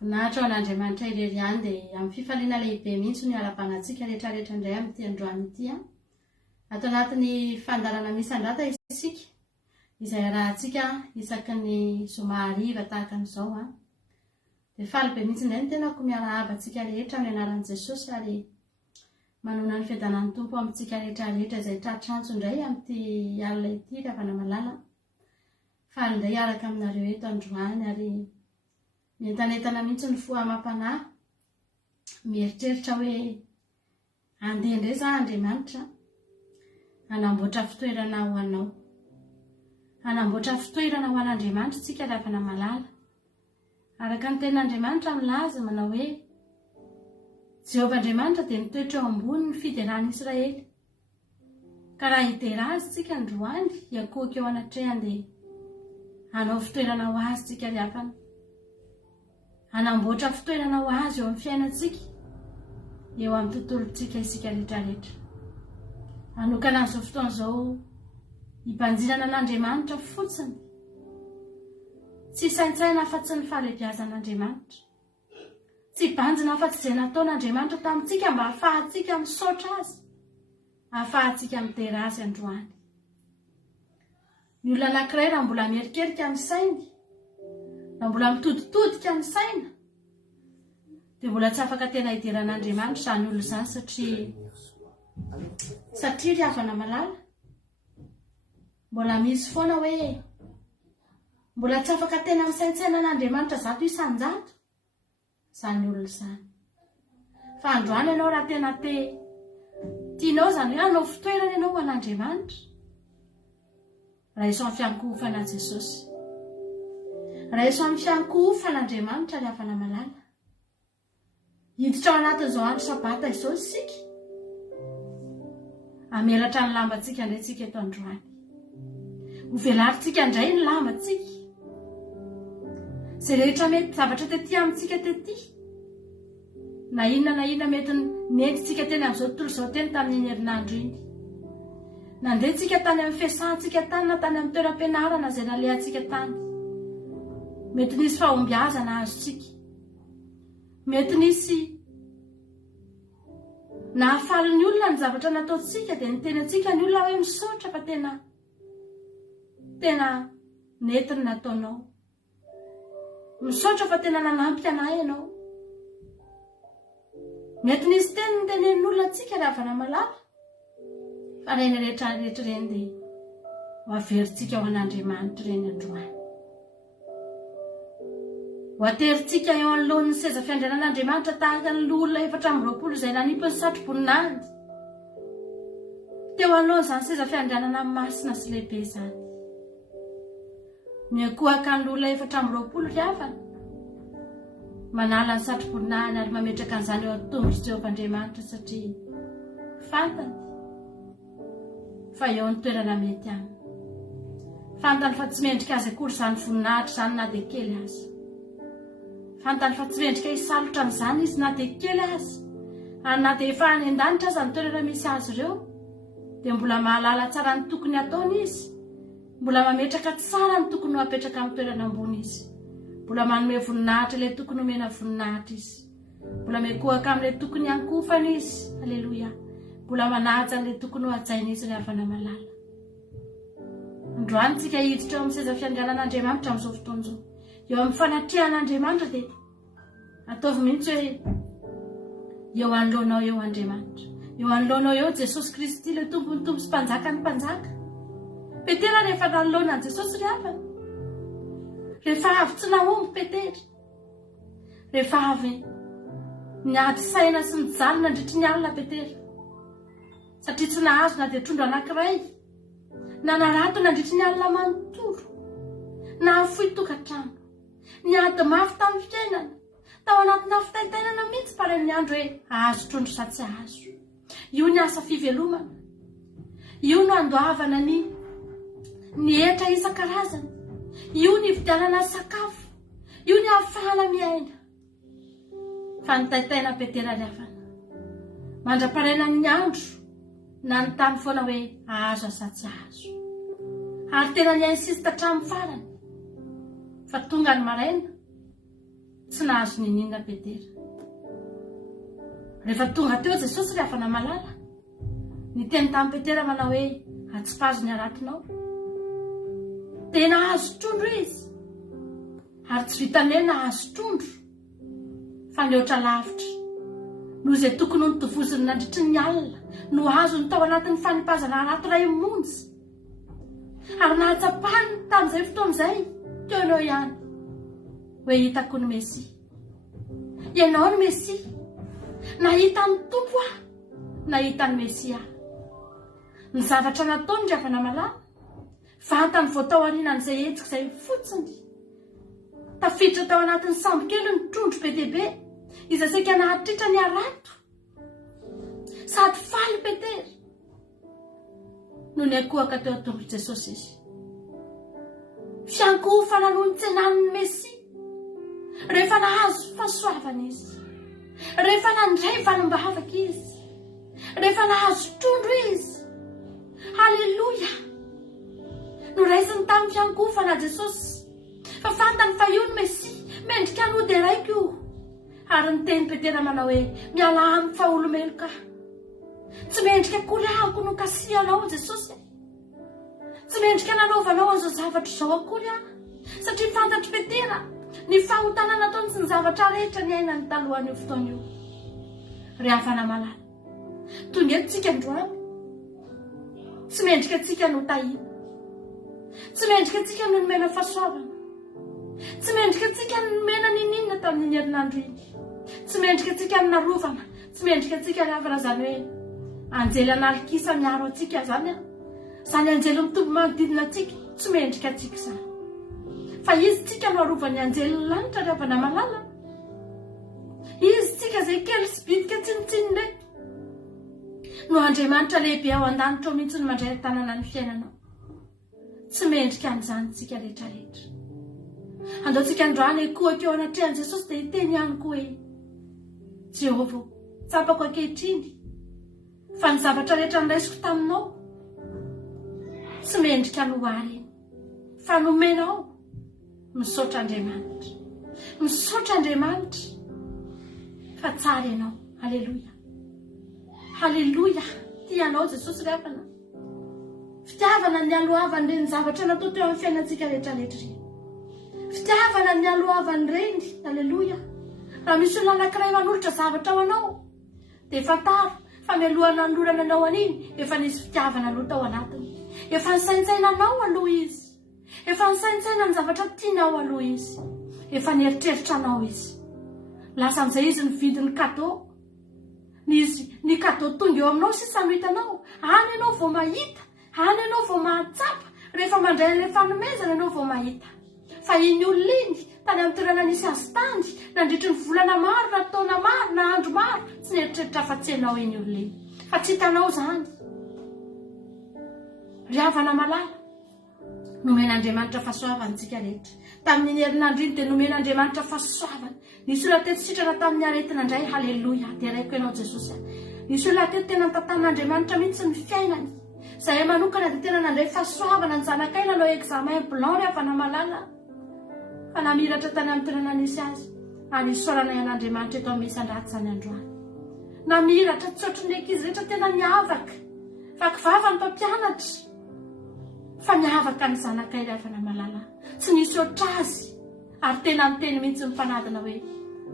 Voninahitra ao an'Andriamanitra irery ihany dia amin'ny fifaliana lehibe mihitsy ny ala-panatsika rehetrarehetra indray amin'ity androany ity. Ato anatin'ny fandarana misandrata isika izay arahantsika isaky ny zoma hariva tahaka an'izao. Dia faly be mihitsy indray ny tenako miarahaba antsika rehetra amin'ny anaran'i Jesosy ary manona ny fiadanan'ny Tompo amintsika rehetrarehetra izay tratrantso indray amin'ity alina ity rehefa malala. Faly indray araka aminareo eto androany ary mientanentana mihitsy ny fo amam-panahy, mieritreritra hoe andeha indray za Andriamanitra hanamboatra fitoerana ho anao. Hanamboatra fitoerana ho an'Andriamanitra tsika rehefa malala. Araka ny tenin'Andriamanitra milaza manao hoe Jehovah Andriamanitra dia mitoetra eo ambony ny fideran'i Israely. Ka raha hitera azy tsika androany hiakohaka eo anatrehany dia hanao fitoerana ho azy tsika rehefa hanamboatra fitoerana ho azy eo amin'ny fiainantsika, eo amin'ny tontolontsika isika rehetrarehetra. Hanokana an'izao fotoana izao hibanjirana an'Andriamanitra fotsiny, tsy saintsaina afa-tsy ny fahalebiazan'Andriamanitra, tsy banjina afa-tsy izay nataon'Andriamanitra tamintsika mba hahafahantsika misaotra azy, hahafahantsika mitera azy androany. Ny olona anankiray raha mbola mierikerika ny sainy, raha mbola mitoditodika ny saina, dia mbola tsy afaka tena hideran'Andriamanitra izany olona izany satria ry havana malala, mbola misy foana hoe mbola tsy afaka tena misaintsaina an'Andriamanitra zato isan-jato izany olona izany. Fa androany ianao raha tena tianao izany hoe hanao fitoerana ianao ho an'Andriamanitra, raha iso amin'ny fiankohofana Jesosy, raha iso amin'ny fiankohofan'Andriamanitra rehefa malala. Hiditra ao anatin'izao andro sabata izao isika, hamelatra ny lambantsika indray tsika eto androany, ho velarintsika indray ny lambantsika, izay rehetra mety zavatra tetỳ amintsika tetỳ, na inona mety nentintsika teny amin'izao tontolo izao teny tamin'iny herinandro iny, nandehantsika tany amin'ny fiasantsika tany na tany amin'ny toeram-pianarana izay nalehantsika tany. Mety nisy fahombiazana azontsika, mety nisy nahafaly olona ny zavatra nataontsika dia niteny antsika ny olona hoe misaotra fa tena netiny nataonao, misaotra fa tena nanampy anay ianao. Mety nisy teny nitenen'ny olona antsika rehefa malala, fa reny rehetrarehetra reny dia ho averintsika ao an'Andriamanitra reny androany. Ho aterintsika eo anoloan'ny seza fiandrianan'Andriamanitra tahaka ny olona 420 izay nanipy ny satroboninahiny. Teo anoloan'izany seza fiandrianana masina sy lehibe izany. Miakohaka ny olona 420 riavana, manala ny satroboninahiny ary mametraka an'izany eo an-tongotry Jehovah Andriamanitra satria fantany fa eo ny toerana mety aminy. Fantany fa tsy mendrika azy akory izany voninahitra izany na dia kely azy. Fantany fa tsy mendrika hisalotra amin'izany izy na dia kely azy, ary na dia efa any an-danitra aza ny toerana misy azy ireo, dia mbola mahalala tsara ny tokony ataony izy, mbola mametraka tsara ny tokony ho apetraka amin'ny toerana ambony izy. Mbola manome voninahitra ilay tokony homena voninahitra izy. Mbola mekohaka amin'ilay tokony hankofana izy. Haleloia. Mbola manaja an'ilay tokony ho hajaina izy rehefa malala. Androany tsika hiditra eo amin'ny seza fiangalan'Andriamanitra amin'izao fotoana izao. Eo amin'ny fanatrehan'Andriamanitra dia ataovy mihitsy hoe eo anoloanao eo Andriamanitra. Eo anoloanao eo Jesosy Kristy ilay tompony tompo sy mpanjaka ny mpanjaka. Petera rehefa nanoloana an Jesosy ry havana. Rehefa avy tsy nahomby Petera. Rehefa avy niady saina sy nijalona nandritry ny alina Petera. Satria tsy nahazo na dia trondro anankiray. Na narato nandritry ny alina manontolo. Na fohy tokantrano. Niady mafy tamin'ny fiainana. Tao anatina fitaitainana mihitsy parany ny andro hoe ahazo trondro sa tsy ahazo. Io ny asa fivelomana. Io no andoavana ny etra isan-karazany. Io ny vidianana sakafo. Io ny ahafahana miaina. Fa nitaitaina Petera ry havana. Mandra-paraina amin'ny andro na ny tany foana hoe ahazo sa tsy ahazo. Ary tena ny insista hatramin'ny farany. Fa tonga ny maraina tsy nahazo ninina Petera. Rehefa tonga teo Jesosy ry havana malala. Niteny tamin'ny Petera manao hoe atsipazo ny aratinao. Tena ahazo trondro izy. Ary tsy vitany hoe nahazo trondro. Fa ny oatra lavitra. Noho izay tokony ho nitovoziny nandritry ny alina. No azo ny tao anatin'ny fanipazana arato iray monjy. Ary nahatsapany tamin'izay fotoan'izay. Teo ianao ihany. Hoe hitako ny Mesia. Ianao ny Mesia. Nahita ny tompo aho. Nahita ny Mesia. Ny zavatra nataony ry havana malala. Vantany vao tao aorianan'izay hetsika izay fotsiny. Tafiditra tao anatin'ny sambo kely ny trondro be dia be. Izay saika nahatritra ny arato. Sady faly Petera. No ny akohaka teo an-tongo Jesosy izy. Fiankofana no nitsenan'ny Mesia. Rehefa nahazo fahasoavana izy. Rehefa nandray vanim-bavaka izy. Rehefa nahazo trondro izy. Haleluia. No raisiny tamin'ny fiankofana Jesosy. Fa fantany fa io ny Mesia. Mendrika anody raiko io. Ary niteny Petera manao hoe miala amiko fa olomelo ka. Tsy mendrika kolahako no kasianao Jesosy. Tsy mendrika nanaovanao an'izao zavatra izao akory aho. Satria fantatry Petera ny fahotana nataony sy ny zavatra rehetra ny ainany talohan'io fotoana io. Ry havana malala. Tonga eto tsika androany. Tsy mendrika tsika no tahina. Tsy mendrika tsika no nomena fahasoavana. Tsy mendrika tsika no nomena ninina tamin'ny herinandro iny. Tsy mendrika tsika no narovana. Tsy mendrika tsika ry havana zany hoe anjely analikisa miaro atsika zany. Zany anjely mitombo manodidina atsika. Tsy mendrika atsika zany. Fa izy tsika no arovany anjely lanitra ry havana malala. Izy tsika zay kely sy bitika tsinitsiny reto. No Andriamanitra lehibe ao an-danitra mihitsy no mandray tanana ny fiainanao. Tsy mendrika an'izany tsika rehetrarehetra. Andao tsika androany ekohaka eo anatrehan'i Jesosy dia hiteny ihany koa hoe Jehovah, tsapako ankehitriny. Fa ny zavatra rehetra niraisiko taminao. Tsy mendrika no ary. Fa nomenao. Misaotra Andriamanitra. Misaotra Andriamanitra. Fa tsara ianao. Haleluia. Haleluia. Tianao Jesosy ry havana. Fitiavana ny alohavany ireny zavatra natao teo amin'ny fiainantsika rehetrarehetra. Fitiavana ny alohavany ireny. Haleluia. Raha misy olona anankiray manolotra zavatra ho anao, dia fantaro fa mialohana ny lolana anao an'iny, efa nisy fitiavana aloha tao anatiny. Efa nisaintsainanao aloha izy. Efa nisaintsaina ny zavatra tianao aloha izy. Efa nieritreritra anao izy. Lasa amin'izay izy nividy ny kadô. Ny kadô tonga eo aminao sisa no hitanao. Any ianao vao mahita. Any ianao vao mahatsapa. Rehefa mandray an'ilay fanomezana ianao vao mahita. Fa iny olona iny tany amin'ny toerana nisy azy tany, nandritry ny volana maro, na taona maro, na andro maro, tsy nieritreritra fa-tsy ianao iny olona iny. Fa tsy hitanao zany. Ry havana malala. Nomen'Andriamanitra fahasoavana tsika rehetra. Tamin'ny herinandro iny dia nomen'Andriamanitra fahasoavana. Nisy olona teto sitrana tamin'ny aretina indray. Haleluia. Dia raiko ianao Jesosy. Nisy olona teto tena tantan'Andriamanitra mihitsy ny fiainany. Zahay manokana dia tena nandray fahasoavana ny zanakay nanao examen blanc rehefa namalala fa namiratra tany amin'ny toerana nisy azy ary isorana ian'Andriamanitra eto amin'ny isan-draty izany androany. Namiratra tsy ohatry ny ankizy rehetra tena miavaka fa kivava ny mpampianatra fa miavaka ny zanakay rehefa namalala tsy nisy oatra azy ary tena miteny mihitsy ny mpanadina hoe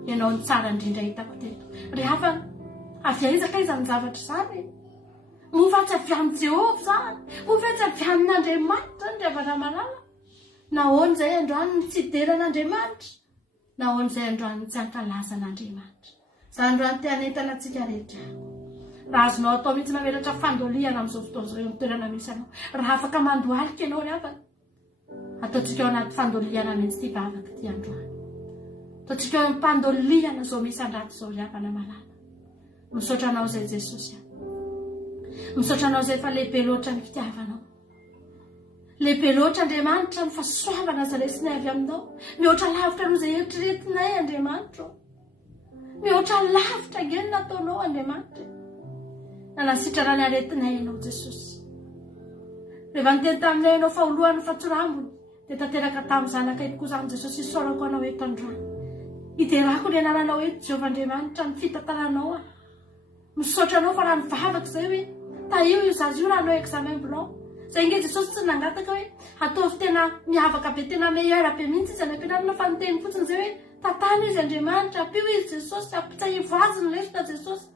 ianao ny tsara indrindra hitako teto. Rehefa avy aizaka izy amin'ny zavatra izany mofa tsy avy amin'ny Jehovah izany mofa tsy avy amin'Andriamanitra ny rehefa namalala. Nahoana izay androany ny tsy hideran'Andriamanitra, nahoana izay androany ny tsy hankalazan'Andriamanitra. Izany androany te hanentana antsika rehetra. Raha azonao atao mihitsy mamelatra fandoliana amin'izao fotoana izao eo amin'ny toerana misy anao. Raha afaka mandohalika ianao ny afaka, ataontsika ao anaty fandoliana mihitsy ity vavaka ity androany. Ataontsika eo amin'ny fandoliana izao misy an-draty izao rehefa namalala. Misaotra anao izay Jesosy. Misaotra anao izay fa lehibe loatra ny fitiavanao. Lehibe loatra Andriamanitra ny fahasoavana izay lesinay avy aminao. Mihoatra lavitra noho izay eritreretinay Andriamanitra. Mihoatra lavitra angeny nataonao Andriamanitra. Nanasitrana ny aretinay ianao Jesosy. Rehefa niteny taminay ianao fahaolohan'ny fatsorambony dia tanteraka tamin'ny zanakay tokoa izany Jesosy isaorako anao eto androany. Iterako ny anananao eto Jehovah Andriamanitra ny fitantaranao. Misaotra anao fa raha nivavaka izay hoe tahio io zazy io raha hanao examen blanc. Izay nge Jesosy tsy nangataka hoe ataovy tena miavaka be tena meilleur be mihitsy izy any am-pianarana fa niteny fotsiny izay hoe tantana izy Andriamanitra, apio izy Jesosy, ampitsahivy azy ny lesona Jesosy.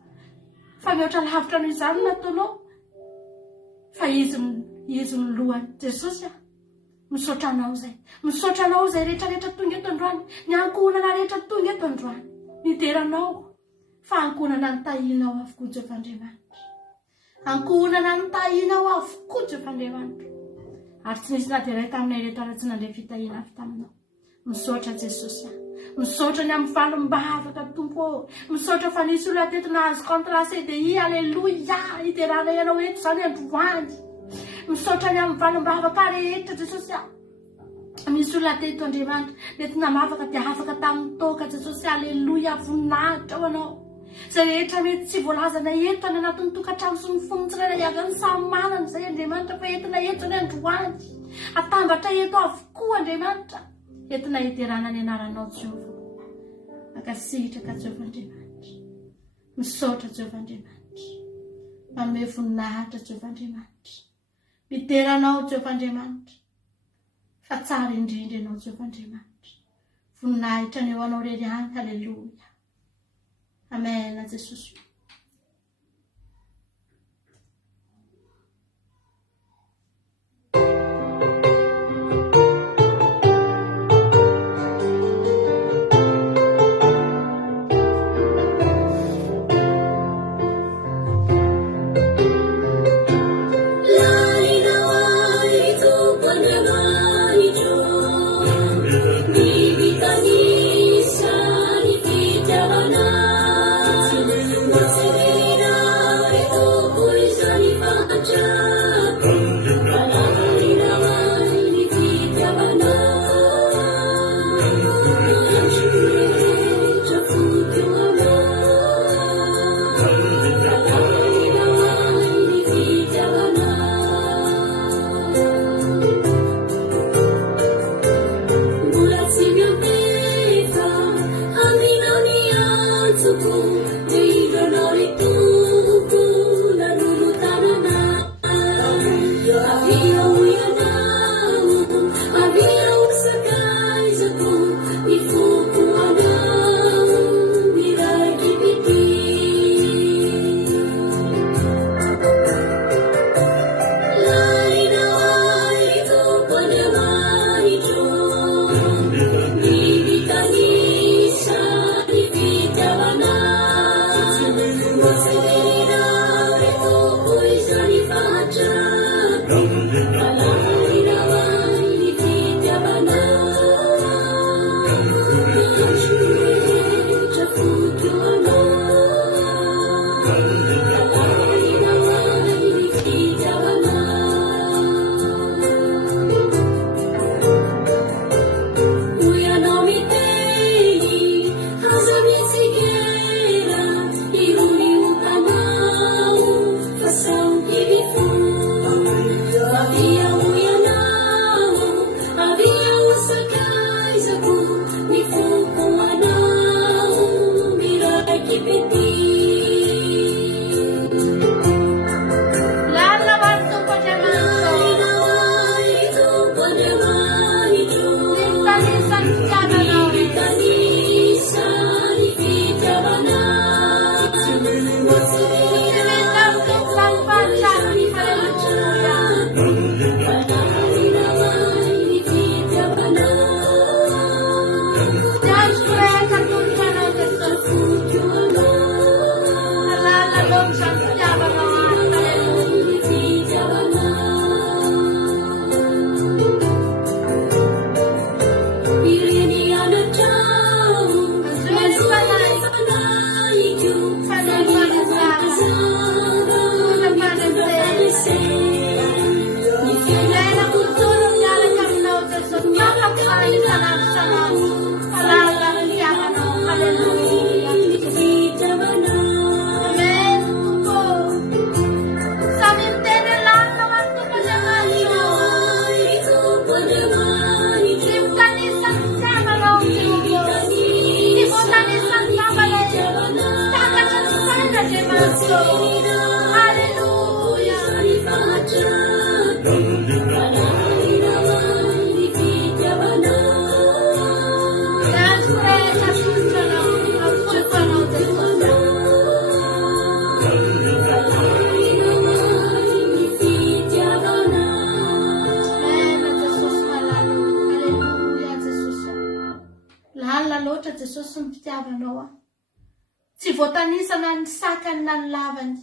Fa mihoatra lavitra noho izany nataonao. Fa izy ny lohany Jesosy. Misaotra anao izay. Misaotra anao izay rehetrarehetra tonga eto androany. Ny ankohonana rehetra tonga eto androany. Nideranao fa ankohonana ny tahinao avokoa Jehovah Andriamanitra. Ankohonana ny tahinao avokoa Jehovah Andriamanitra. Ary tsy nisy na dia iray taminay rehetra raha tsy nandray fitahiana avy taminao. Misaotra Jesosy. Misaotra ny amin'ny valim-bavaka tompo. Misaotra fa nisy olona teto nahazo contrat CDI. Alleluia. Iterana ianao eto izany androany. Misaotra ny amin'ny valim-bavaka rehetra Jesosy. Misy olona teto Andriamanitra mety namavaka dia afaka tamin'ny toaka Jesosy. Alleluia. Voninahitra ho anao. Izay rehetra mety tsy voalazana eto any anatin'ny tokantrano sy ny fonony tsirairay avy any samy manana izay Andriamanitra fa entina eto ny androany. Atambatra eto avokoa Andriamanitra. Entina hiterana ny anaranao Jehovah. Akasihitra ka Jehovah Andriamanitra. Misaotra Jehovah Andriamanitra. Manome voninahitra Jehovah Andriamanitra. Miteranao Jehovah Andriamanitra. Fa tsara indrindra ianao Jehovah Andriamanitra. Voninahitra ny eo anao rery any. Halleluia. Amen, Jesosy. Loatra Jesosy sy ny fitiavanao a. Tsy voatanisana ny sakany na ny lavany,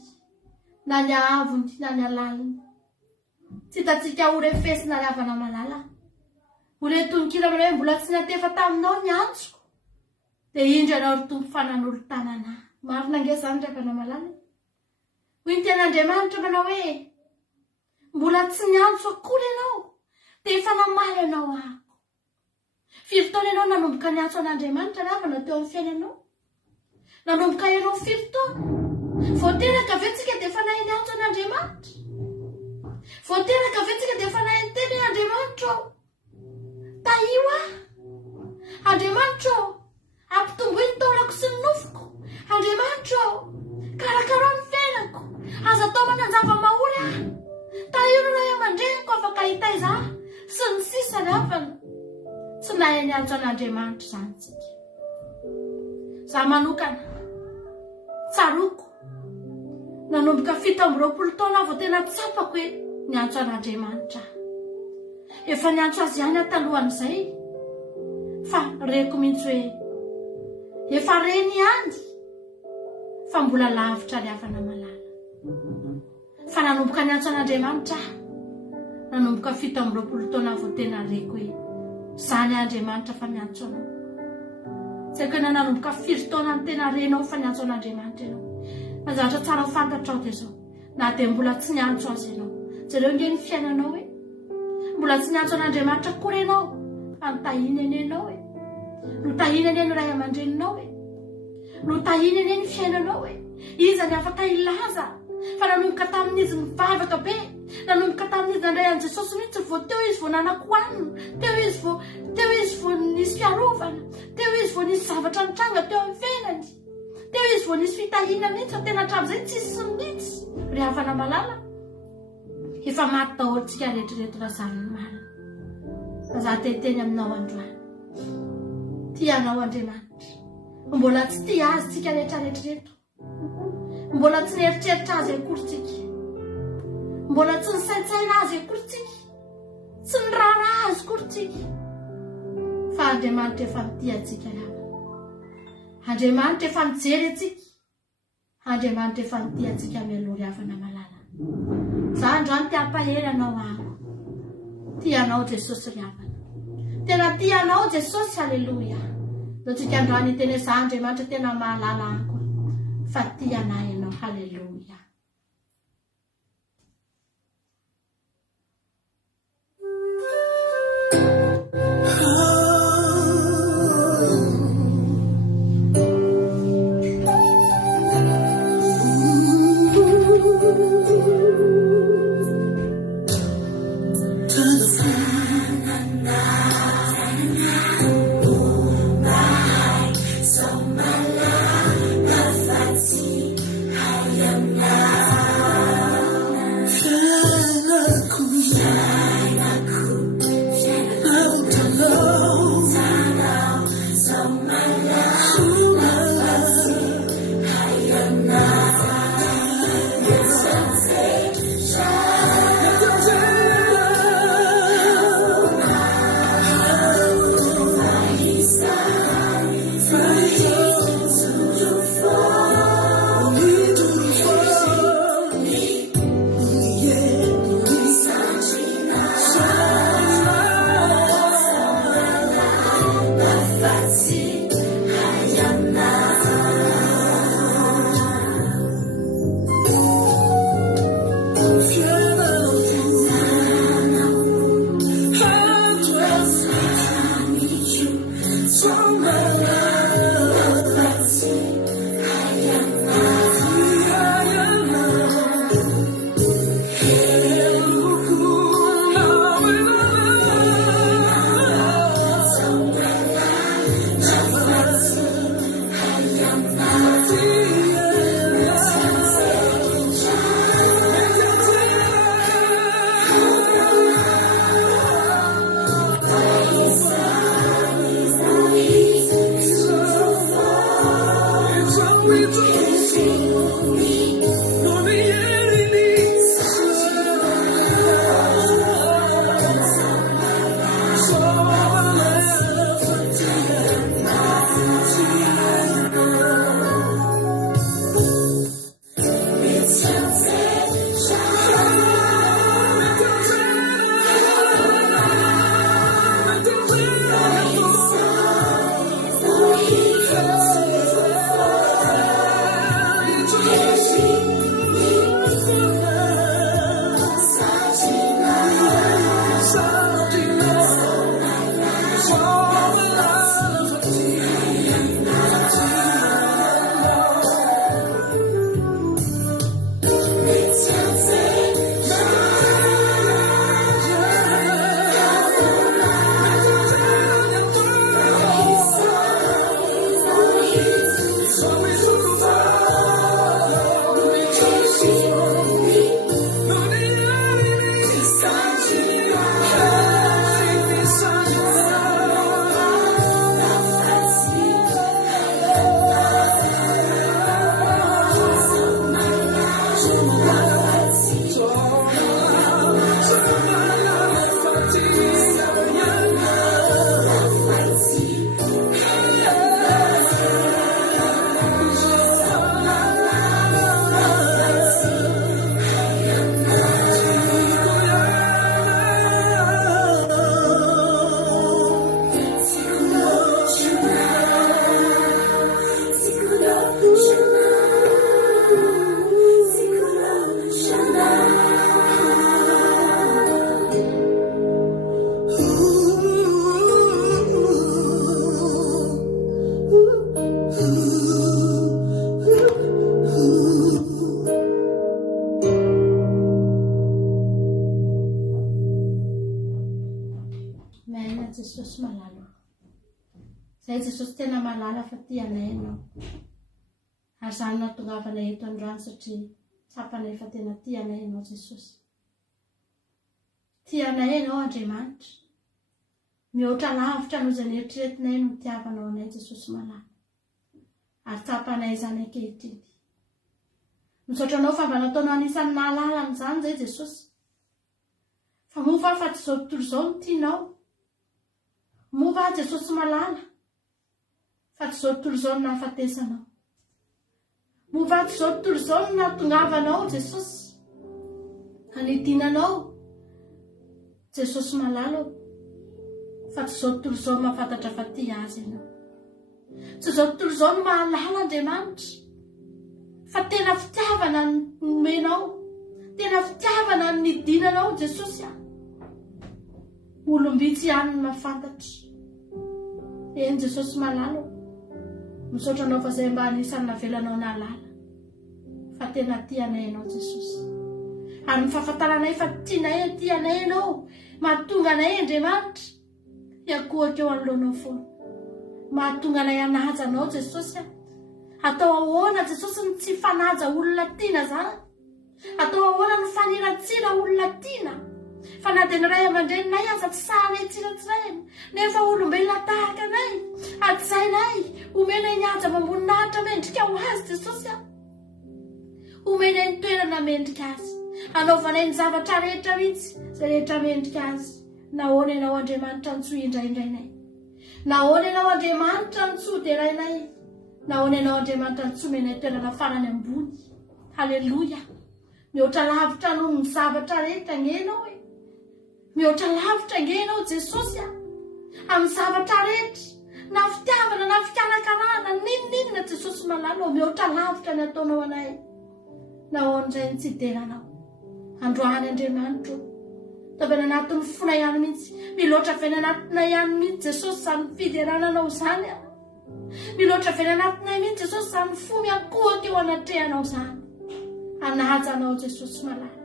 na ny avony na ny alaliny. Tsy hitantsika ho refesina ry havana malala. Ho retonikira hoe mbola tsy natefa taminao ny antsoko, dia indro ianao ry tompo fanan'olo tanana. Marina nge zany ry havana malala. Hoy ny tenin'Andriamanitra manao hoe mbola tsy niantso akory ianao, dia efa namaly ianao aho. Firy taona ianao nanomboka niantso an'Andriamanitra ravana teo amin'ny fiainanao? Nanomboka ianao firy taona? Voateraka ve tsika dia efa nahay niantso an'Andriamanitra? Voateraka ve tsika dia efa nahay niteny Andriamanitra ao? Taio aho! Andriamanitra ao! Ampitomboy ny taolako sy ny nofoko! Andriamanitra ao! Karakarao ny fiainako! Aza tao mananjava mahory aho! Taio no ray aman-dreniko afaka hitaiza sy ny sisa ravana. Tsy nahay niantso an'Andriamanitra zany tsika. Za manokana, tsaroko, nanomboka 7 taona vao tena tsapako hoe niantso an'Andriamanitra. Efa niantso azy ihany talohan'izay, fa reko mihitsy hoe efa reny ihany, fa mbola lavitra ry havana malala. Fa nanomboka niantso an'Andriamanitra, nanomboka 7 taona vao tena reko hoe zany Andriamanitra fa niantso anao. Tsy haiko hoe nanomboka 4 taona ny tena renao fa niantso an'Andriamanitra ianao. Fa zavatra tsara ho fantatrao dia zao, na dia mbola tsy niantso azy ianao, jereo nge ny fiainanao hoe mbola tsy niantso an'Andriamanitra akory ianao, fa notahina eny ianao hoe, notahina eny ny ray aman-dreninao hoe, notahina eny ny fiainanao hoe iza ny afaka ilaza. Fa nanomboka tamin'izy mivavaka be, nanomboka tamin'izy nandray an' Jesosy mihitsy vao teo izy vao nanan-koanina, teo izy vao nisy fiarovana, teo izy vao nisy zavatra nitranga teo amin'ny fiainany, teo izy vao nisy fitahina mihitsy, fa tena hatramin'izay tsisy mihitsy ry havana malala. Efa maty daholintsika rehetrarehetra razaniny marina. Fa za teteny aminao androany, tianao Andriamanitra, mbola tsy tia azy tsika rehetrarehetra, mbola tsy nieritreritra azy akory tsika, mbola tsy nisaitsaina azy akory tsika, tsy nirara azy akory tsika. Fa Andriamanitra efa mitia antsika ravana, Andriamanitra efa mijery antsika, Andriamanitra efa mitia antsika mialoha ry havana malala. Za androany tia hampahery anao aho, tianao Jesosy ry havana, tena tianao Jesosy, alleluia. Lo tsika androany teny za Andriamanitra tena mahalala ako, fa tianay ianao, halleluia. So my love, I see I am now. Jesosy malala. Izay Jesosy tena malala fa tianay ianao. Ary izany nahatongavanay eto androany satria tsapanay fa tena tianay ianao Jesosy. Tianay ianao Andriamanitra. Mihoatra lavitra noho izay eritreretinay no tiavanao anay Jesosy malala. Ary tsapanay izany ankehitriny. Misaotra anao fa mba nataonao anisan'ny nahalala an'izany izay Jesosy. Fa moa fa tsy izao tontolo izao no tianao. Moa Jesosy malala. Fa tsy izao tontolo izao no nahafatesanao. Moa tsy izao tontolo izao no nahatongavanao Jesosy. Hanidinanao Jesosy malala. Fa tsy izao tontolo izao mahafantatra fa tia azy ianao. Tsy izao tontolo izao no mahalala Andriamanitra. Fa tena fitiavana nomenao. Tena fitiavana nidinanao Jesosy. Olombitsy ihany no mahafantatra. Eny Jesosy malala. Misaotra anao fa izay mba anisan'ny navelanao nahalala. Fa tena tianay ianao Jesosy. Ary mifahafantaranay fa tianay ianao. Mahatonga anay Andriamanitra hiakohaka eo anoloanao foana. Mahatonga anay hanaja anao Jesosy. Atao ahoana Jesosy ny tsy fanaja olona tiana zany. Atao ahoana ny faniratsira olona tiana. Fa na dia ny ray aman-dreninay aza tsy sahanay tsiratsiray. Nefa olombelona tahaka anay. Atsainay. Omenay ny haja mamoninahitra mendrika ho azy Jesosy. Omenay ny toerana mendrika azy. Anaovanay ny zavatra rehetra mihitsy. Izay rehetra mendrika azy. Nahoana ianao Andriamanitra ny tsoa indraindrainay. Nahoana ianao Andriamanitra ny tsoa derainay. Nahoana ianao Andriamanitra ny tsoa menay toerana farany ambony. Halleluja. Mihoatra lavitra noho ny zavatra rehetra ngenao. Mihoatra lavitra ngenao Jesosy. Amin'ny zavatra rehetra. Na fitiavana na fikarakarana ninninona Jesosy malala. Mihoatra lavitra ny ataonao anay. Nahoana izay ny tsy deranao. Androany Andriamanitra. Tavela anatin'ny fona ihany mihitsy. Miloatra vena anatina ihany mihitsy Jesosy izany fiderananao izany. Miloatra vena anatina mihitsy Jesosy izany fo miakohaka eo anatrehanao izany. Anajanao Jesosy malala.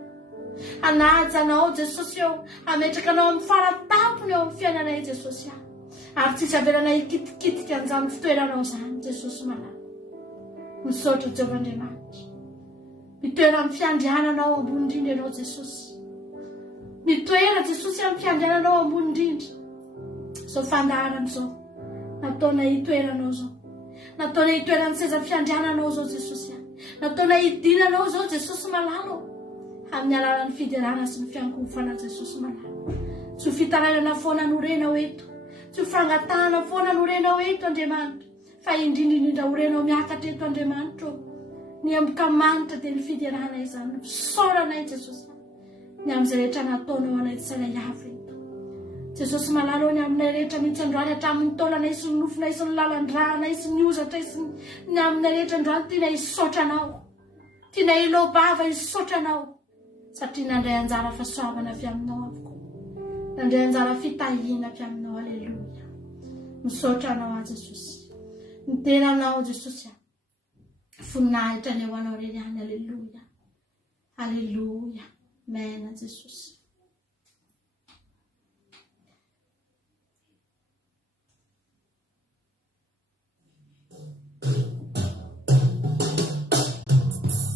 Anajanao Jesosy eo. Ametraka anao amin'ny faratampony eo amin'ny fiainanay Jesosy. Ary tsy avelana ikitikitika an'izany fitoeranao izany Jesosy malala. Misaotra Jehovah Andriamanitra. Mitoera amin'ny fiandriananao ambony indrindra ianao Jesosy. Mitoera Jesosy amin'ny fiandriananao ambony indrindra. Izao fandaharana izao. Nataonay hitoeranao izao. Nataonay hitoerany seza fiandriananao izao Jesosy. Nataonay hidinanao izao Jesosy malala. Amin'ny alalan'ny fiderana sy ny fiankofana Jesosy malala. Tsy ho fitarainana foana norenao eto. Tsy ho fangatahana foana norenao eto Andriamanitra. Fa indrindra orenao miakatra eto Andriamanitra. Ny amikamanitra dia ny fiderana izany. Soranay Jesosy. Ny amin'izay rehetra nataonao anay tsy sainay avy eto. Jesosy malala ny aminay rehetra mihitsy androany hatramin'ny taolanay sy ny nofinay sy ny lalandranay sy ny ozatray sy ny aminay rehetra androany tianay hisaotranao. Tianay hilobava hisaotranao. Satria nandray anjara fahasoavana avy aminao avokoa. Nandray anjara fitahiana avy aminao. Halleluja. Misaotra anao a Jesosy. Niteranao Jesosy. Voninahitra ny eo anao reny ihany. Halleluja. Halleluja. Amen Jesosy.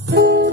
Sorry.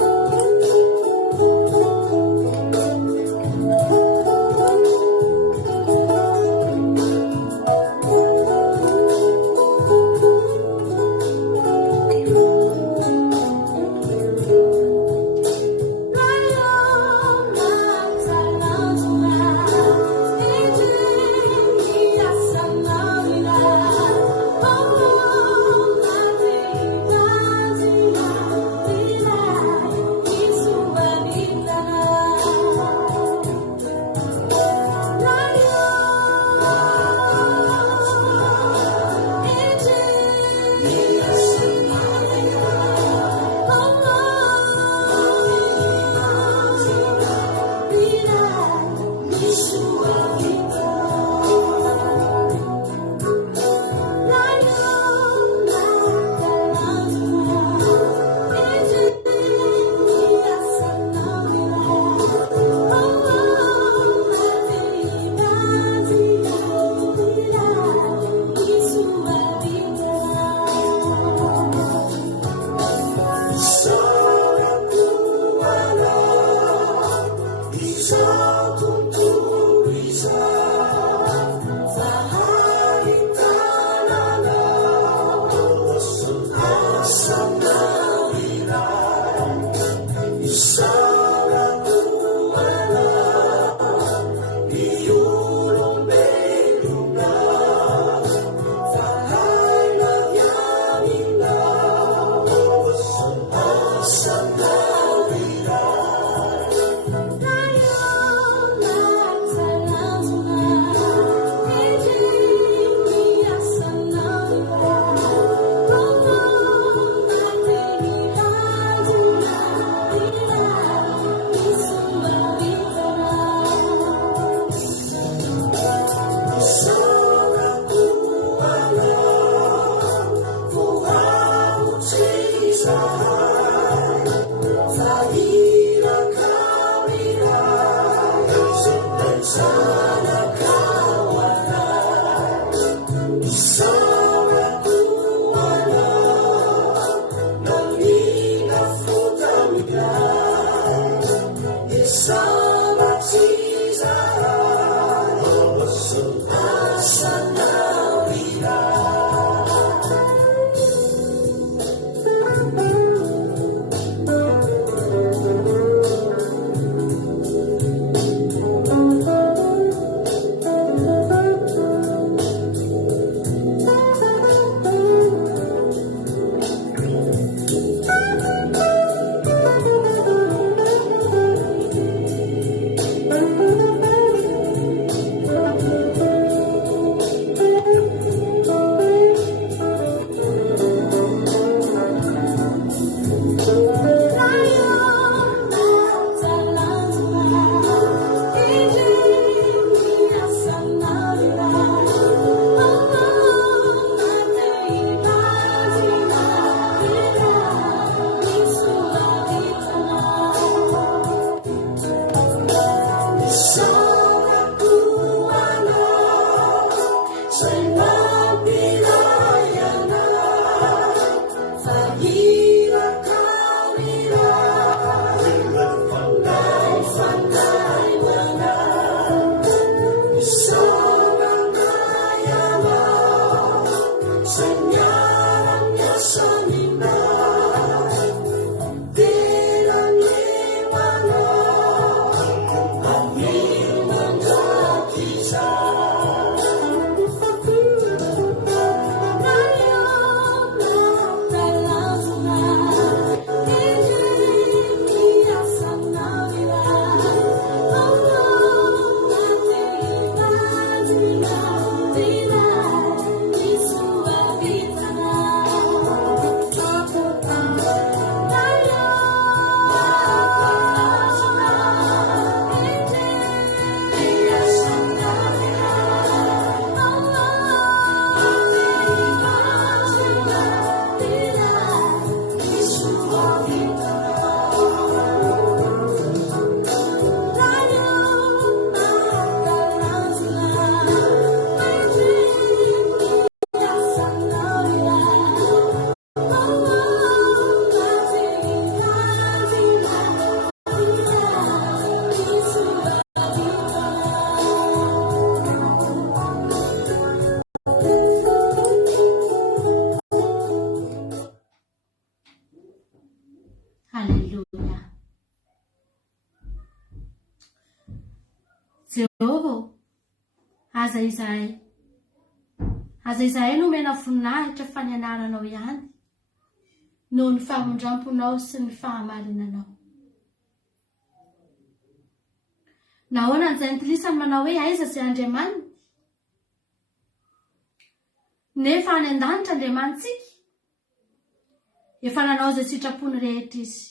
Jehova, aza izahay no mena voninahitra fa ny anaranao ihany noho ny fahamondramponao sy ny fahamarinanao. Nahoana ny Jentilisa manao hoe aiza izay Andriamanitra? Nefa any an-danitra Andriamanitsika efa nanao izay sitrapony rehetra izy.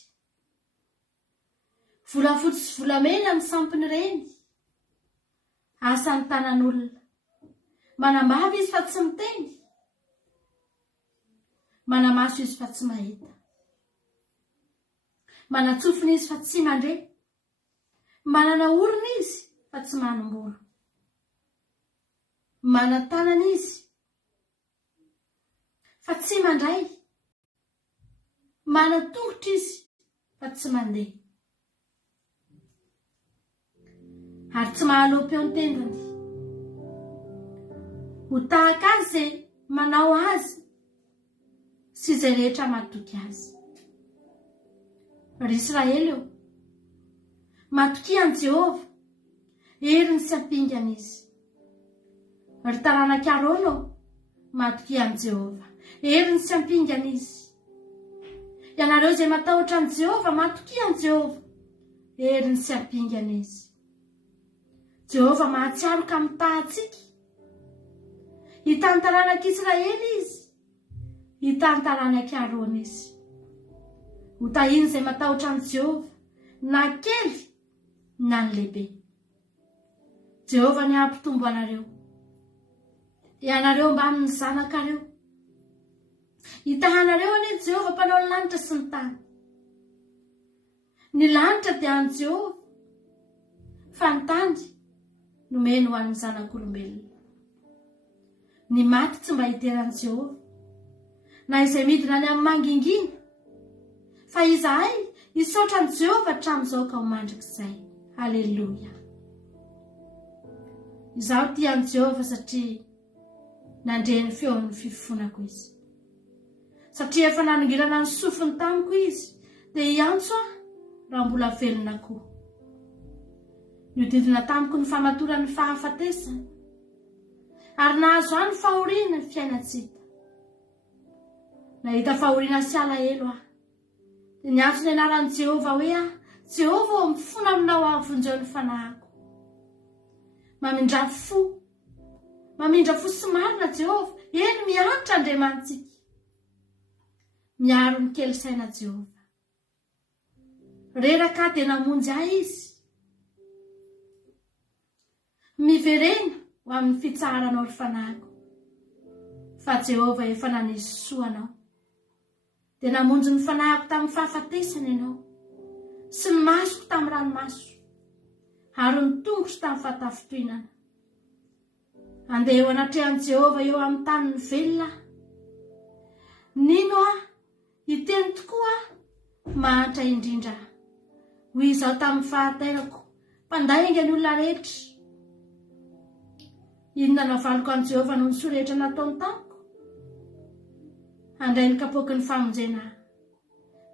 Volafotsy sy volamena ny sampony reny, asan'ny tanan'olona. Manambavy izy fa tsy miteny, manamaso izy fa tsy mahita, manatsofina izy fa tsy mandre, manana orona izy fa tsy manom-bolo, manatanana izy fa tsy mandray, manatongotra izy fa tsy mandeha. ary tsy mahaloa-peo ny tendany. Ho tahaka azy izay manao azy sy izay rehetra matoky azy. Ry Israely eo, matoky an Jehova, heriny sy hampingana izy. Ry taranaka Arona matoky an Jehova, heriny sy hampingana izy. Ianareo izay matahotra an Jehova, matoky an Jehova, heriny sy hampingana izy. Jehova mahatsiaro ka mitahantsika. Hitany taranaka Israely izy, hitany taranaka Arona izy. Ho tahiny izay matahotra an Jehova, na kely na ny lehibe. Jehova ny hampitombo anareo. Ianareo mba amin'ny zanakareo. Hitahanareo anie Jehova mpanao ny lanitra sy ny tany. Ny lanitra dia an Jehova, fa ny tany nomeny ho an'ny zanak'olombelona. Ny maty tsy mba hiteran Jehova, na izay midina any amin'ny mangingina, fa izahay hisaotra an Jehova hatramin'izao ka ho mandrakizay. Haleluia. Izaho tia an Jehova satria nandre ny feon'ny fifonako izy. Satria efa naningirana ny sofiny tamiko izy, dia hiantso aho raha mbola velona koa. Niodidina tamiko ny famatoran'ny fahafatesana, ary nahazo ahy ny fahoriana ny fiainatsika. Nahita fahoriana sy alahelo aho, dia niantso ny anaran'i Jehova hoe aho, Jehova ao mifona aminao avonjeo ny fanahako. Mamindra fo sy marina Jehova, eny miantra Andriamantsika. Miaro ny kely saina Jehova. Reraka dia namonjy ahy izy. Miverena ho amin'ny fitsaharanao ry fanahiko. Fa Jehova efa nanisy soanao. Dia namonjy ny fanahiko tamin'ny fahafatesana ianao, sy ny masoko tamin'ny ranomaso, ary ny tongotro tamin'ny fahatafitonana. Andeha eo anatrehan'i Jehova eo amin'ny tany ny velona. Nino aho, hiteny tokoa mahantra indrindra. Hoy izaho tamin'ny fahatairako, mpandainga ny olona rehetra. Inona navaloko an Jehova noho ny sorehetra nataony tamiko? Handray ny kapoky ny famonjena,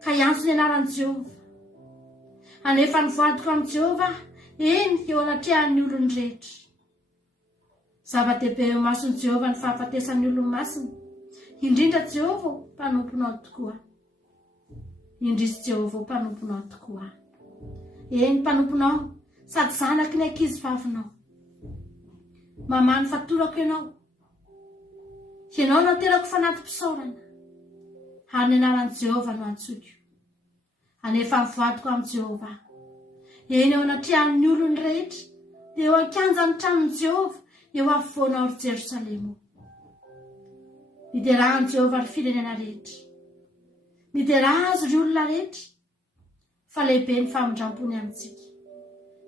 ka hiantso ny anaran'i Jehova. Anefa ny voadiko an Jehova, eny eo anatrehan'ny olony rehetra. Zava-dehibe eo mason'i Jehova ny fahafatesan'ny olony masina. Indrindra Jehova mpanomponao tokoa. Indrisy Jehova mpanomponao tokoa. Eny mpanomponao, sady zanaky ny ankizy vavinao. Mamany fatorako ianao. Ianao naterako fanatim-pisaorana, ary ny anaran'i Jehova no antsoiko. Anefa ny voadiko am Jehova, eny eo anatrehan'ny olony rehetra, dia eo ankianjan'ny tranon'i Jehova, eo afovoanao ry Jerosalema. Niderahan'i Jehova ry firenena rehetra. Nideraha azy ry olona rehetra, fa lehibe ny famindram-pony amintsika.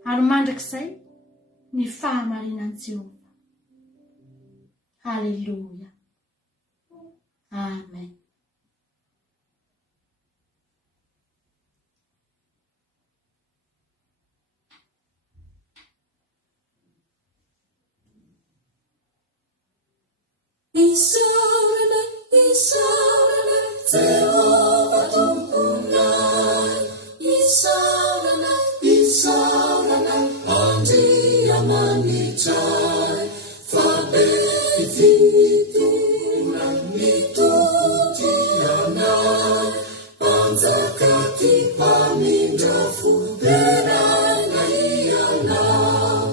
Ary mandrakizay ny fahamarinan'i Jehova. Haleluia. Amen. Isaurana, Jehova Tumpunai. Isaurana, Andriamanitrai. Fabetitura mitutianai. Panzakati pamindra fuberana ianai.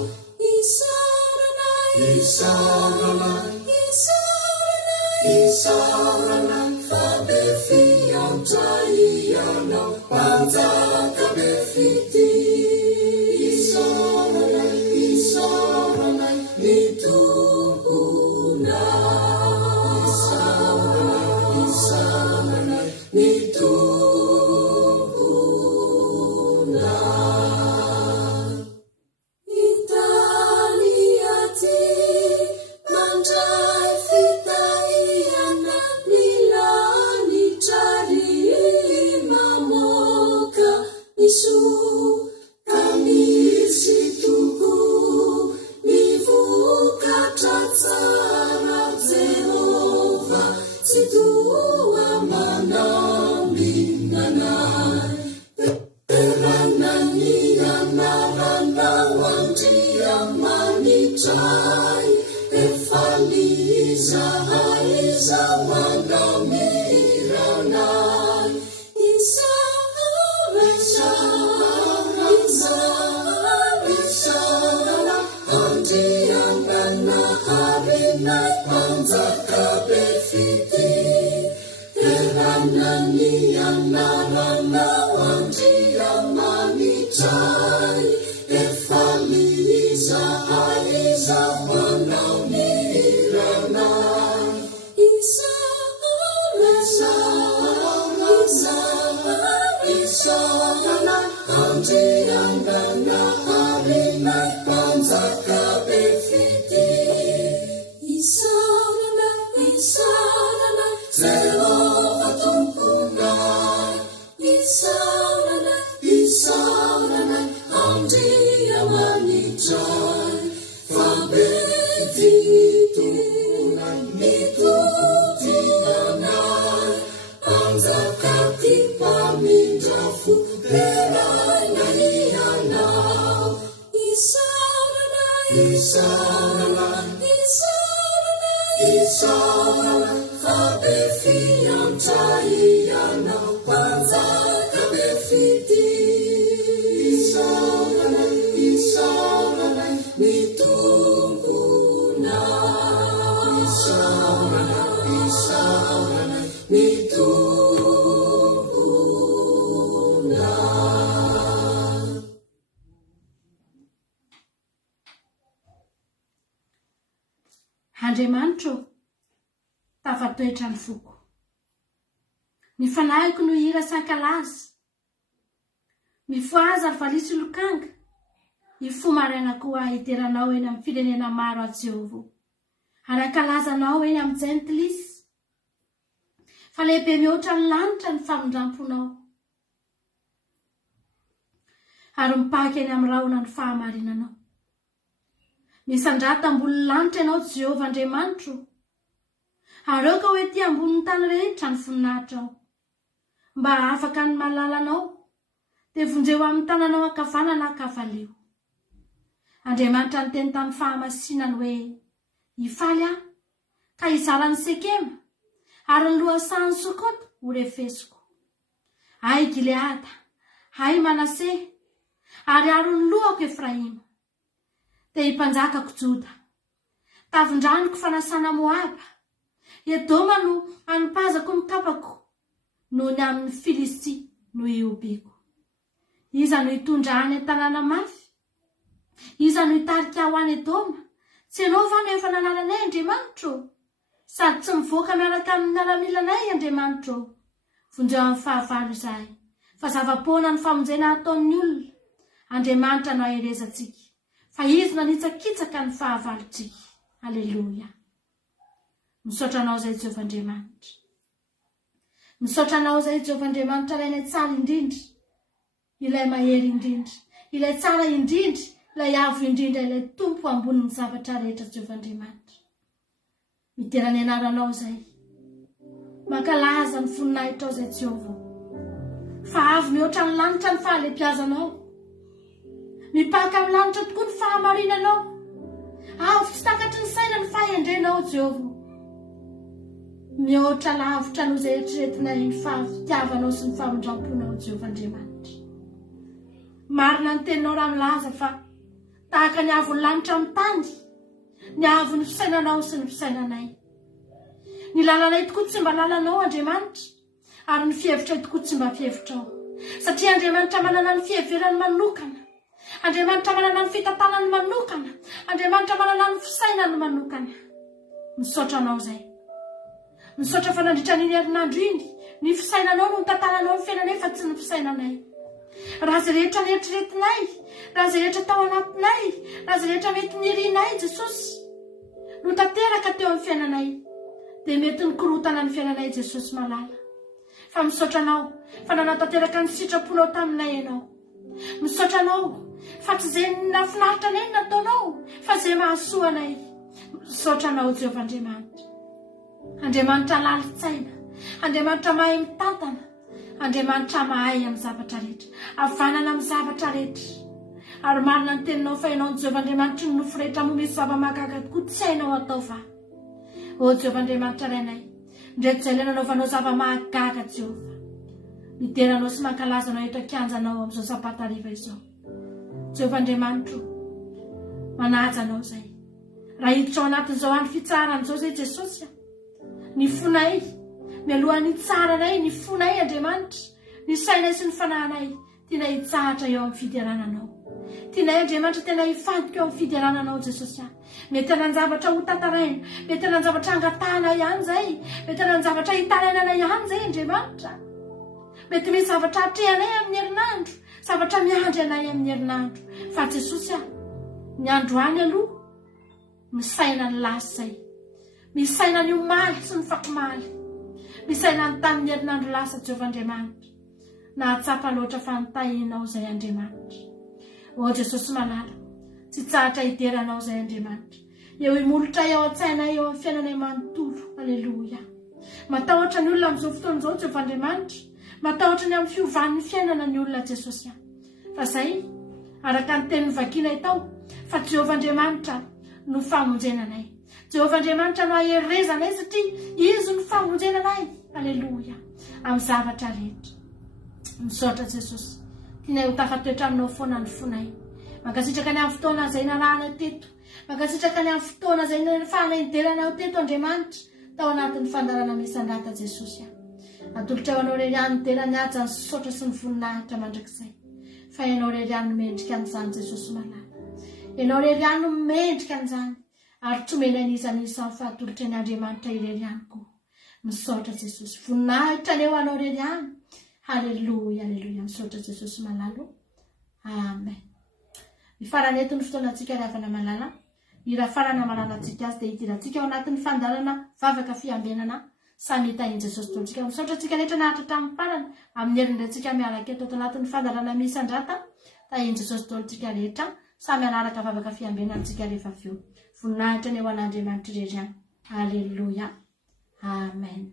Isaurana, fabefiantraiana, panzaka befiti. Isaurana, nitumpunai. Isaurana, nitumpunai. Italiati, mandrai fitaiana, milani trari mamoka, Isu andria manitrai efaliza haiza manamiranai andriangana harinai panjakabefiti eranani anarana andriamanitrai efaliza haiza manamiranai andriangana harinai panjakabefiti isarana Jehova tumpunai isarana andriamanitrai fabetitunai mitutianai panjakati pamindrafu perai naianau isarana fabefiantaianau panjakabefiti isarana mitungunai isarana mitungunai. Andriamanitro, tafatoetra ny foko. Ny fanahiko no hira sankalaza. Mifoaza ary valisy lokanga. Ifomarainako ahiteranao eny amin'ny firenena maro a Jehova. Ary ankalazanao eny amin'ny Gentilisy. Fa lehibe mihoatra ny lanitra ny famindramponao. Ary mipaka eny amin'ny rahona ny fahamarinanao. Misandrata ambony lanitra ianao Jehova Andriamanitro. Ary eo ka hoe ty ambonin'ny tany rehetra ny voninahitra ao. Mba afaka ny malalanao, dia vonjeo amin'ny tananao ankavanana na ankavaleo. Andriamanitra ny teny tamin'ny fahamasinany hoe hifaly aho, ka hizara ny Sekema, ary ny lohasahan'ny Sokoto ho refesiko. Ay Gileada, ay Manase, ary aro ny lohako Efraima. Dia hipanjakako Joda, tavindraniko fanasana Moaba, Edoma no anipazako mikapako, noho ny amin'ny Filistia no iobiko. Iza no hitondra any an-tanàna mafy, iza no hitarika ho any Edoma, tsy ianao va no efa nanalanay Andriamanitro, sady tsy mivoaka miaraka amin'ny miaramilanay Andriamanitro. Vonjeo amin'ny fahavalo izahay, fa zava-poana ny famonjena ataon'ny olona. Andriamanitra no aherezantsika, fa izy nanitsakitsaka ny fahavalontsika. Aleluia. Misaotra anao izay Jehovah Andriamanitra. Misaotra anao izay Jehovah Andriamanitra, ilay tsara indrindra, ilay mahery indrindra, ilay tsara indrindra, ilay avo indrindra, ilay tompo ambonin'ny zavatra rehetra Jehovah Andriamanitra. Mitera ny anaranao izay, mankalaza ny voninahitra izay Jehovah. Fa avy mihoatra ny lanitra ny fahalebiazanao. Mipaka amin'ny lanitra tokoa ny fahamarinanao. Avy tsy takatry ny saina ny fahendrenao Jehovah. Mihoatra lavitra no izay eritreretinay ny fahafitiavanao sy ny famindramponao Jehovah Andriamanitra. Marina ny teninao raha milaza fa tahaka ny avon'ny lanitra amin'ny tany, ny avon'ny fisainanao sy ny fisainanay. Ny lalanay tokoa tsy mba lalanao Andriamanitra, ary ny fihevitray tokoa tsy mba fihevitrao. Satria Andriamanitra manana ny fiheverany manokana. Andriamanitra manana ny fitantanany manokana. Andriamanitra manana ny fisainany manokana. Misaotra anao izay. Misaotra fa nandritra n'iny herinandro iny, ny fisainanao no nitantananao ny fiainanay fa tsy ny fisainanay. Raha izay rehetra nieritreretinay, raha izay rehetra tao anatinay, raha izay rehetra mety nirinay Jesosy, no tanteraka teo amin'ny fiainanay, dia mety nikorotana ny fiainanay Jesosy malala. Fa misaotra anao fa nanatanteraka ny sitraponao taminay ianao. Misaotra anao fa tsy izay nafinaritra anay nataonao, fa izay mahasoa anay. Misaotra anao Jehovah Andriamanitra. Andriamanitra lalitsaina, Andriamanitra mahay mitantana, Andriamanitra mahay amin'ny zavatra rehetra, havanana amin'ny zavatra rehetra. ary marina ny teninao fa ianao ny Jehovahandriamanitra ny nofo rehetra mo misy zava-mahagaga tokoa tsy hainao atao fa o Jehovahandriamanitra rainay ndreto izay ilay nanaovanao zava-mahagaga Jehova mideranao sy mankalazanao eto akianjanao amin'izao sabatariva izao Jehovahandriamanitra manaja anao zay raha hiditra ao anatin'izao andro fitsaran'izao zay Jesosy ny fonay mialohan'ny tsaranay ny fonay Andriamanitra ny sainay sy ny fanahinay tiana hitsahatra eo amin'ny fiderananao tianay Andriamanitra tena hifantoka eo amin'ny fiderananao Jesosy mety hanan-javatra ho tantaraina mety hanan-javatra angatahana ihany zay mety hanan-javatra hitarainana ihany zay Andriamanitra mety misy zavatra atrehanay amin'ny herinandro zavatra miandry anay amin'ny herinandro fa Jesosy ny andro any aloha misaina ny lasy zay misaina ny omaly sy ny fakomaly misaina ny tamin'ny herinandro lasa Jehovahandriamanitra na atsapa loatra fa nitahinao zay Andriamanitra o Jesosy malala tsy tsahatra hideranao zay Andriamanitra eo imolotra eo an-tsainay eo amin'ny fiainanay manontolo aleloia matahotra ny olona amin'izao fotoan'izao Jehovahandriamanitra matahotra ny amin'ny fiovan'ny fiainana ny olona Jesosy fa zay araka ny tenin'ny vakinay tao fa Jehovahandriamanitra no famonjenanay Jehovahandriamanitra no aherezanay satria izy no famonjenanay aleloia amin'ny zavatra rehetra misaotra Jesosy tianay ho tafatoetra aminao foana ny fonay mankasitraka ny amin'ny fotoana izay nalahana teto mankasitraka ny amin'ny fotoana izay nafahana hideranao teto Andriamanitra tao anatin'ny fandarana misandrata Jesosy atolotra eo anao rery any derany aja ny sotra sy ny voninahitra mandrakizay fa ianao rery any mendrika an'izany Jesosy malala ianao rery any mendrika an'izany ary tromenay nizanisa ny fahatolotra ny Andriamanitra irery any koa misaotra Jesosy voninahitra ny eo anao rery any haleloia haleloia misaotra Jesosy malalo amen mifarany eto ny fotoanantsika ry havana malala ira farana malanantsika azy dia hidirantsika ao anatin'ny fandarana vavaka fiambenana samy hitahin Jesosy tolontsika misaotra tsika rehetra nahatra tamin'ny farany amin'ny herindratsika miaraka eto anatin'ny fandarana misandrata tahin Jesosy tolontsika rehetra samy anaraka vavaka fiambenantsika rehefa avy eo voninahitra ny eo an'Andriamanitra irery any haleloia amen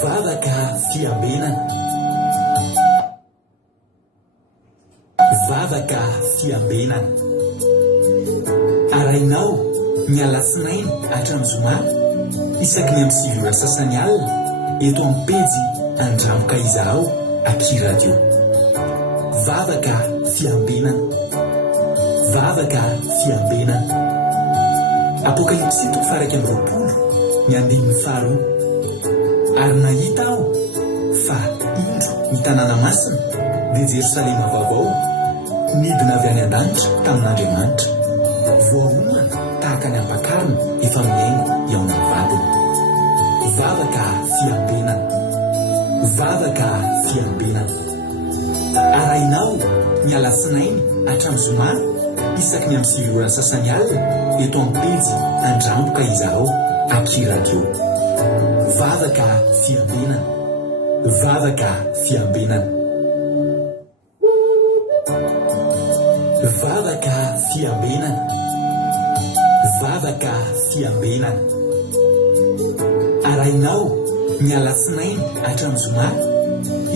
vavaka fiambenana, vavaka fiambenana. Arainao ny alatsinainy hatramin'ny zoma isaky ny amin'ny sivy sasany alina eto amin'ny pejy Andramoka Izaho Aky Radio. Vavaka fiambenana, vavaka fiambenana. Apokalipsy 1:20 ny andininy faharoa. Ary nahita aho fa indro ny tanàna masina dia Jerosalema vaovao nidina avy any an-danitra tamin'Andriamanitra, voaomana tahaka ny ampakarina efa miaingo eo amin'ny vadiny. Vavaka fiambenana, vavaka fiambenana. Arainao ny alatsinainy hatramin'ny zoma isaky ny amin'ny sivy sasany alina eto amin'ny pejy Andramoka Izaho Aky Radio. Vavaka fiambenana, vavaka fiambenana. Vavaka fiambenana, vavaka fiambenana. Arainao ny alatsinainy hatramin'ny zoma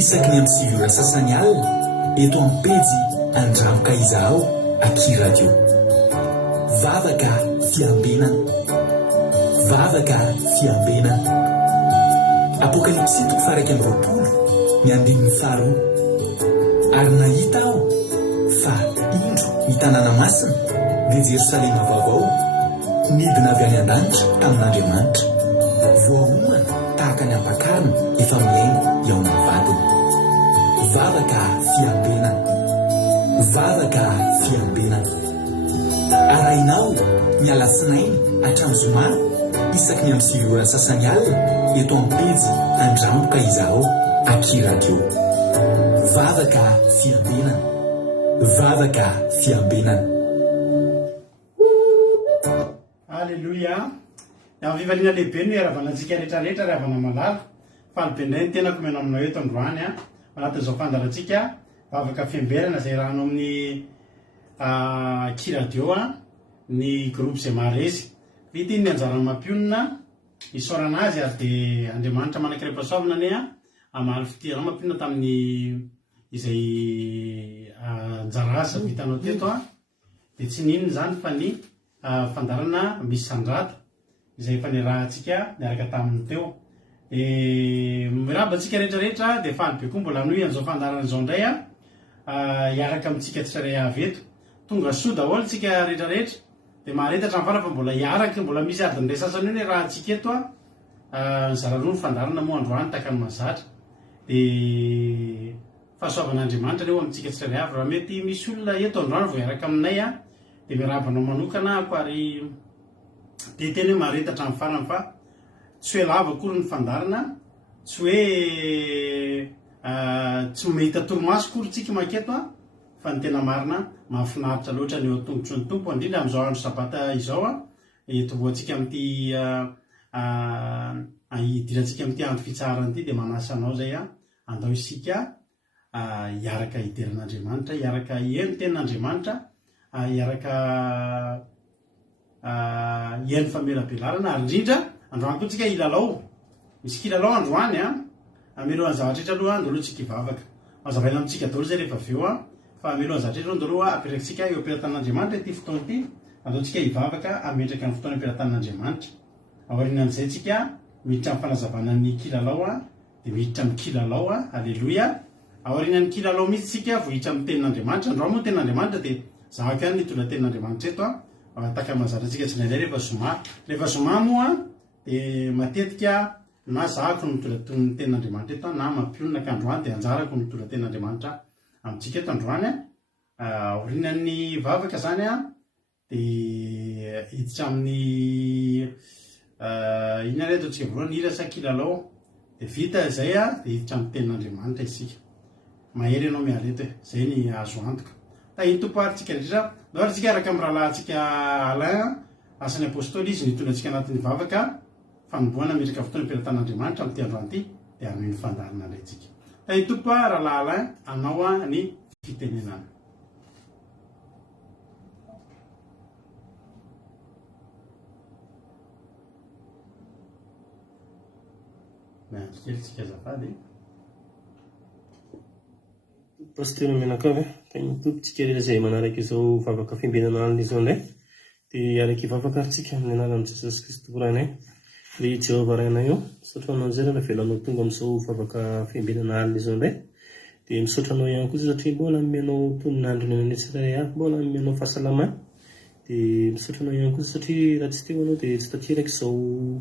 isaky ny amin'ny sivy sasany alina eto amin'ny pejy Andramoka Izaho Aky Radio. Vavaka fiambenana, vavaka fiambenana. Apokalipsy 1:20 ny andininy faharoa. Ary nahita aho fa indro ny tanàna masina dia Jerosalema vaovao nidina avy any an-danitra tamin'Andriamanitra, voaomana tahaka ny ampakarina efa miaingo eo amin'ny vadiny. Vavaka fiambenana, vavaka fiambenana. Arainao ny alatsinainy hatramin'ny zoma isaky ny amin'ny sivy sasany alina eto amin'ny pejy Andramoka Izaho Aky Radio. Vavaka fiambenana, vavaka fiambenana. Alleluia. Amin'ny fivaliana lehibe no iaravanantsika rehetrarehetra ravana malala fa alopendray ny tenako mena aminao eto androany anatin'izao fandarantsika vavaka fiambenana izay rahano amin'ny Aky Radio ny groupe izay maharesy. Vita iny ny anjarany mampionina isaorana azy ary dia Andriamanitra manankiram-pahasoavana ane amaly fitirana mampionina tamin'ny izay anjara asa vitanao teto dia tsy ninona zany fa ny fandarana misy sandrata izay fanerahantsika niaraka tamin'ny teo. Mirabantsika rehetrarehetra dia falibe koa mbola anoy an'izao fandarana izao indray hiaraka amintsika tsirairay avy eto. Tonga soa daholo tsika rehetrarehetra dia maharetatra amin'ny fara fa mbola hiaraka, mbola misy adin'indray sasany io ny rahantsika eto ny zararoa ny fandarana moa androany takany mahazatra. Dia fahasoavan'Andriamanitra eo amintsika tsirairay avy. Raha mety misy olona eto androany vao hiaraka aminay dia miarabanao manokana ako ary dia tena hoe maharetatra amin'ny farany fa tsy hoe lava akory ny fandarana, tsy hoe tsy mahita toromaso kory tsika maketo fa ny tena marina mahafinaritra loatra ny eo an-tongotry ny tompo, indrindra amin'izao andro sabata izao tovoantsika amin'ity hidirantsika amin'ity andro fitsarana ity dia manasanao zay andao isika hiaraka hidiran'Andriamanitra, hiaraka hihaino tenin'Andriamanitra, hiaraka hihaino famelabelarana ary indrindra androany koa tsika hilalao. Misy kilalao androany amelohan'ny zavatra rehetra aloha andao aloha tsika hivavaka. Mazavaina amintsika daholo zay rehefa avy eo fa amelohan'ny zavatra rehetra andao aloha apetrakantsika eo am-pelatan'Andriamanitra ity fotoana ity, andao tsika hivavaka ametraka ny fotoana am-pelatan'Andriamanitra. Aorianan'izay tsika miditra amin'ny fanazavana ny kilalao dia miditra amin'ny kilalao. Alleloia. Aorianan'ny kilalao mihitsy tsika vohitra amin'ny tenin'Andriamanitra. Androany moa tenin'Andriamanitra dia zahako ihany nitondra tenin'Andriamanitra eto taka mahazatrantsika tsy indraindray rehefa zoma moa dia matetika na zahako nitondra tenin'Andriamanitra eto na mampionina ka androany dia anjarako nitondra tenin'Andriamanitra amintsika eto androany. Aorianan'ny vavaka zany dia hiditra amin'ny iny ary ataontsika voalohany hira sa kilalao dia vita izay dia hiditra amin'ny tenin'Andriamanitra isika. Mahery ianao mialeto zay ny azo antoka. Iny tompo aritsika rehetra ohatra tsika araka amin'ny rahalahintsika Alain asan'ny apôstôly izy nitondra antsika anatin'ny vavaka fanomboana metraka fotoana am-pelatan'Andriamanitra amin'ity androany ity dia arome ny fandarana indray tsika. Iny tompo rahalahy Alain anao ny fitenenana. miandry kely tsika azafady. Pasteur menakavy teny tompitsika rehetra izay manaraka izao vavaka fiambenana alina izao indray dia araka hivavaka aritsika amin'ny anaran'i Jesosy Kristy Rainay. Ry Jehovah Rainay io, misaotra anao izay raha velanao tonga amin'izao vavaka fiambenana alina izao indray. Dia misaotra anao ihany koa satria mbola mianao tonin'andro ny anany tsirairay avy, mbola mianao fahasalamana. Dia misaotra anao ihany koa satria raha tsy teo anao dia tsy tanteraka izao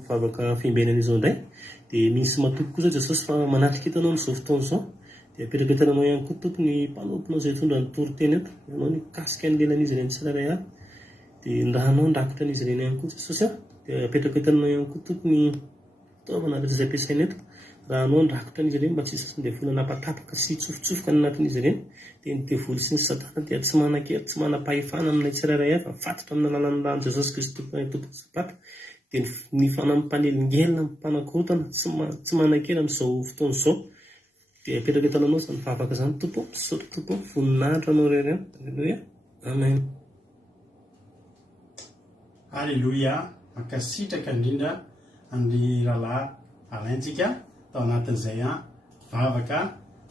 vavaka fiambenana izao indray. Dia misy matoky kosa Jesosy fa manatrika eto anao amin'izao fotoana izao. Dia apetrapetanao ihany koa tompony mpanomponao izay tondra ny toriteny eto, ianao ny kasika ny lelan'izy ireny tsirairay avy. Dia ndahanao ndakotra an'izy ireny ihany koa Jesosy. Dia apetrapetanao ihany koa tompony fitaovana rehetra izay ampiasaina eto, raha anao ndakotra an'izy ireny mba tsy hisy findefona napatapaka sy tsofotsofoka ny anatin'izy ireny. Dia ny devoly sy ny satana dia tsy manan-kely, tsy manam-pahefana aminay tsirairay avy, fatotra amin'ny alalan'ny rano Jesosy Kristy tompony Zapata. Dia ny fanampanelingely amin'ny mpanakorotana tsy manan-kely amin'izao fotoana izao. Dia apetrapetanao anao izany vavaka izany tompo, misaotra tompo, voninahitra anao irery. Alleluia, amen. Alleluia, mankasitraka indrindra amin'ny rahalahy alaintsika tao anatin'izay vavaka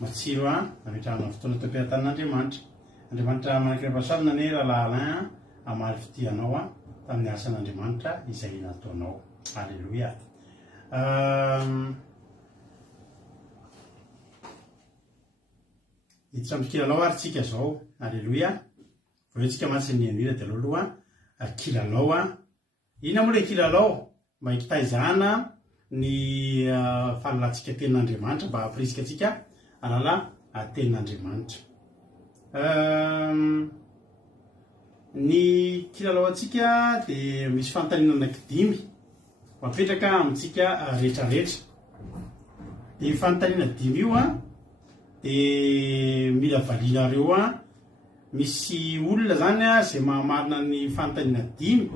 matsiro nametrahana fotoana taom-piatan'Andriamanitra. Andriamanitra manankiram-pahasalina ny rahalahy Alain amaly fitianao tamin'ny asan'Andriamanitra izay nataonao. Alleluia. Hiditra amin'ny kilalao ary tsika zao. Alleluia. Vao tsika masy ny andrina dia aloha kilalao. Ina moa ilay kilalao? Mba hikitaizana ny fahalalantsika tenin'Andriamanitra mba hampirisika atsika alala tenin'Andriamanitra. Ny kilalao atsika dia misy fanontaniana anankidimy mapetraka amintsika rehetrarehetra. Dia fanontaniana dimy io dia mila valinareo misy olona zany izay mahamarina ny fanontaniana dimy.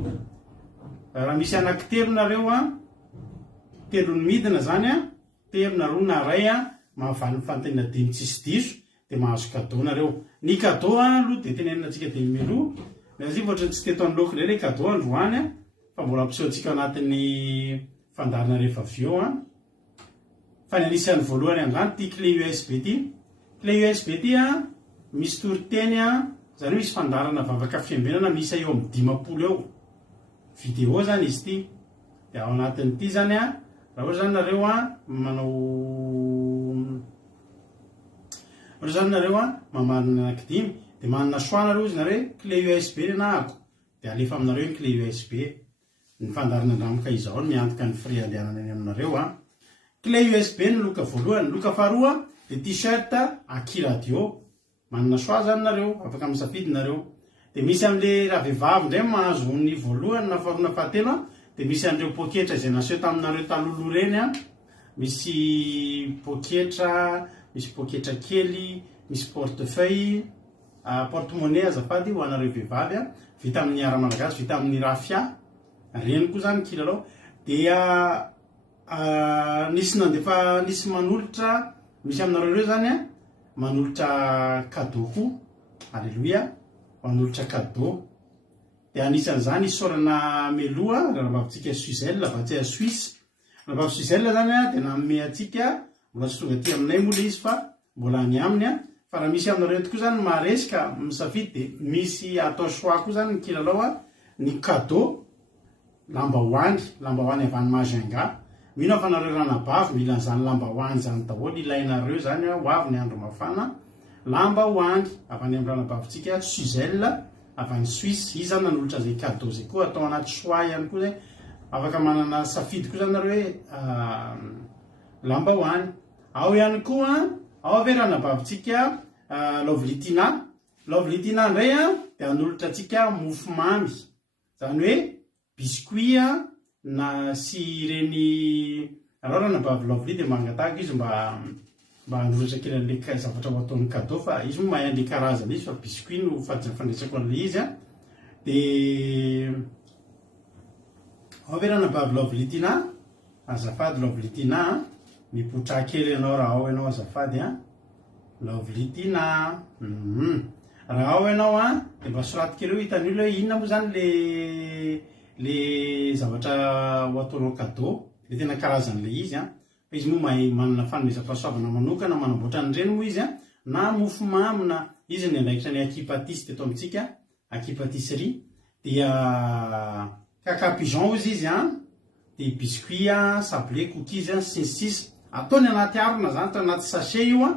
Raha misy anankitelo nareo telo ny midina zany telo na roa na ray mahavaly ny fanontaniana dimy tsisy diso dia mahazo cadeau nareo. Ny cadeau aloha dia teneninantsika dia melo azia voatra tsy teto any loka ilay cadeau androany fa mbola ampisehoantsika anatin'ny fandarina rehefa avy eo. Fa ny anisan'ny voalohany amin'izany ty clé USB ty. Clé USB ty misy toriteny zany hoe misy fandarana vavaka fiambenana misy eo amin'ny 50 eo vidéo zany izy ty. Dia ao anatin'ity zany raha ohatra zany nareo mamarina anankidimy dia manana choix nareo izy nareo clé USB na ako dia alefa aminareo ny clé USB. Ny fandarina andramoka izao miantoka ny frais andehanana any aminareo. Clé USB ny loka voalohany. Loka faharoa dia t-shirt Aki Radio. Manana choix zany nareo, afaka misafidy nareo. Dia misy amin'ilay raha vehivavy indray mahazo ny voalohany na faharoa na fahatelo dia misy an'ireo poketra izay naseho taminareo talolo reny. Misy poketra kely, misy portefeuille, porte-monnaie azafady ho anareo vehivavy vita amin'ny ara malagasy, vita amin'ny rafia. Reny koa zany kilalao. Dia nisy manolotra, misy aminareo reo zany manolotra cadeau koa. Alleluia, manolotra cadeau. Dia anisan'izany isaorana meloa raha vavitsika Suzel, avatsika Suisse. Raha vavy Suzel zany dia nanome atsika, mbola tsy tonga aty aminay moa izy fa mbola any aminy. Fa raha misy aminareo tokoa zany maresika misafidy dia misy atao choix koa zany ny kilalao ny cadeau lambahoany avy any Majunga. Mino fa nareo ranabavy mila an'izany lambahoany zany daholo ilainareo zany ho avy ny andro mafana. Lambahoany avy any amin'ny ranabavitsika Suzel avy any Suisse. Izy zany nanolotra zay cadeau zay koa atao anaty choix ihany koa zay. Afaka manana safidy koa zany nareo hoe lambahoany. Ao ihany koa ao ave ranabavitsika Lovely Tina indray dia anolotra atsika mofo mamy. Zany hoe biscuit na sy ireny raha ranabavy Lovely dia mangatahaka izy mba androratra kely an'ilay zavatra ho ataon'ny cadeau fa izy moa mahay an'ilay karazana izy fa biscuit no fandraisako an'ilay izy. Dia ao ave ranabavy Lovely Tina, azafady Lovely Tina mipotra kely ianao raha ao ianao azafady Lovely Tina. Raha ao ianao dia mba soraty kely eo hitan'olo hoe inona moa zany le zavatra ho ataonao cadeau, le tena karazan'ilay izy. izy moa mahay manana fanomezam-pahasoavana manokana manamboatra an'ireny moa izy a na mofo mamy na izy ny andraikitra ny akipatisy teto amintsika akipatisserie dia cacapigeon izy izy a dia biscuit a sablé cookies a sy ny sisa ataony anaty arona zany ta anaty sachet io a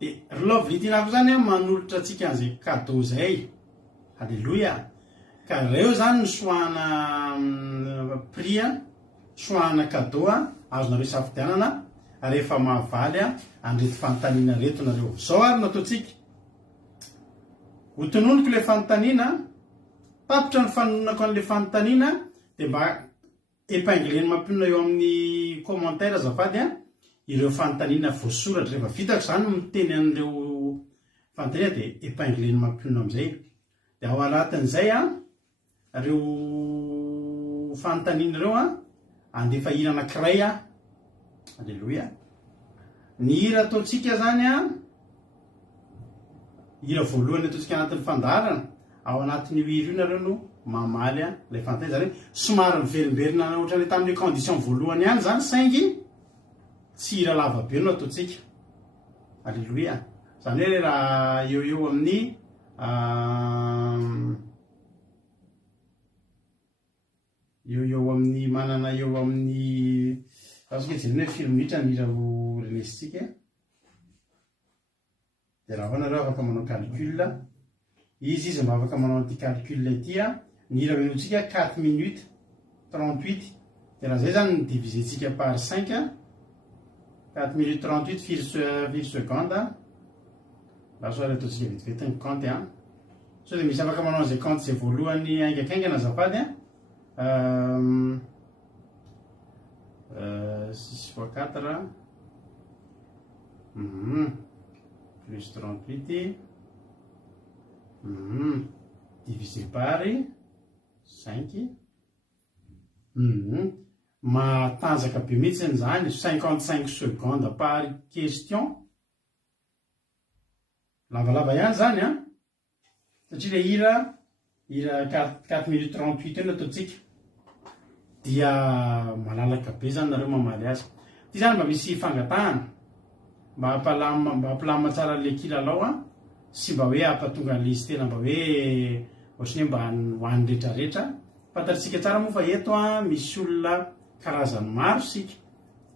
dia relovelitinako zany a manolotra antsika an'izay cadeau zay alleloia ka reo zany ny soahana prix a soahana cadeau a azonareo safidianana rehefa mahavaly a andrety fanontaniana reto nareo zao ary nataotsika hotononiko le fanontaniana tapitra ny fanononako an'le fanontaniana dia mba épingleny mampinona eo amin'ny commentaire azafady a ireo fanontaniana voasoratra rehefa vitako zany miteny an'ireo fanontaniana dia épingleny mampinona amin'izay dia ao anatin'izay a reo fanontaniana ireo a andefa hira anankiray a alleloia ny hira ataotsika zany a hira voalohany ataotsika anatin'ny fandarana ao anatin'io hira io nareo no mamaly a lay fanontaniana zany somary miverimberina ohatrany tamin'ny condition voalohany ihany zany saingy tsy hira lava be no ataotsika alleloia zany hoe raha eo amin'ny eo amin'ny manana eo amin'ny azoko jerena hoe 5 minitra ny hira ho renesitsika dia raha hoanareo afaka manao calcul izy mba afaka manao an'ity calcul ity a ny hira menontsika 4 minutes 38 dia raha zay zany nidivizetsika par 5 4 minutes 38 firy seconde lasoary ataotsika vetivety ny compte a so dia misy afaka manao an'izay compte zay voalohany aingakaingana azafady a 6 fois 4 plus 38 divisé par 5 matanjaka be mihitsy zany 55 secondes par question lavalava ihany zany a satria le hira 4 minutes 38 eo no ataotsika dia malalaka be zany nareo mamaly azy ty zany mba misy fangatahana mba hampilamina tsara le kilalao a sy mba hoe ampatonga an'izy tena mba hoe ohatrany hoe mba hoan'ny rehetrarehetra fantatritsika tsara moa fa eto a misy olona karazany maro sika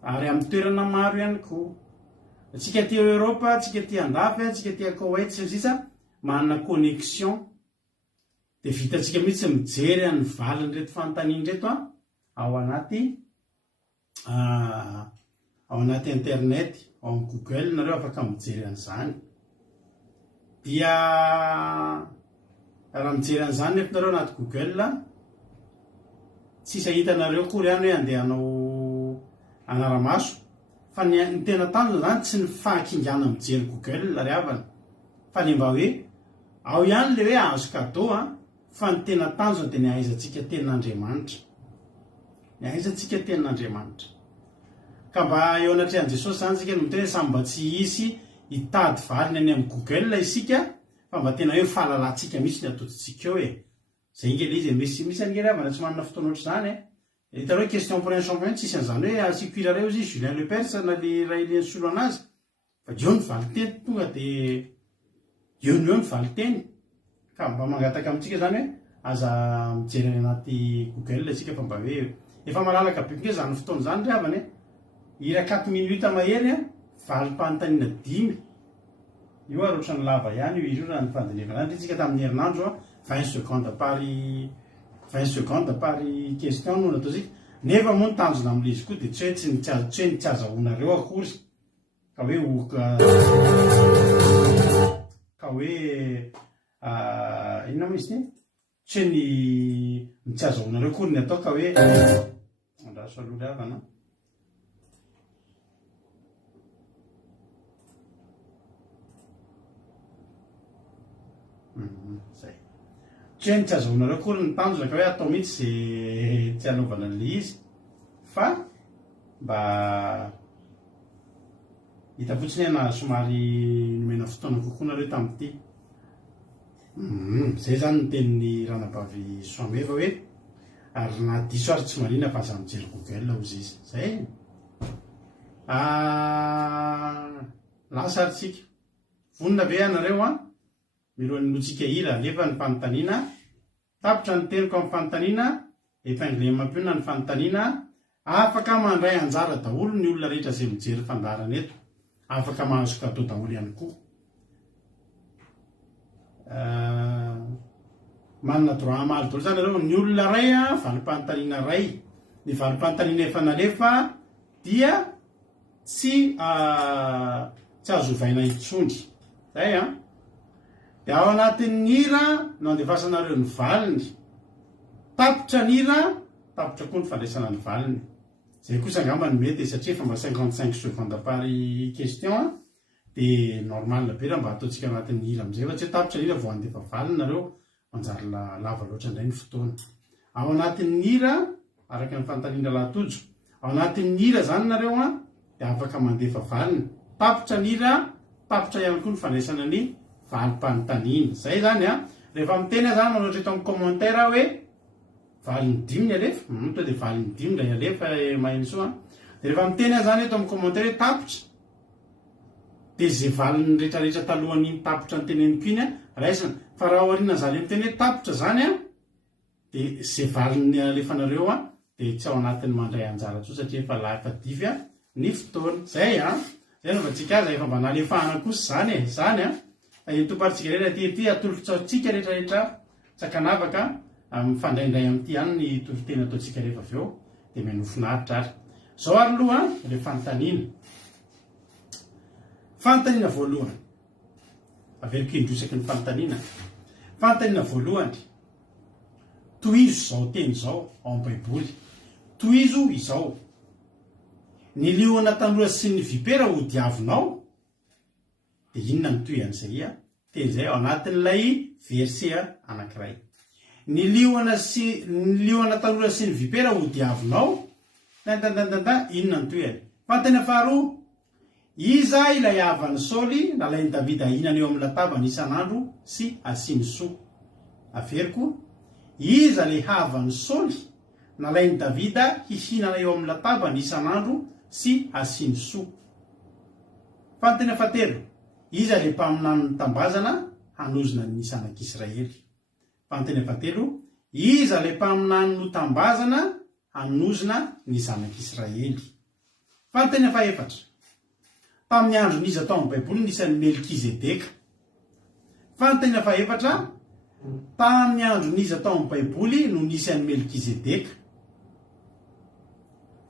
ary amin'ny toerana maro ihany koa tsika ty Europa tsika ty andafy tsika ty Koweït sy ny sisa manana connexion dia vitatsika mihitsy mijery any valiny reto fanontaniana reto a ao anaty internet ao amin'ny Google nareo afaka mijery an'izany dia raha mijery an'izany nefa nareo anaty Google tsisy hitanareo kory ihany hoe andeha hanao anaramaso fa ny tena tanjona zany tsy ny fankingana mijery Google ry havana fa ny mba hoe ao ihany le hoe azo cadeau fa ny tena tanjona dia ny ahaizantsika tenin'Andriamanitra ny ahaizantsika tenin'Andriamanitra ka mba eo anatrehan'i Jesosy zany tsika no miteny hoe samy mba tsy hisy hitady valiny any amin'ny Google isika fa mba tena hoe fahalalantsika misy ny ataontsika eo zay ingely izy misy angely havana tsy manana fotoana ohatr'izany hitanao hoe question pour un champion tsisy an'izany hoe asikuira reo izy Julien Lepers na le raha ileny solo anazy fa eo ny valiteny tonga dia eo ny valiteny ka mba mangataka amintsika zany hoe aza mijery anaty Google isika fa mba hoe efa malalaka be zany fotoana zany ry havana hira 4 minutes mahery valim-panontaniana 5 io ary ohatrany lava ihany io izy raha ny fandinevana any tsika tamin'ny herinandro 20 secondes par question no nataotsika nefa moa ny tanjona amin'le izy koa dia tsy hoe ny tsy azahoanareo akory ka hoe inona moa izy ty tsy hoe ny tsy azahoanareo akory ny atao ka hoe andraso aloha havana zay tsy hoe ny tsy azahoanareo kory ny tanjona ka hoe atao mihitsy zay tsy anaovana an'le izy fa mba hita fotsiny na somary nomena fotoana kokoa nareo tamin'ity zay zany ny tenin'ny ranabavy Soameva hoe ary na diso ary tsy marina fa aza mijery Google ozy izy zay lasa arytsika vonina ve anareo a milohan'ny lotsika ila alefa ny fanontaniana tapitra ny teniko amin'ny fanontaniana epingle mampionina ny fanontaniana afaka mandray anjara daholo ny olona rehetra izay mijery fandarana eto afaka mahazo katao daholo ihany koa manana droit amaly daholo zany nareo ny olona ray a valim-panontaniana ray ny valim-panontaniana efa nalefa dia tsy azovaina intsondry zay a de ao anatin'ny hira no andefasanareo ny valiny tapitra ny hira tapitra koa ny fandraisana ny valiny zay kosa angamba ny mety satria efa mba 55 seconde pary question de normal be raha mba ataontsika anatin'ny hira amizay fa tsy tapitra ny hira vo andefa valiny nareo manjary lava loatra indray ny fotoana ao anatin'ny hira araka ny fanontaniana lahatojo ao anatin'ny hira zany nareo a de afaka mandefa valiny tapitra ny hira tapitra ihany koa ny fandraisana ny valim-panontaniana zay zany a rehefa miteny zany manoatra eto amin'ny commentaire hoe valiny 5 ny alefa to de valiny 5 ndray alefa mahiny soa de rehefa miteny zany eto amin'ny commentaire hoe tapitra de zay valiny rehetrarehetra talohan'iny tapitra ny teneniko iny a raisina fa raha aoriana zany miteny hoe tapitra zany a de zay valiny alefanareo a de tsy ao anatin'ny mandray anjara tso satria efa lafa divy a ny fotoana zay a zay nova tsika aza efa mba nalefahana kosa zany e zany a itoparitsika rehetra ty tolofotsaotsika rehetrarehetra tsakanavaka mifandraindray am'ty hany ny tolotena ataotsika rehefa avy eo de menofinaritra ary zao ary aloha le fanontaniana voalohany averiko indrosaky ny fanontaniana voalohany tohizo zao teny zao ao am baiboly tohizo izao ny lioana tanora sy ny vipera ho diavinao de inona ny toyan'izay a teny zay ao anatin'ilay verset anankiray ny lioana tanora sy ny vipera ho diavinao dandandandanda inona ny toyany fantany faharoa iza ilay avany Saoly nalainy Davida ahinana eo amin'ny latabany isan'andro sy asiny soa averiko iza le havany Saoly nalainy Davida hihinana eo amin'ny latabany isan'andro sy asiny soa fantany fahatelo iza le mpaminano ny tambazana hanozona ny zanak'Israely fantany fahatelo iza le mpaminano ny tambazana hanozona ny zanak'Israely fantany fahaefatra tamin'ny andro niza tao amin'ny baiboly nisan'ny Melkizedeka fantany fahaefatra tamin'ny andro niza tao amin'ny baiboly no nisan'ny Melkizedeka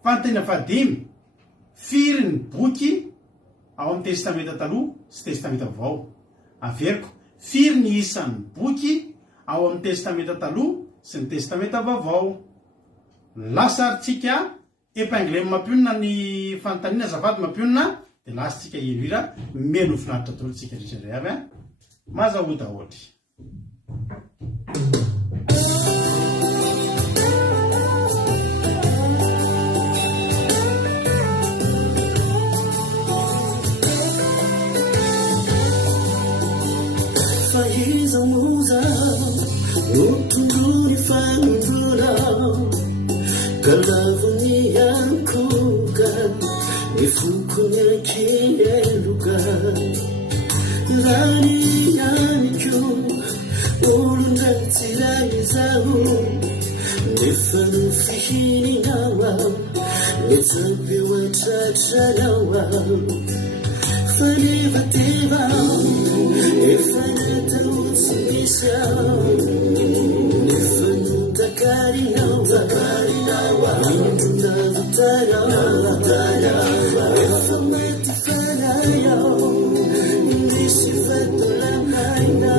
fantany fahadimy firy ny boky ao amin'ny testamenta taloha sy testamenta vaovao averiko firy ny isan'ny boky ao amin'ny testamenta taloha sy ny testamenta vaovao lasaritsika epingle mampionina ny fanontaniana azafady mampionina de lasatsika ihira meno finaritra tolotsika rehetra avy a mazahoda ohatra Faiza muza utunduni fangula galavuni yankuga nifukunya kiyeluga rani yanikyu ulundatiraizau nifanu fihini nawa nitabiwa chacharawa fanivativa ifanata utsisa nifanu takarinawa ndundavutarawa ifamati fanaya ndisifatolamaina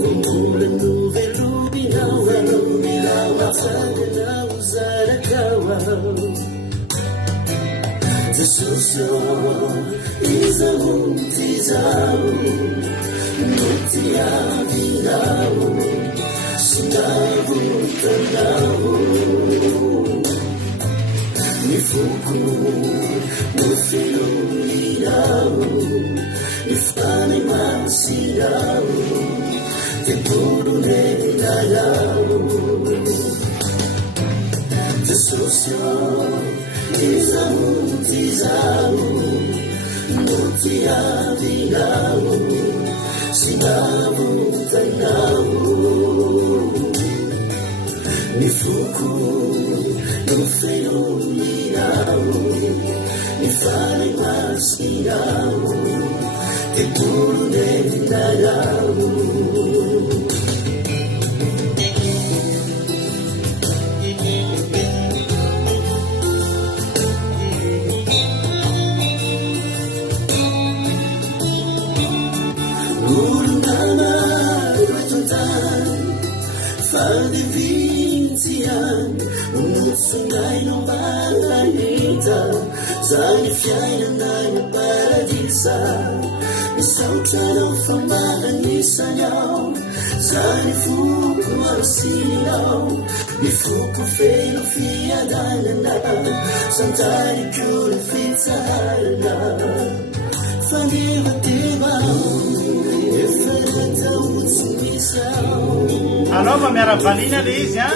kumbula nuvelubinawa tadela uzarakawa Jesuso izamutizao nutiavinao sinavutanao nifuku nufilulirao nifane masirao tepurunenalao Jesuso izamutizao notiavinao sinavutanao nifuku nofeolirao nifale masinao tepulunenarao Fadivintian Unutsunay no malanita Zani fiainanay na paradisa Isautra no famalanisa niyaw Zani fuku arasinaw Nifuku feino fiadanana Santari kula fitsaharana Fanivatibao Efereta utsumisao anaova miara-valina le izy a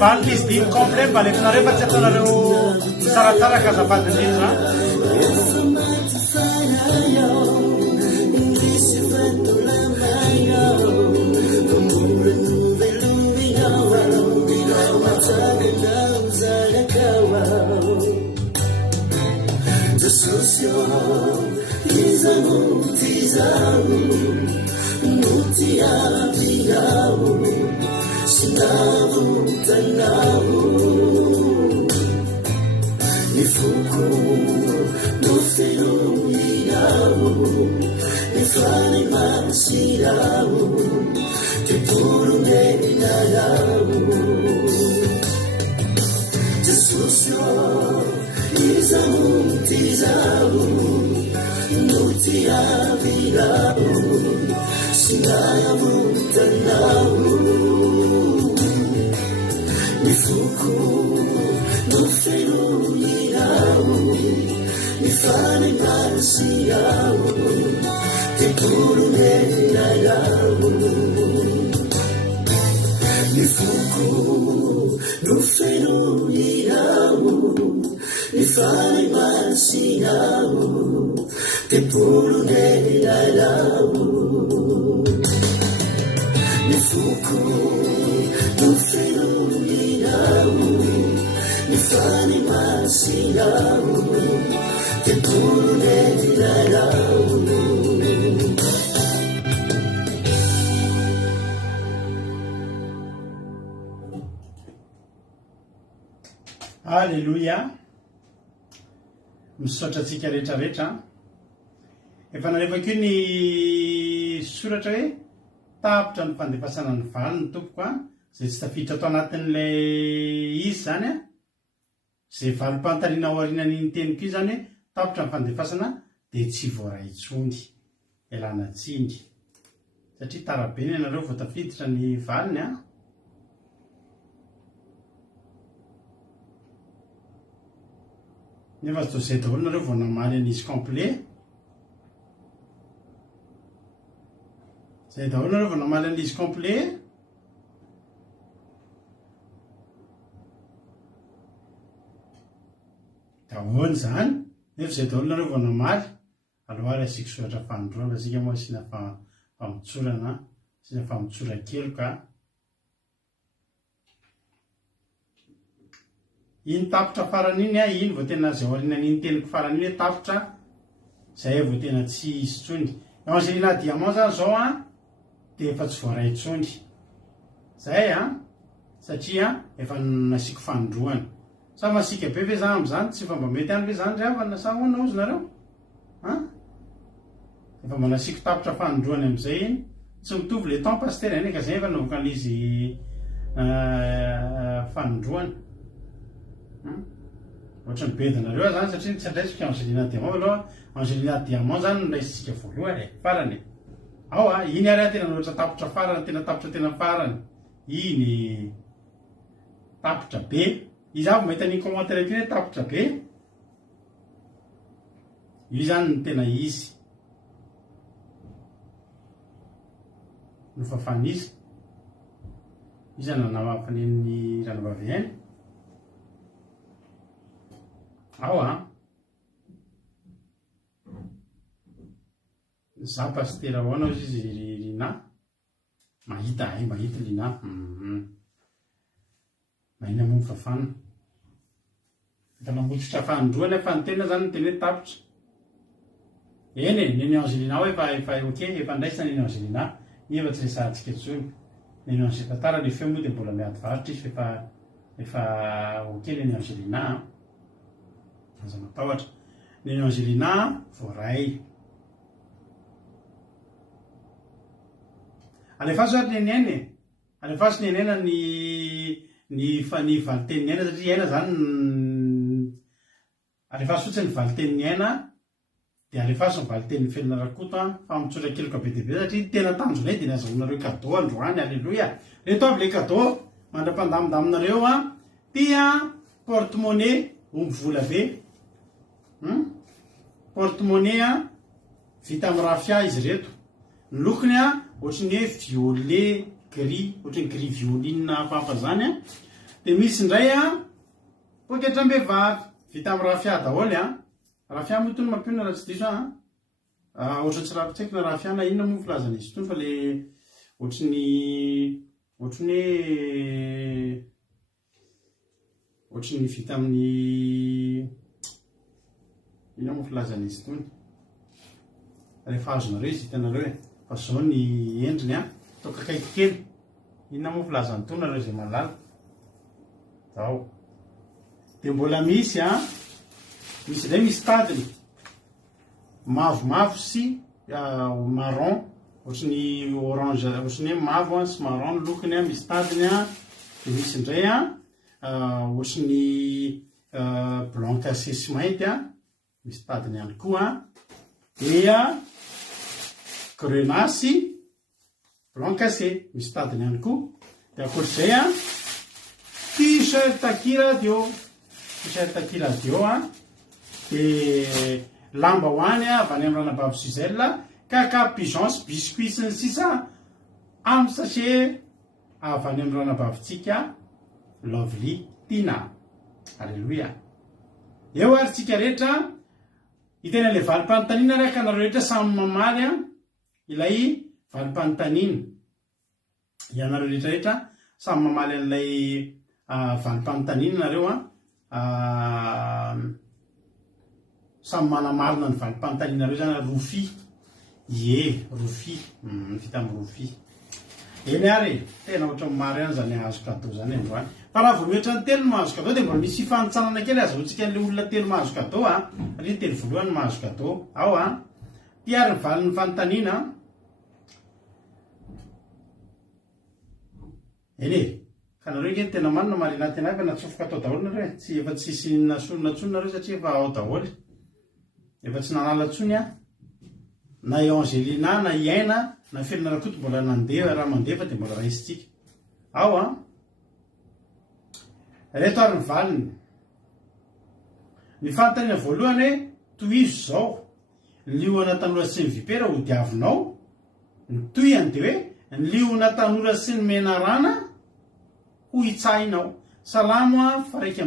valy izy dimy complet mba lefinareo fa tsy ataonareo misarataraka azavadindrindra Nutiavinao sinavutanao nifuku nofelolinao nifale masinao tepulunenarao Jesusyo izamutizao nutiavinao sinavutanao nifuku nofelolinao nifale masinao tepulunenarao nifuku nofelolinao nifale masinao tepulunenarao nifuku nofelolinao nifale masinao tepulunenarao Alleluia misaotra atsika rehetrarehetra efa narevakio ny soratra hoe tapitra ny fandefasana ny valo ny tompoko a zay tsy tafiditra atao anatin'lay izy zany a zay valom-pantaliana ao aorianan'iny teniko io zany hoe tapitra ny fandefasana dia tsy voaraitsony elana tsiny satria tarabe ny ianareo vao tafiditra ny valiny a nefa zao zay daholo nareo vao namaly an'izy complet zay daholo nareo vao namaly an'izy complet dahony zany nefa zay daholo nareo vao namaly aloha asiko soratra fanondroana asika moa sina famitsorana sina famitsora kelo ka iny tapitra farany iny a iny vao tena zay aorinan'iny teniko farany iny hoe tapitra zay vao tena tsy isytsony Angelina Diamant zany zao a dia efa tsy voaraitsony zay a satria efa nasiko fanondroana sa masika be ve zany am'izany tsy fa mba mety any ve zany ry avana sa hoana ozy nareo efa mba nasiko tapitra fanondroany am'izay iny tsy mitovy le temps pasteur eny ka zay efa naovaka an'izy fanondroana ohatry ny bedanareo zany satria tsy andraisika Angelina Diamant aloha Angelina Diamant zany nolaisitsika voalohany farany ao a iny ary a tena nohatra tapitra farany tena tapitra tena farany iny tapitra be izy avy mahita ny commentaire ety hoe tapitra be io zany ny tena izy nofafany izy io zany nanavafanen'ny ranovavy ainy ao a za pastera ahoana izy lina mahita lina mahina momby fafana hitanambotsitra fandroany afanytena zany ny teny hoe tapotra eny neny angelina hoe efa oke efa ndraisana neny angelina efa tsy resahantsika intsony neny angelina le feo moa dia mbola miady varitra izy efa oke neny angelina aza matahotra neny angelina voaray alefaso ary nenene alefaso nenena ny valiteny ny aina satria aina zany alefaso fotsiny ny valiteny aina dia alefaso ny valiteny felina rakoto fa mitsotra keloka be dia be satria tena tanjonay dia nazahoanareo cadeau androany alleloia reto avy le cadeau mandra-pandamindaminareo tia porte-monnaie omby vola be porte-monnaie vita amin'ny rafia izy reto ny lokony ohatrany hoe violet gris ohatrany gris violine hafahafa zany dia misy indray poketra-mbehivavy vita amin'ny rafia daholy rafia moa itony mampionona raha tsy diso ohatry tsy rapitsaiko na rafia na inona moa filazana izy itony fa le ohatrany vita amin'ny inona moa filazana izy itony rehefa azonareo izy hitanareo fa zao ny endriny atao kakaiky kely inona moa filazany tony nareo izay malala zao dia mbola misy indray misy tadiny mavomavo sy marron ohatrany orange ohatrany hoe mavo sy marron ny lokony misy tadiny dia misy indray ohatrany blanc cassé sy mainty misy tadiny ihany koa dia grenasy blanc cassé misy tadiny ihany koa dia akoatr'izay t-shirt kiradio t-shirt kiradio dia lamba hoany avy any amin'ny ranabavy Suzel kaka pigeons biscuit sy ny sisa amin'ny sachet avy any amin'ny ranabavitsika Lovely Tina alleluia eo ary tsika rehetra hitena ilay valim-panontaniana raka nareo rehetra samy mamaly ilay valim-panontaniana ianareo rehetrarehetra samy mamaly an'ilay valim-panontaniana nareo samy manamarina ny valim-panontanianareo zany rofi rofi vita amin'ny rofi eny ary tena ohatra mary any zany ahazo cadeau zany androany fa raha vao mihoatra ny telo no mahazo cadeau dia mbola misy fifanitsanana kely azahoantsika an'ilay olona telo mahazo cadeau satria telo voalohany mahazo cadeau ao tiary ny valin'ny fanontaniana eny ka nareo nge tena manina marina tena efa natsofoka atao daholo nareo tsy efa tsisy nasonona tsony nareo satria efa ao daholy efa tsy nanala tsony na i Angelina na iaina na felina rakoto mbola nandeha raha mandefa dia mbola raisitsika ao reto ary ny valiny ny fanontaniana voalohany tohizo zao ny liona tanora sy ny vipera ho diavinao ny toyany dia hoe ny liona tanora sy ny menarana ho hitsahinao salamo fa 1:20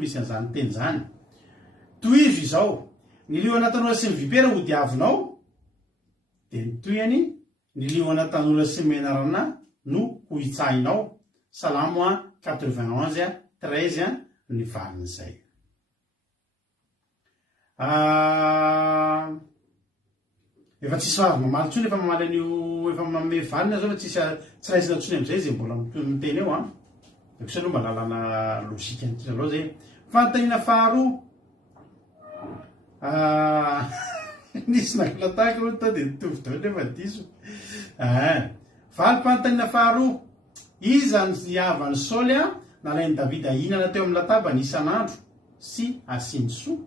misy an'izany teny zany tohizo izao ny liona tanora sy ny vipera ho diavinao dia ny toyany ny liona tanora sy ny menarana no ho hitsahinao salamo 91:13 ny valin'izay efa tsisy avy mamaly tsony efa mamaly an'io efa mame valina zao fa tsisy tsy raisina tsony amin'izay zay mbola miteny eo dia kosa aloha mba lalana logika nytira aloha zay fanontaniana faharoa nisy nakolatahako aloha tao dia nitovy daholo nefa diso valim-panontaniana faharoa iza ny havany Saoly nalainy Davida hihinana teo amin'ny latabany isan'andro sy asiany soa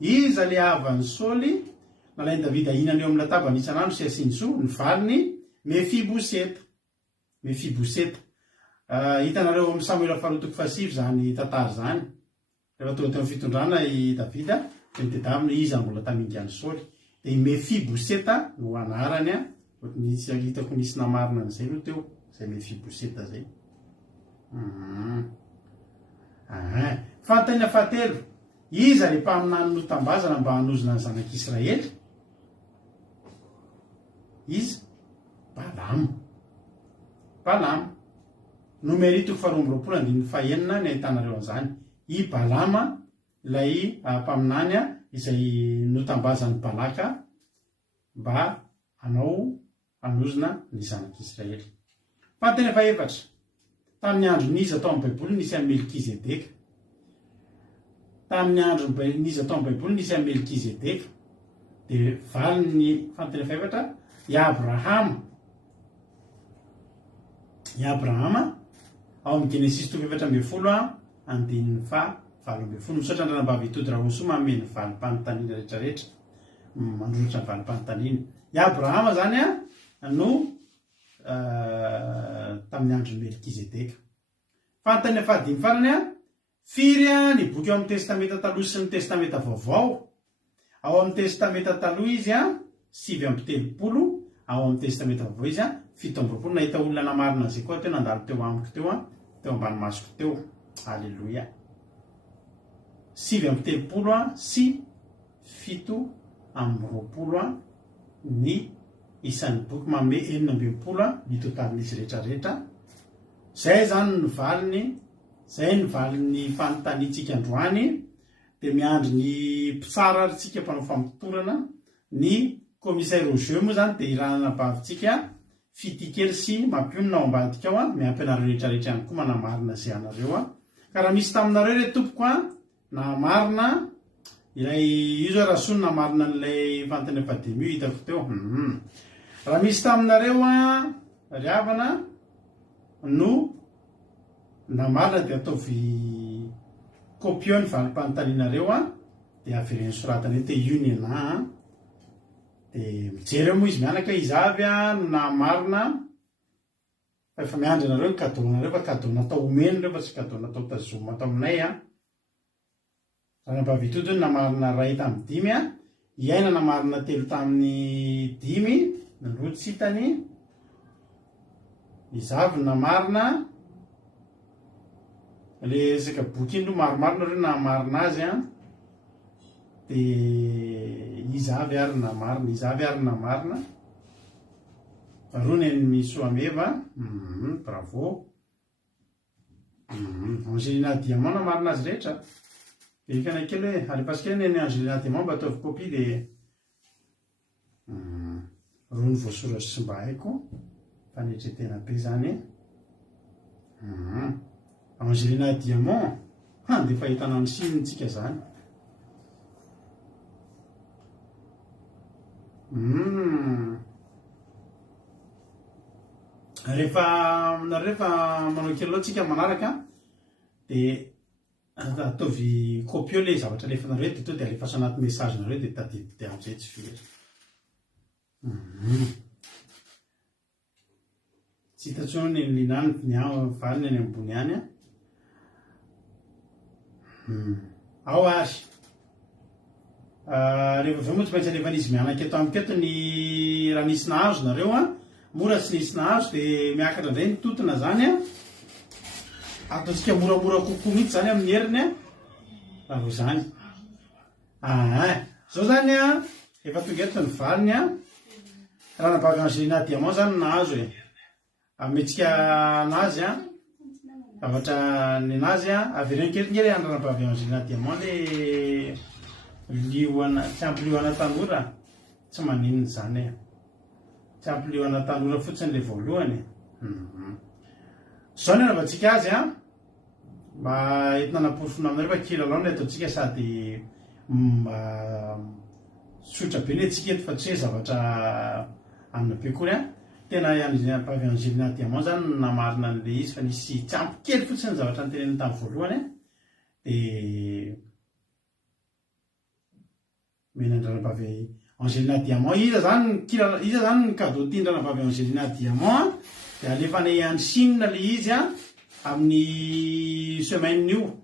iza le havany Saoly nalainy Davida hihinana eo amin'ny latabany isan'andro sy asiany soa ny valiny Mefiboseta hitanareo amin'ny Samuel faharoa fahasivy zany tantara zany rehefa tonga teo amin'ny fitondrana i Davida tedamina iza mbola tamingany Saoly dia Mefiboseta no anarany hitako nisy namarina an'izay aloha teo zay Mefiboseta zay Fantany fahatelo, iza rehefa aminany notambazana mba hanozona ny zanak'Israely? Iza? Balama. Numéri 2:24 ny ahitanareo an'izany. I Balama ilay mpaminany izay notambazany Balaka mba hanozona ny zanak'Israely. Fantany fahaefatra, tamin'ny andro niza tao amin'ny Baiboly nisy amin'ny Melkizedeka. Tamin'ny andro niza tao amin'ny Baiboly nisy amin'ny Melkizedeka. Dia valiny fantany fahaefatra, i Abrahama ao amin'ny Genesis 2:12-20 misaotra andranambavy itody raha hosoa mameny valim-panontaniana rehetrarehetra, mandrolotra ny valim-panontaniana. I Abrahama zany no tamin'ny andron'ny Melkizedeka. Fantany fahadimy farany firy ny boky ao amin'ny testamenta taloha sy ny testamenta vaovao. Ao amin'ny testamenta taloha izy 7:30, ao amin'ny testamenta vaovao izy 7:20. Nahita olona namarina an'izay koa teo nandalo teo amiko teo ambany masoko teo. Alleloia. 7:30 sy 7:20 ny isan'ny boky, manome 9:20 ny totalin'izy rehetrarehetra. Zay zany ny valiny fanontaniantsika androany. Dia miandry ny mpitsara tsika mpanao famotorana, ny commissaire au jeu moa zany dia iranana bavintsika fitikely sy mampionona ao ambadika ao miampy anareo rehetrarehetra ihany koa manamarina izay anareo. Ka raha misy taminareo re tompoko namarina ilay izo rahasoa namarina n'ilay fantany fahadimy io hitako teo. Raha misy taminareo ry havana no namarina dia ataovy kopio ny valim-panontanianareo dia avereny soratany te io ny ana. Dia mijery eo moa izy mianaka izavy no namarina fa efa miandry anareo ny kadonareo fa kadao natao omeny reo fa tsy kadao natao tazoma atao aminay. Ranambavitody ny namarina 2 tamin'ny 5, iaina namarina 3 tamin'ny 5, naloto tsy hitany. Izavy no namarina le resaka boky iny no maromaro nareo namarina azy dia izavy ary namarina. Roa ny misoameva. Bravo. Angelina Diamant namarina azy rehetra. Erikana kely hoe alipasika ny Angelina Diamant mba ataovy kopia dia roa ny voasoratra sy mba haiko fanetretena be zany. Angelina Diamant dia efa hitana ny sinitsika zany. Rehefa manao kely loha tsika manaraka dia ataovy kopio le zavatra alefanareo dia dia alefa anaty mesagenareo dia tadidy amin'izay tsy firy. Tsy hitantsony ny linany ny valiny any ambony any. Ao ary rehefa avy moa tsy maintsy alefa n'izy mianaka eto amiketo ny raha nisy nahazo nareo mora tsy nisy nahazo dia miakatra indray ny totona zany ataontsika moramora kokoa mihitsy zany amin'ny heriny raha vo zany. Zao zany efa tonga eto ny valiny ranambavy Angelina Diamant zany nahazo ametsika anazy zavatra ny anazy avereny kely ny ranambavy Angelina Diamant le tsy ampy lioana tanora tsy maninona zany tsy ampy lioana tanora fotsiny le voalohany. Zao ny anaovantsika azy mba entina naporofona aminareo fa kilalao ny ataontsika sady mba tsotra be ny atsika eto fa tsy hoe zavatra amina be kory tena mpavy Angelina Diamant zany namarina n'le izy fa nisy tsy ampy kely fotsiny ny zavatra nyteneny tamin'ny voalohany dia menandranambavy Angelina Diamant iza zany ny cadeau tiandranambavy Angelina Diamant dia alefanay any Chine le izy amin'ny semaine io.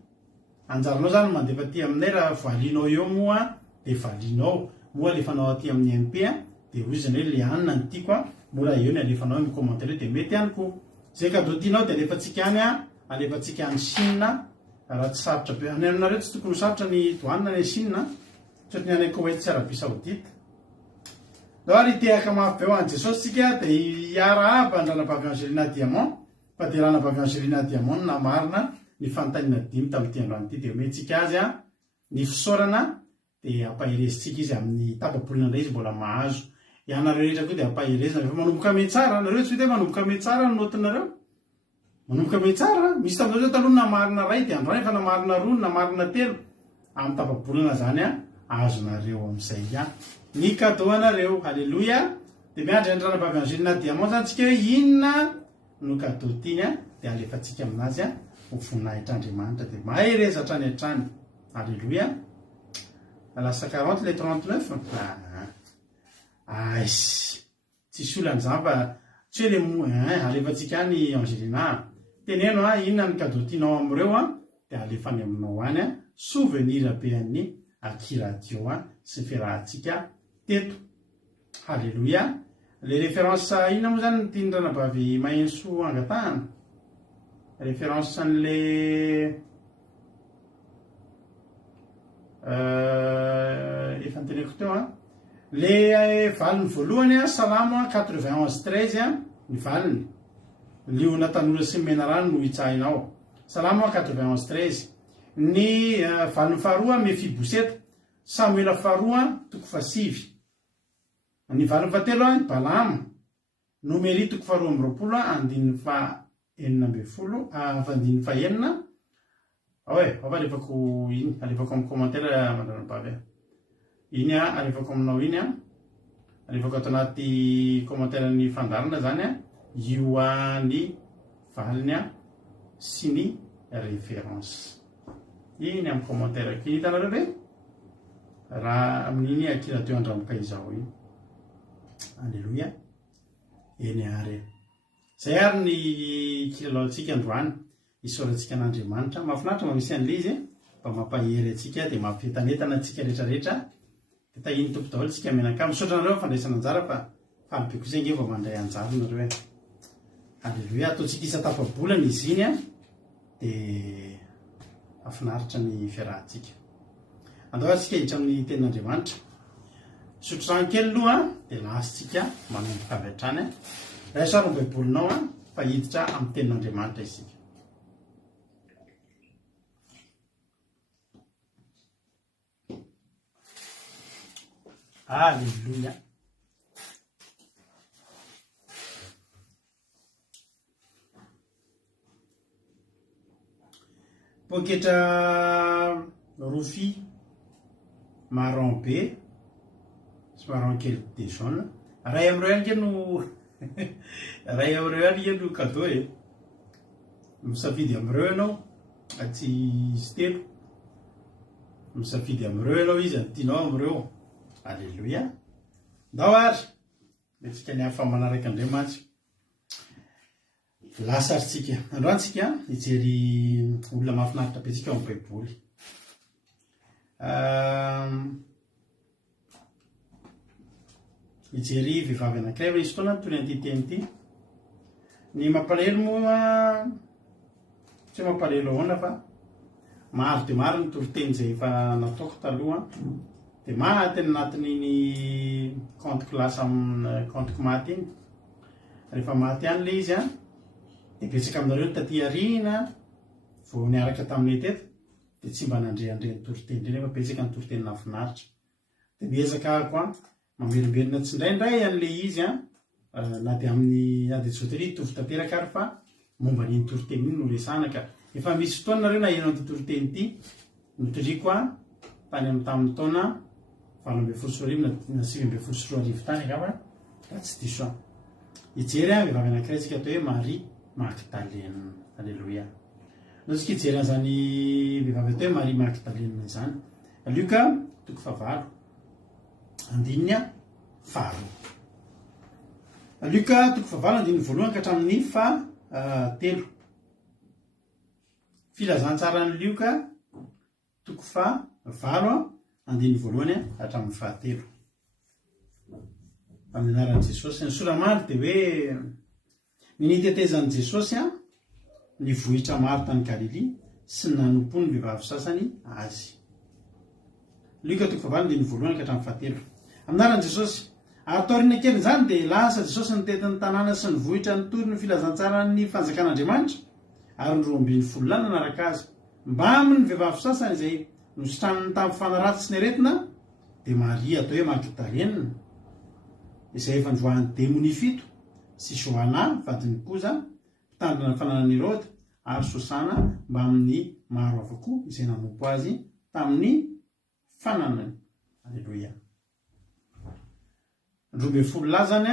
Anjaranao zany mandefa aty aminay raha valinao eo moa dia valinao moa alefanao aty amin'ny MP dia hoy izany hoe le anina ny tiako mora eo ny alefanao mikomantere dia mety ihany koa. Zay cadeau tianao dia alefantsika any Chine raha tsy sarotra be any aminareo tsy tokony ho sarotra ny doanina ny Chine satria ny any Koweït sy Arabie Saoudite. Ary tehaka mafy be ho an'i Jesosy tsika dia hiara-aba ny ranabavy Angelina Diamant fa dia ranabavy Angelina Diamant namarina ny fanontaniana 5 tamin'ity androany ity dia omentsika azy ny fisaorana dia ampahirezintsika izy amin'ny tapabolina indray izy mbola mahazo. Ianareo rehetra koa dia ampahirezy nareo fa manomboka ame tsara nareo tsy hoe manomboka ame tsara ny notinareo manomboka ame tsara misy tamin'izao taloha namarina ray dia androany fa namarina roa namarina telo amin'ny tapabolina zany azonareo amin'izay ny cadeau anareo. Halleloia. Dia miandry ny ranabavy Angelina Diamant zany tsika hoe inona no cadeau tiany dia alefantsika aminazy ho voninahitran'Andriamanitra dia mahereza hatrany hatrany. Halleloia. Lasa 40 le 39 tsisy olana zany fa tsy hoe le alefantsika ny Angelina teneno inona ny cadeau tianao am'ireo dia alefany aminao any souvenir be an'ny Akiradio sy ny fiarahantsika teto. Halleloia. Le référence inona moa zany ny tiany ranabavy Mahenso angatahana référence an'le efa nyteneko teo le valiny voalohany Salamo 91:13 ny valiny liona tanora sy mena rano no hitsahinao. Salamo 91:13. Ny valiny faharoa Mefiboseta Samuela faharoa 7. Ny valiny fahatelo ny Balama Nomeri 2:20 andininy fa 9 fandininy fa 9. Ava alefako iny alefako amin'ny commentaire mandranabavy iny alefako aminao iny alefako ato anaty commentaire ny fandarana zany io ny valiny sy ny référence iny amin'ny commentaire iny hitanareo ve raha amin'iny Akiradio andramoka izao iny. Alleluia. Eny ary zay ary ny kilalaontsika androany isaorantsika an'Andriamanitra mahafinaritra mamisy an'le izy mba mampahery atsika dia mampientanetana atsika rehetrarehetra dia tahiny tompo daholo tsika menaka misaotra anareo fandraisana anjara fa faly be kosa nge vao mandray anjara nareo Alleluia. Ataontsika isa-tapabolana izy iny dia afinaritra ny fiarahantsika. Andao atsika hiditra amin'ny tenin'Andriamanitra. Sotro rano kely aloha dia lasitsika manomboka avy hatrany raha sarony baibolinao fa hiditra amin'ny tenin'Andriamanitra isika. Alleluia. Poketra rofy marron be sy marron kely de jaune ray am'ireo any no ray am'ireo any no cadeau misafidy am'ireo ianao tsy izy telo misafidy am'ireo ianao izy tianao am'ireo. Alleluia. Ndao ary metsika ny hafa manaraka Andriamanitra lasa arytsika androantsika hijery olona mahafinaritra be tsika ao amin'ny baiboly. Hijery vehivavy anankiray hoe izy fotoana toy ny an'ity teny ity ny mampalahelo moa tsy hoe mampalahelo ahoana fa maro dia maro ny toriteny izay efa nataoko taloha dia maty ny anatin'iny compteko lasa amin'ny compteko maty iny rehefa maty any le izy dia betsaka aminareo ny taty ariana vao niaraka taminay teto dia tsy mba nandrehandre ny toriteny ireny efa betsaka ny toriteny nafinaritra dia miezaka ako mamerimberina tsy indraindray an'le izy na dia amin'ny adejoteri tovy tanteraka ary fa momba n'iny toriteny iny no resana ka efa misy fotoana nareo na ianao ty toriteny ity notoriko tany amin'ny tamin'ny taona 9 tany angamba raha tsy diso hijery vehivavy anankiray tsika atao hoe Marie Magdalene. Alleluia. No tsika hijery an'izany vehivavy atao hoe Marie Magdalene izany. Luka 9:1 Luka 9:1 ka hatramin'ny 3. Filazantsara ny Luka 9:1 hatramin'ny 3. Amin'ny anaran'i Jesosy ny soramary dia hoe ny nitetezan'i Jesosy ny vohitra maro tany Galili sy ny nanompo ny vehivavy sasany azy. Luka 2:20 ka hatramin'ny 7. Aminaran'i Jesosy, ataorina kely izany dia lasa Jesosy nitetin'ny tanàna sy ny vohitra nitory ny filazantsara ny fanjakan'Andriamanitra ary ny 12 lana nanaraka azy. Mba amin'ny vehivavy sasany izay nositraniny tamin'ny fanaratsy sy ny aretina dia Maria atao hoe Magdalena izay efa nandroahany demonia 7 sy Joana vadiny koza mpitandrina ny fananan'i Herode ary Sosana mba amin'ny maro avao izay nanompo azy tamin'ny fananany. Alleluia. Ny 12 lahy zany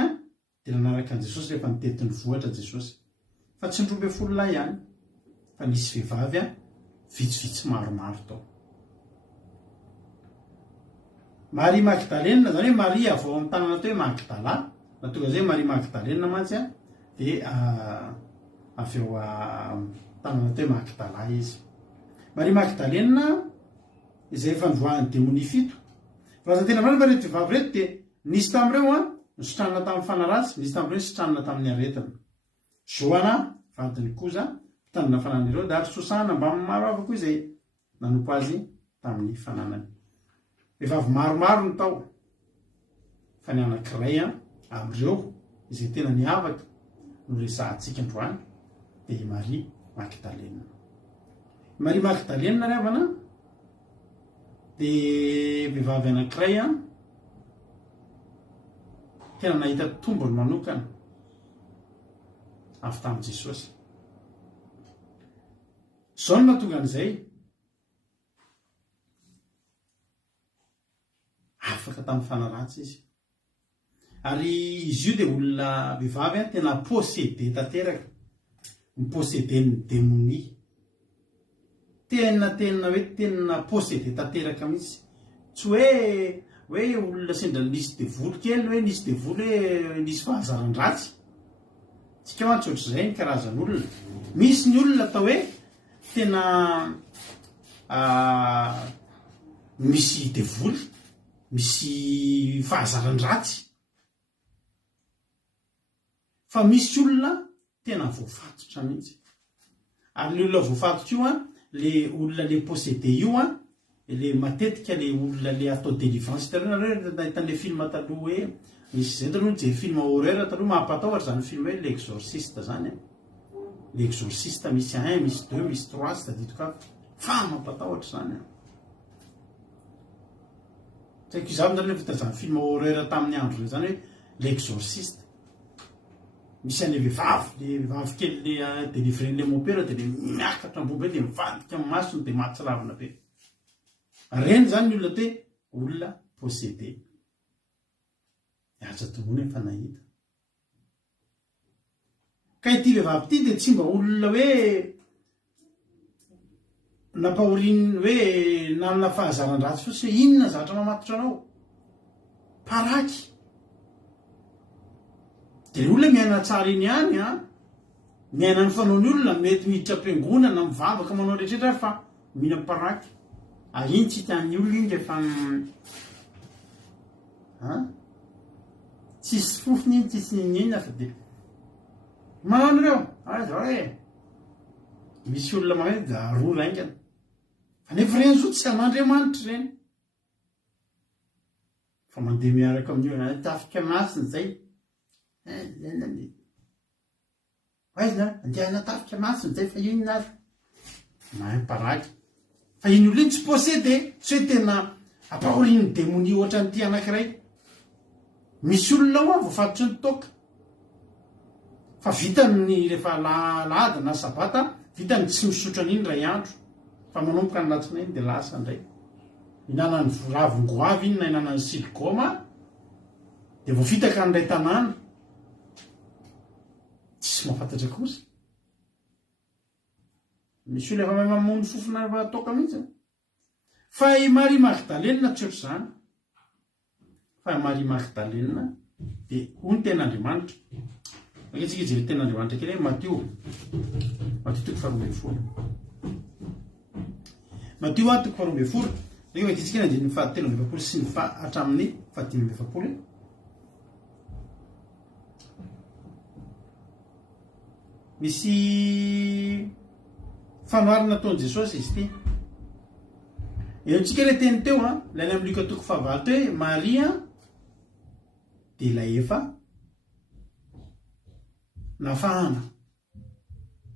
dia nanaraka an'i Jesosy rehefa nitety ny vohatra Jesosy. Fa tsy ny 12 lahy ihany, fa nisy vehivavy vitsivitsy maromaro tao. Maria Magdalena zany hoe Maria vao amin'ny tanana tao hoe Magdala, na tonga zay Maria Magdalena mantsy dia avy eo tanana tao hoe Magdala izy. Maria Magdalena izay efa nandroahany demonia 7. Fa tena marina fa reto vehivavy reto dia nisy tamin'ireo nisotranina tamin'ny fanaratsy, nisy tamin'ireo nisotranina tamin'ny aretina. Joana vadiny koza mpitandrina fananan'i Herode ary Sosana mba amin'ny maro avao koa izay nanompo azy tamin'ny fananany. Vehivavy maromaro ny tao, fa ny anankiray amin'ireo izay tena niavaka no resahantsika androany dia i Maria Magdalena. Maria Magdalena ry havana dia vehivavy anankiray tena nahita tombony manokana avy tamin'i Jesosy. Zao no mahatonga an'izay afaka tamin'ny fanaratsy izy. Ary izy io dia olona vehivavy tena possédé tanteraka, mipossédé ny démonie. Tena hoe possédé tanteraka mihitsy. Tsy hoe olona sendra nisy devoly kely, hoe nisy devoly hoe nisy fahazaran-dratsy. Tsika mantsy ohatr'izay ny karazan'olona. Misy ny olona atao hoe tena misy devoly, misy fahazaran-dratsy. Fa misy olona tena voafatotra mihitsy. Ary ny olona voafatotra io le olona le possédé io le matetika le olona le atao délivrance. Hitanareo nahitan'le film taloha hoe misy zay taloha je film horreur taloha mampatahotra zany film hoe l'exorciste zany. L'exorciste misy 1, misy 2, misy 3 sy tadidiko ka fa mampatahotra zany. Saiko izany zany vita zany film horreur tamin'ny andro reo zany hoe l'exorciste. Misy an'le vehivavy kely le délivren'le mopera dia le miakatra ambombe dia mivadika amin'ny masony dia mahatsiravina be. Reny zany ny olona te olona possédé. Aza tomoana efa nahita. Ka ity vehivavy ity dia tsy mba olona hoe nampahoriny hoe nanana fahazaran-dratsy fotsy hoe inona zavatra mamatotra anao. Paraky. Dia olona miaina tsara iny ihany miaina ny fanaony olona mety miditra am-piangonana mivavaka manao rehetrarehetra fa mihina paraky. Iny tsy hitan'ny olona iny rehefa tsisy fofony iny, tsisy ninina fa dia manao ireo zao hoe misy olona manao dia roa raingana. Fa nefa reny zao tsy an'Andriamanitra reny. Fa mandeha miaraka amin'io tafika masina zay. Andeha anatafika masina zay fa inona azy paraky. Fa iny olona iny tsy possédé, tsy hoe tena ampahoriny démonie ohatra n'ity anankiray. Misy olona voafatotry ny toka. Fa vitany rehefa lahady na sabata, vitany tsy misotra an'iny ray andro. Fa manomboka ny latsinainy dia lasa indray. Inanany ravin-goavy iny na inanany siligoma dia vao vitaka n'ilay tanàna. Tsy mahafantatra kosa. Misy olona efa mahay mamono fofona rehefa toka mihitsy. Fa i Maria Magdalena tsy ohatr'izany. Fa Maria Magdalena dia hoy ten'Andriamanitra. Antsika ijery ten'Andriamanitra kely hoe Matteo 12. Matteo 12. Rehefa itsika na dia ny 7 sy ny hatramin'ny 5. Misy fanoary nataony jesosy izy ty eotsika le teny teo lainy amin'ny lika toko fahavalo teo hoe Maria de ilay efa nafahana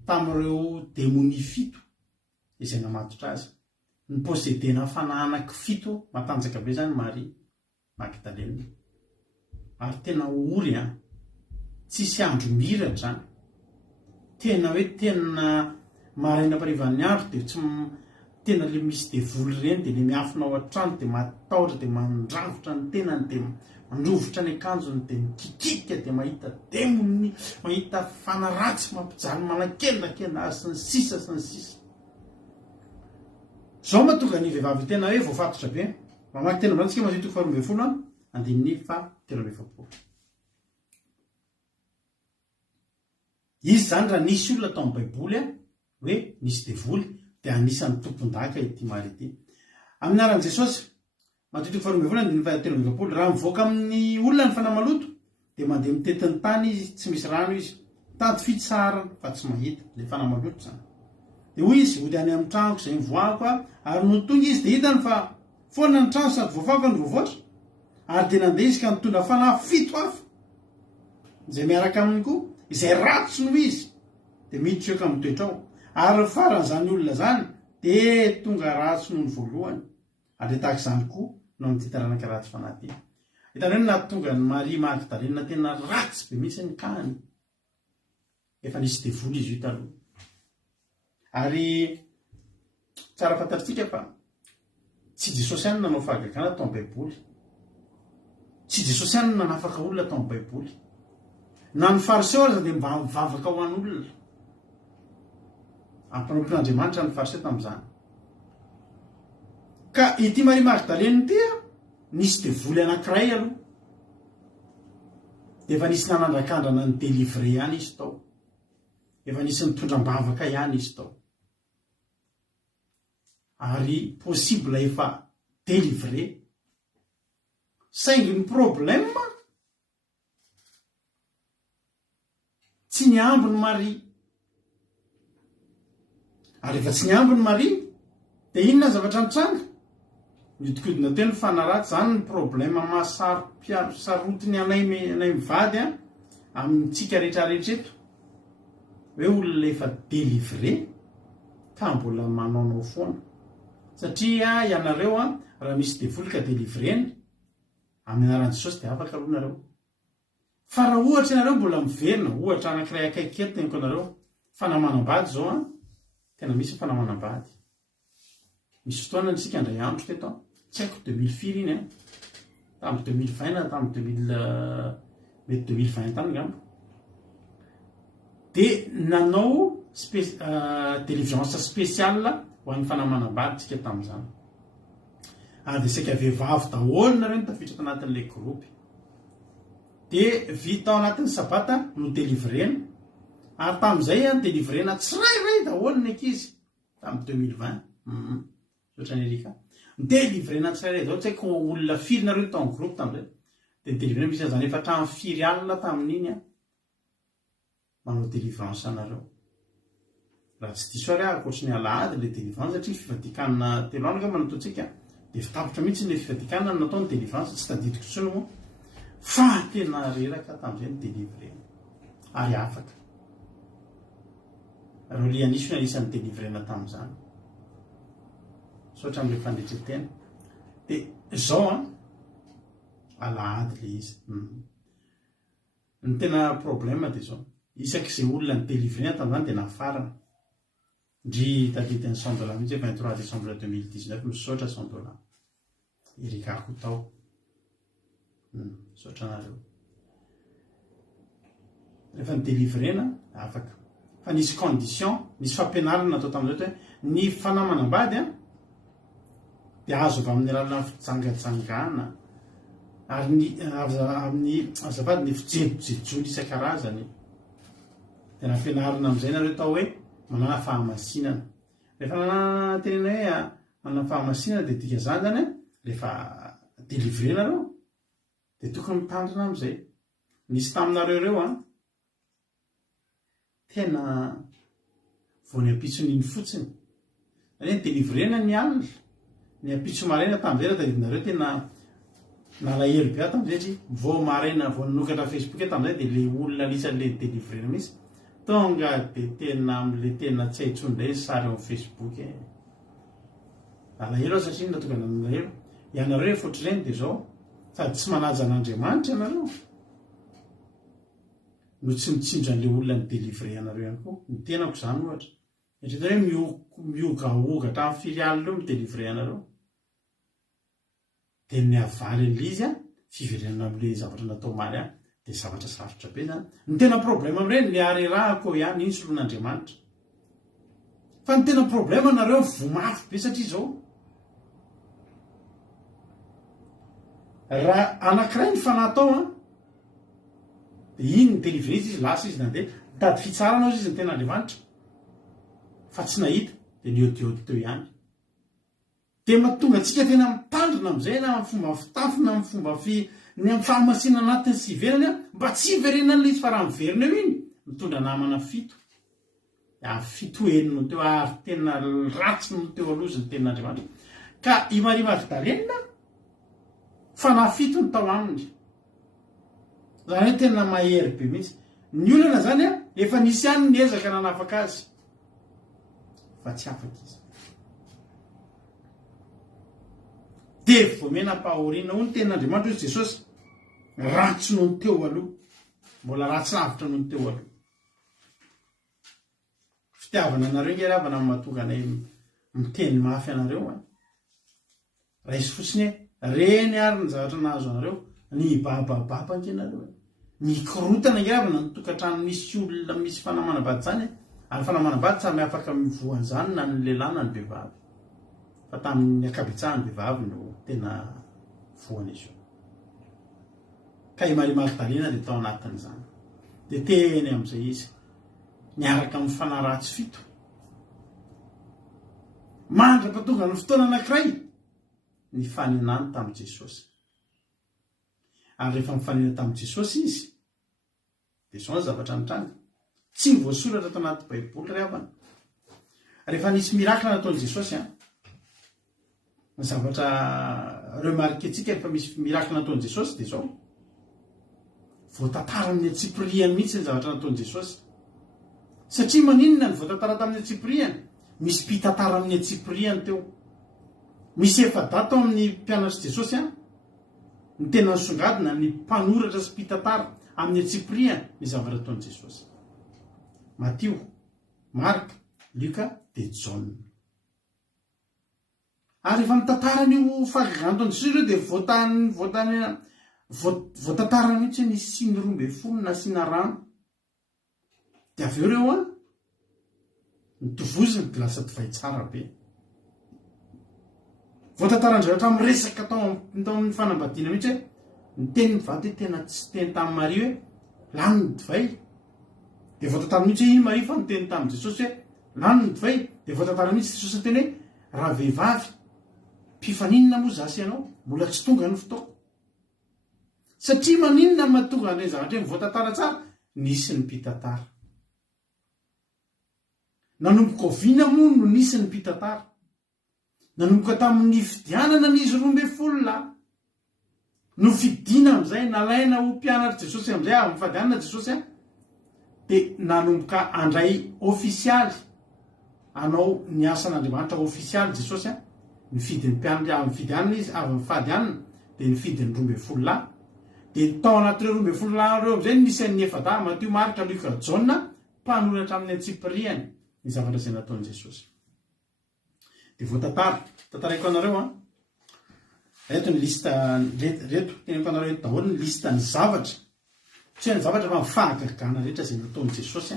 tamin'ireo démonie fito izay namatotra azy ny possédena fanahanaky fito matanjaka be zany Maria Magdalena ary tena ory tsisy andro miratra tena hoe tena maraina parivan'ny andro de tsy tena le misy devoly reny de le miafina ao an-trano de matahotra de mandravotra ny tenany de mandrovotra ny akanjony de mikikika de mahita demony mahita fanaratsy mampijaly manakendakenda azy sy ny sisa sy ny sisa zao mahatonga ny vehivavy tena hoe voafatotra be mamaky tena mrantsika mazy toko 12 andininy 17. Izy zany raha nisy olona tao amin'ny baiboly hoe nisy devoly de anisan'ny tompon-daka ity Maria ity amin'ny aran'i Jesosy matotoko 12 andininy 17 raha mivoaka amin'ny olona ny fanamaloto de mandeha mitetin'ny tany izy tsy misy rano izy tady fitsara fa tsy mahita le fanamaloto zany de hoy izy ody any amin'ny tranoko zay mivoako ary notonga izy de hitany fa foana ny trano sady voafafa ny voavoatra ary de nandeha izy ka nitondra fanahy fito hafa zay miaraka aminy koa izay ratsy no izy de miditra eo ka mitoetra ao ary faran'izany olona zany de tonga ratsy noho ny voalohany ary le tahaka izany koa no amin'ity taranaka ratsy fanahy ty hitany hoe nahatonga ny Maria Magdalena tena ratsy be mihitsy ny kahany efa nisy devoly izy io taloha ary tsara fantatritsika fa tsy Jesosy ihany nanao fahagagana tao amin'ny baiboly tsy Jesosy ihany nanafaka olona tao amin'ny baiboly na ny fariseo aza de mba mivavaka ho an'olona ampanompon'Andriamanitra ny fariseo tamin'izany ka ity Maria Magdalena ty nisy devoly anankiray aloha de efa nisy nanandrakandrana ny délivrer ihany izy tao efa nisy nitondram-bavaka ihany izy tao ary possible efa délivrer saingy ny problème tsy niambiny Maria ary efa tsy niambiny Maria de inona zavatra nitranga midikoidina teny fanaratsy zany ny problème mahasarotiny anay mivady amintsika rehetrarehetra eto hoe olona efa délivrer ka mbola manaonao foana satria ianareo raha misy devoly ka délivreny amin'ny anaran'i Jesosy de afaka aloha nareo fa raha ohatra ianareo mbola miverina ohatra anankiray akaiky eto teniko anareo fanamanam-bady zao tena misy fanamanam-bady misy fotoana nisika andray andro teto tsy haiko 2000 iny tamin'ny 2020 na tamin'ny 2020 tany ngambo de nanao délivrance spéciale ho an'ny fanamanam-bady tsika tamin'izany ary de seka vehivavy daholo nareo nitafitra tanatin'le groupe de vita ao anatin'ny sabata no délivrena ary tamin'izay délivrena tsirairay daholo ny ankizy tamin'ny 2020 ohatrany Erika délivrena tsirairay daholo tsy haiko olona firy nareo tao amin'ny groupe tamin'izay de délivrena misy zany efa hatramin'ny 4 alina tamin'iny manao délivrance anareo raha tsy diso ary akoatry ny alahady le délivrance satria fivadikanina telo andro ka manataontsika de fitapitra mihitsy le fivadikanina natao ny délivrance tsy tadidiko tsony moa fa tena reraka tamin'izay ny délivrena ary afaka reo lianisy no anisan'ny délivrena tamin'izany sotra amin'le fandretretena de zao alahady le izy ny tena problème de zao isak'izay olona ny délivrena tamin'izany de nafarana ndry tadidiny $100 mihitsy 23 décembre 2019 misaotra $100 irikako tao misaotra anareo rehefa ny délivrena afaka fa nisy condition nisy fampianarana natao tamin'izay hoe ny fanamanam-bady de azo avy amin'ny alalana fijangajangana ary ny amin'ny azafady ny fijerijojolo isan-karazany de nampianarana amin'izay nareo tao hoe manana fahamasinana rehefa nanana tenena hoe manana fahamasinana de dika zany zany rehefa délivrena reo de tokony mitandrina amin'izay nisy taminareo reo tena vao ny ampitson'iny fotsiny ny delivrena ny alina ny ampitso maraina tamin'izay raha tadidinareo tena nalahelo be tamin'izay vao maraina vao nanokatra Facebook tamin'izay dia le olona lisan'le delivrena misy tonga dia tena am'le tena tsy haitsondray sary ao Facebook alahelo satria natokana nalahelo ianareo rehefa ohatr'ireny dia zao sady tsy manaja an'Andriamanitra ianareo no tsy mitsinjo an'le olona ny delivre anareo ihany koa ny tenako izany ohatra etreta hoe miogaogatra amin'ny filialy reo midelivre anareo dia ny avaly an'le izy fiverenana amin'le zavatra natao maly dia zavatra sarotra be zany ny tena problème amin'ireny le arerahako ihany iny solon'Andriamanitra fa ny tena problème anareo vomafy be satria zao raha anankiray ny fanatao dia iny ny delivre izy lasa izy nandeha mitady fitsarana izy ny tena Andriamanitra fa tsy nahita dia niodiody teo ihany dia mahatonga antsika tena mitandrina amin'izay na amin'ny fomba fitafina amin'ny fomba ny amin'ny fahamasina anatiny sy iverany mba tsy iverenana le izy fa raha miverina eo iny mitondra namana fito enina no teo ary tena ratsy no teo aloza ny ten'Andriamanitra ka i Maria Magdalenina fa nafito ny tao aminy zany hoe tena mahery be mihitsy ny olana zany efa nisy any ny ezaka nanafaka azy fa tsy afaka izy dia vomena pahoriana ho ny ten'Andriamanitra izy Jesosy ratsy no ny teo aloha mbola ratsy lavitra no ny teo aloha fitiavana anareo nge ravana mahatonga anay miteny mafy anareo raha izy fotsiny reny ary ny zavatra nahazo anareo ny babababa nkenareo mikorotana nge ravana ny tokantrano misy olona misy fanamanabady zany ary fanamanabady samy afaka mivoan'izany na ny lehilahy na ny vehivavy fa tamin'ny akabetsahany vehivavy no tena voana izy io ka i Maria Magdalena dia tao anatin'izany dia teny amin'izay izy niaraka amin'ny fanaratsy fito mandra-patonga ny fotoana anankiray ny faninany tamin'i Jesosy ary rehefa mifanina tamin'i Jesosy izy dia zao ny zavatra nitranga tsy voasoratra tao anaty baiboly ry havana rehefa nisy mirakla nataon'i Jesosy ny zavatra remarquentsika rehefa misy mirakla nataon'i Jesosy dia zao voatantara amin'ny Tsipriany mihitsy ny zavatra nataon'i Jesosy satria maninona ny voatantara tamin'ny Tsipriany misy mpitantara amin'ny Tsipriany teo misy efadato amin'ny mpianatry Jesosy ny tena nisongadina ny mpanoratra sy mpitantara amin'ny Tsipriany ny zavatra nataon'i Jesosy Matio, Marka, Luka dia Jaona ary rehefa mitantara n'io fahagagana Jesosy ireo dia voatantara mihitsy ny siny 12 na sina rano dia avy eo ireo nitovoziny dia lasa divay tsara be voatantaran-javatra miresaka tao amin'ny fanambadiana mihitsy hoe ny teny mivady tena tsy teny tamin'ny Maria hoe lany ny divay dia voatantara mihitsy hoe iny Maria fa niteny tamin'i Jesosy hoe lany ny divay dia voatantara mihitsy Jesosy teny hoe raha vehivavy mpifaninona moa zasy ianao mbola tsy tonga ny fotoako satria maninona mahatonga an'ilay zavatra hoe voatantara tsara nisy ny mpitantara nanomboka oviana moa no nisy ny mpitantara nanomboka tamin'ny fidianana n'izy 12 no fidiana amin'izay nalaina ho mpianatra Jesosy amin'izay amin'ny fadianana Jesosy dia nanomboka andray ofisialy anao ny asan'Andriamanitra ofisialy Jesosy ny fidin'ny mpianatra amin'ny fidianana izy avy amin'ny fadianana dia ny fidin'ny 12 dia tao anatin'ireo 12 ireo amin'izay nisy an'ny efada Matio, Marka, Luka, Jaona mpanoratra amin'ny Tsipriany ny zavatra izay nataon'i Jesosy dia voatantara tantaraiko anareo reto ny lista reto teneko anareo daholo ny lista ny zavatra tsy hoe ny zavatra fa mifahagagana rehetra izay nataon'i Jesosy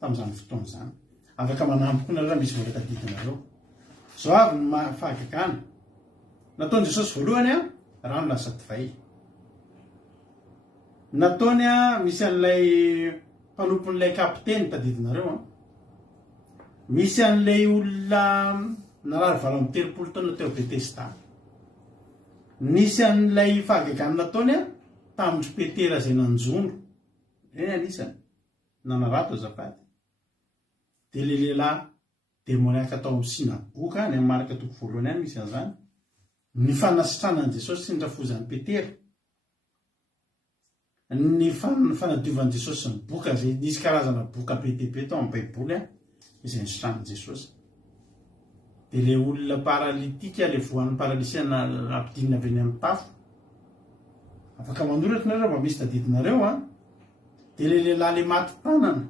tamin'izany fotoana izany afaka manampy koa nareo misy vola tadidinareo zao avy ny mifahagagana nataon'i Jesosy voalohany raha milasa divay nataony misy an'ilay mpanompon'ilay kapiteny tadidinareo misy an'ilay olona narary 30 taona teo Betesda nisy an'ilay fahagagana nataony tamin'ny Petera izay nanjono eny anisany nanarato azafady dia le lehilahy demoniaka atao amin'ny sinagoka ny amin'ny marika toko voalohany any misy an'izany ny fanasitranan'i Jesosy sy ny rafozan'i Petera, ny fanadiovan'i Jesosy sy ny boka zay nisy karazana boka be dia be tao amin'ny baiboly izay nisotranin'i Jesosy. Dia le olona paralitika, le voan'ny paralisia ampidinina avy eny amin'ny tafo, afaka manoratra nareo mba misy tadidinareo dia le lehilahy le maty tanana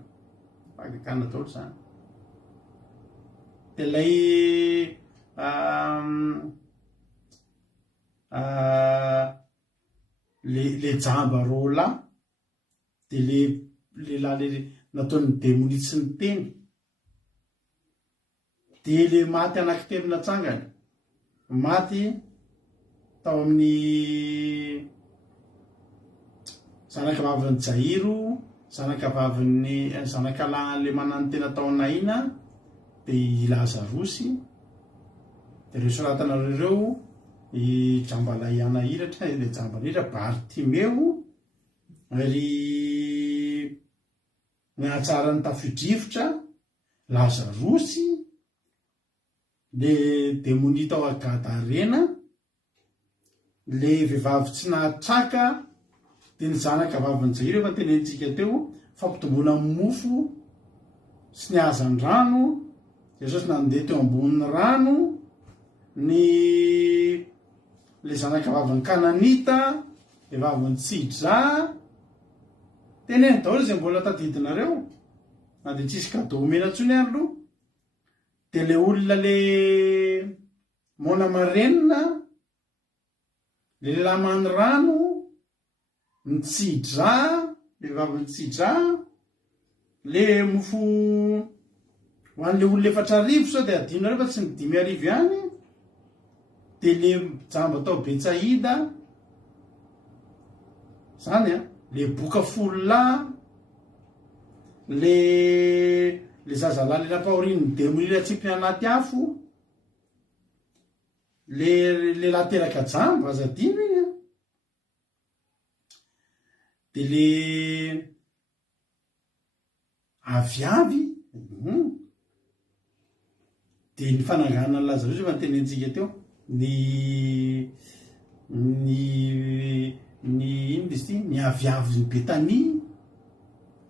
fagakana daholo zany. Dia ilay le jamba rola dia le lehilahy le nataony demonity sy ny teny, dia le maty anankitelo natsangany, maty tao amin'ny zanakavavin'ny Jairo, zanakalahan'le manano tena tao Naina, dia i Lazarosy. Dia ireo soratanareo i jambalay anahiratra, ile jambanahiratra Bartimeo, ry ny atsarany tafidrivotra Lazarosy, le demonita ao Gadarena, le vehivavy tsy nahatraka dia ny zanakavavin'ny Jairo efa tenentsika teo, fampitomboana mofo sy ny hazan-drano. Jesosy nandeha teo ambonin'ny rano, le zanakavavin'ny Kananita, vehivaviny Tsidra, teneny daholo izay mbola tadidinareo na dia tsisy kadô omena intsony ary aloha. Dia le olona le mona marenina, le lehilahy many rano, ny Tsidra, vehivaviny Tsidra, le mofo ho an'le olona 4 arivo sao dia adinonareo fa tsy ny 5 arivo ihany, dia le jamba tao Betsaida zany le boka folonahy, le zazalahy le nampahorian'ny demonila tsipy anaty afo, le lahy teraka jamba aza dino iny dia le aviavy, dia ny fananganana Lazarosy efa nytenentsika teo, ino izy ty, ny aviavy ny Betania,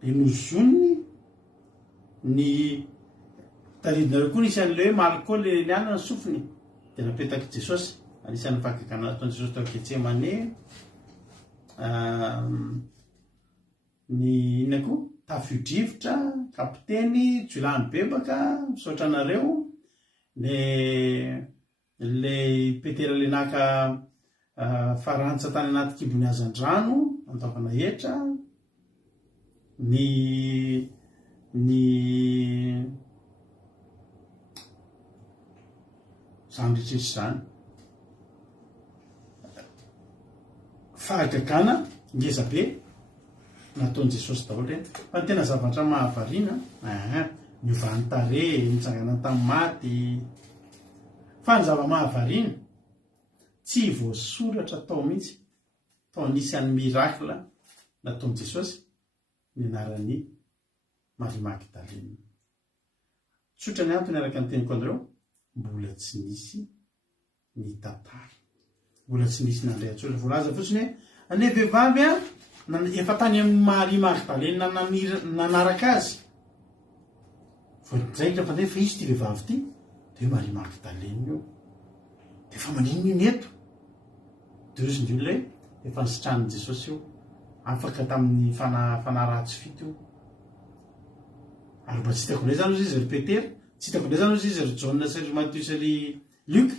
le nozoniny, ny taridinareo koa nisy an'le hoe Malko le liana ny sofiny, dia napetaka Jesosy, anisan'ny fakakana ataon'i Jesosy tao Getsemane. Ny inona koa tafio-drivotra, kapiteny, jolany bebaka, misaotra anareo, le Petera le naka farantsa tany anaty kibony hazan-drano antaovana hetra, ny zany rehetra zany fahagagana ngeza be nataon'i Jesosy daholo reny. Fa ny tena zavatra mahavariana ny ovan'ny tare, nitsangana tamin'ny maty, fa ny zava-mahavariana tsy voasoratra tao mihitsy, tao anisan'ny mirakla nataon'i Jesosy ny anaran'ny Maria Magdalena. Tsotra ny antony araka ny teniko anareo, mbola tsy nisy ny tantara, mbola tsy nisy nandray antsoatra. Voalaza fotsiny hoe ane vehivavy efa tany amin'ny Maria Magdalena nanaraka azy, zay rehefa fa izy ty vehivavy ty dia Maria Magdalena io, dia efa manino iny eto, dia izy ny olona efa nisitranin'i Jesosy io, afaka tamin'ny fanaratsy fito io. Ary mba tsy hitako indray zany ozy izy ry Petera, tsy hitako indray zany ozy izy ry Jaona sy ry Matteo sy ry Luka,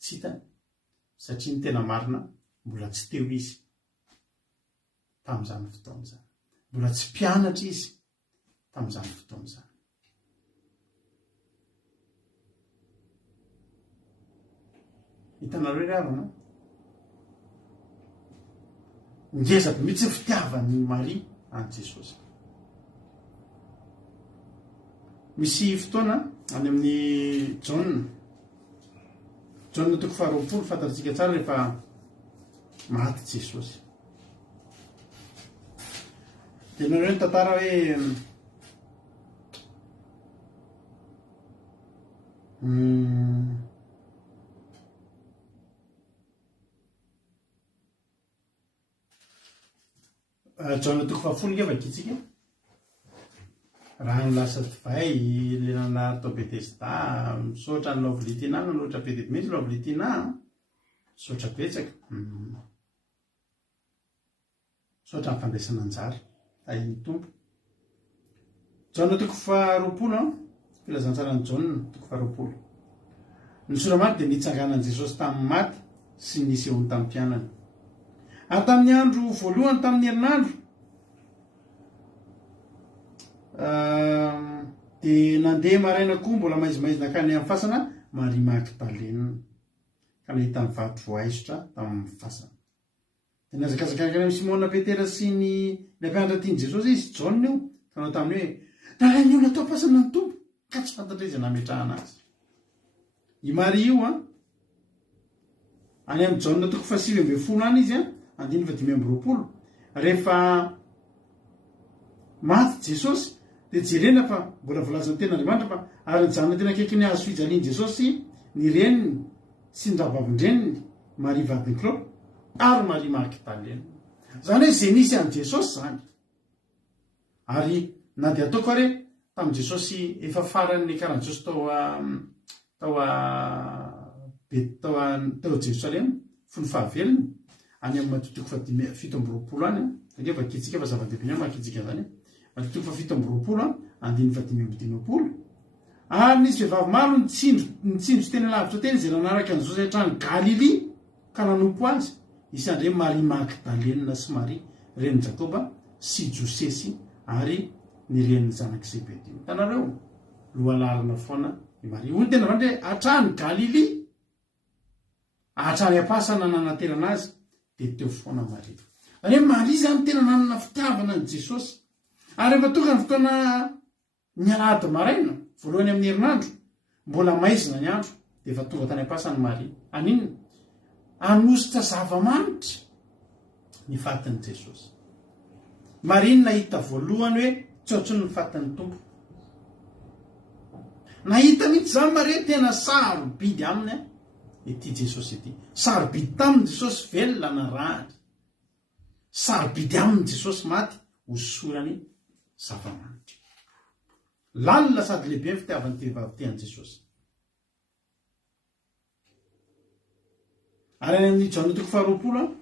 tsy hitany, satria ny tena marina mbola tsy teo izy tamin'izany fotoana izany, mbola tsy mpianatra izy tamin'izany fotoana izany. Hitanareo ry havana, ngezako mihitsy ny fitiavan'ny Maria an'i Jesosy. Misy fotoana any amin'ny Jaona toko 20, fantatsika tsara rehefa maty Jesosy. Dia nareo ny tantara hoe jaona toko fahafolo nge vakitsika raha nolasa divay lenana atao betesda misaotra ny lovilitina naloatra be dia mihitsy lovilitina misaotra betsaka misaotra ny fandraisana anjara ahiny tompo jaona toko faharoapolo filazantsarany jaona toko faharoapolo ny soramaty dia nitsanganan Jesosy tamin'ny maty sy nisehony tamin'ny mpianany ary tamin'ny andro voalohany tamin'ny herinandro dia nandeha maraina koa mbola maizimaizina ka ny amin'ny fasana Maria Magdalena ka nahita ny vato voaisotra tamin'ny fasana dia nazakazakana amin'ny Simona Petera sy ny mpianatra tiany Jesosy izy Jaona io tanao tamin'ny hoe raha ny olona tao am-pasana ny tompo ka tsy fantatra izy nametrahana azy i Maria io any amin'ny Jaona toko fahasivy amby folo any izy 9:20 rehefa maty Jesosy dia jerena fa mbola volazan'ny ten'Andriamanitra fa ary ny janona tena akaiky ny azo fijaliany Jesosy ny reniny sy ny ravavin-dreniny Maria vadiny Clopa ary Maria Magdalena zany hoe izay nisy an' Jesosy zany ary na dia ataoko ary tamin'ny Jesosy efa faran'ny karan'i Jesosy tao Jerosalema fony fahavelony any amin'ny matotoko fa 7 any satria vakitsika fa zava-dehibe ny makitsika zany matotoko fa 7 andiny fa 5 ary nisy vehivavy maro nitsindro tena lavitra teny izay nanaraka ny Jesosy hatrany Galili ka nanompo azy isandre Maria Magdalena sy Maria reniny Jakoba sy Josesy ary ny reniny zanak' Zebedy tanareo lohalalana foana ny Maria ony tena zany hoe hatrany Galili hatrany am-pasana nanaterana azy dia teo foana Maria zany hoe Maria zany tena nanana fitiavana ny Jesosy ary efa tonga ny fotoana ny alahady maraina voalohany amin'ny herinandro mbola maizina ny andro dia efa tonga tany am-pasany Maria aninona anositra zava-manitra ny fatin'i Jesosy Maria nahita voalohany hoe tsaotsony ny fatin'ny tompo nahita mihitsy zany Maria tena sarobidy aminy ity Jesosy ity sarobidy tamin'ny Jesosy velona na rany sarobidy aminy Jesosy maty hosorany zava-manitra lalina sady lehibe ny fitiavany teany Jesosy ary any amin'ny Jaona toko faharoapolo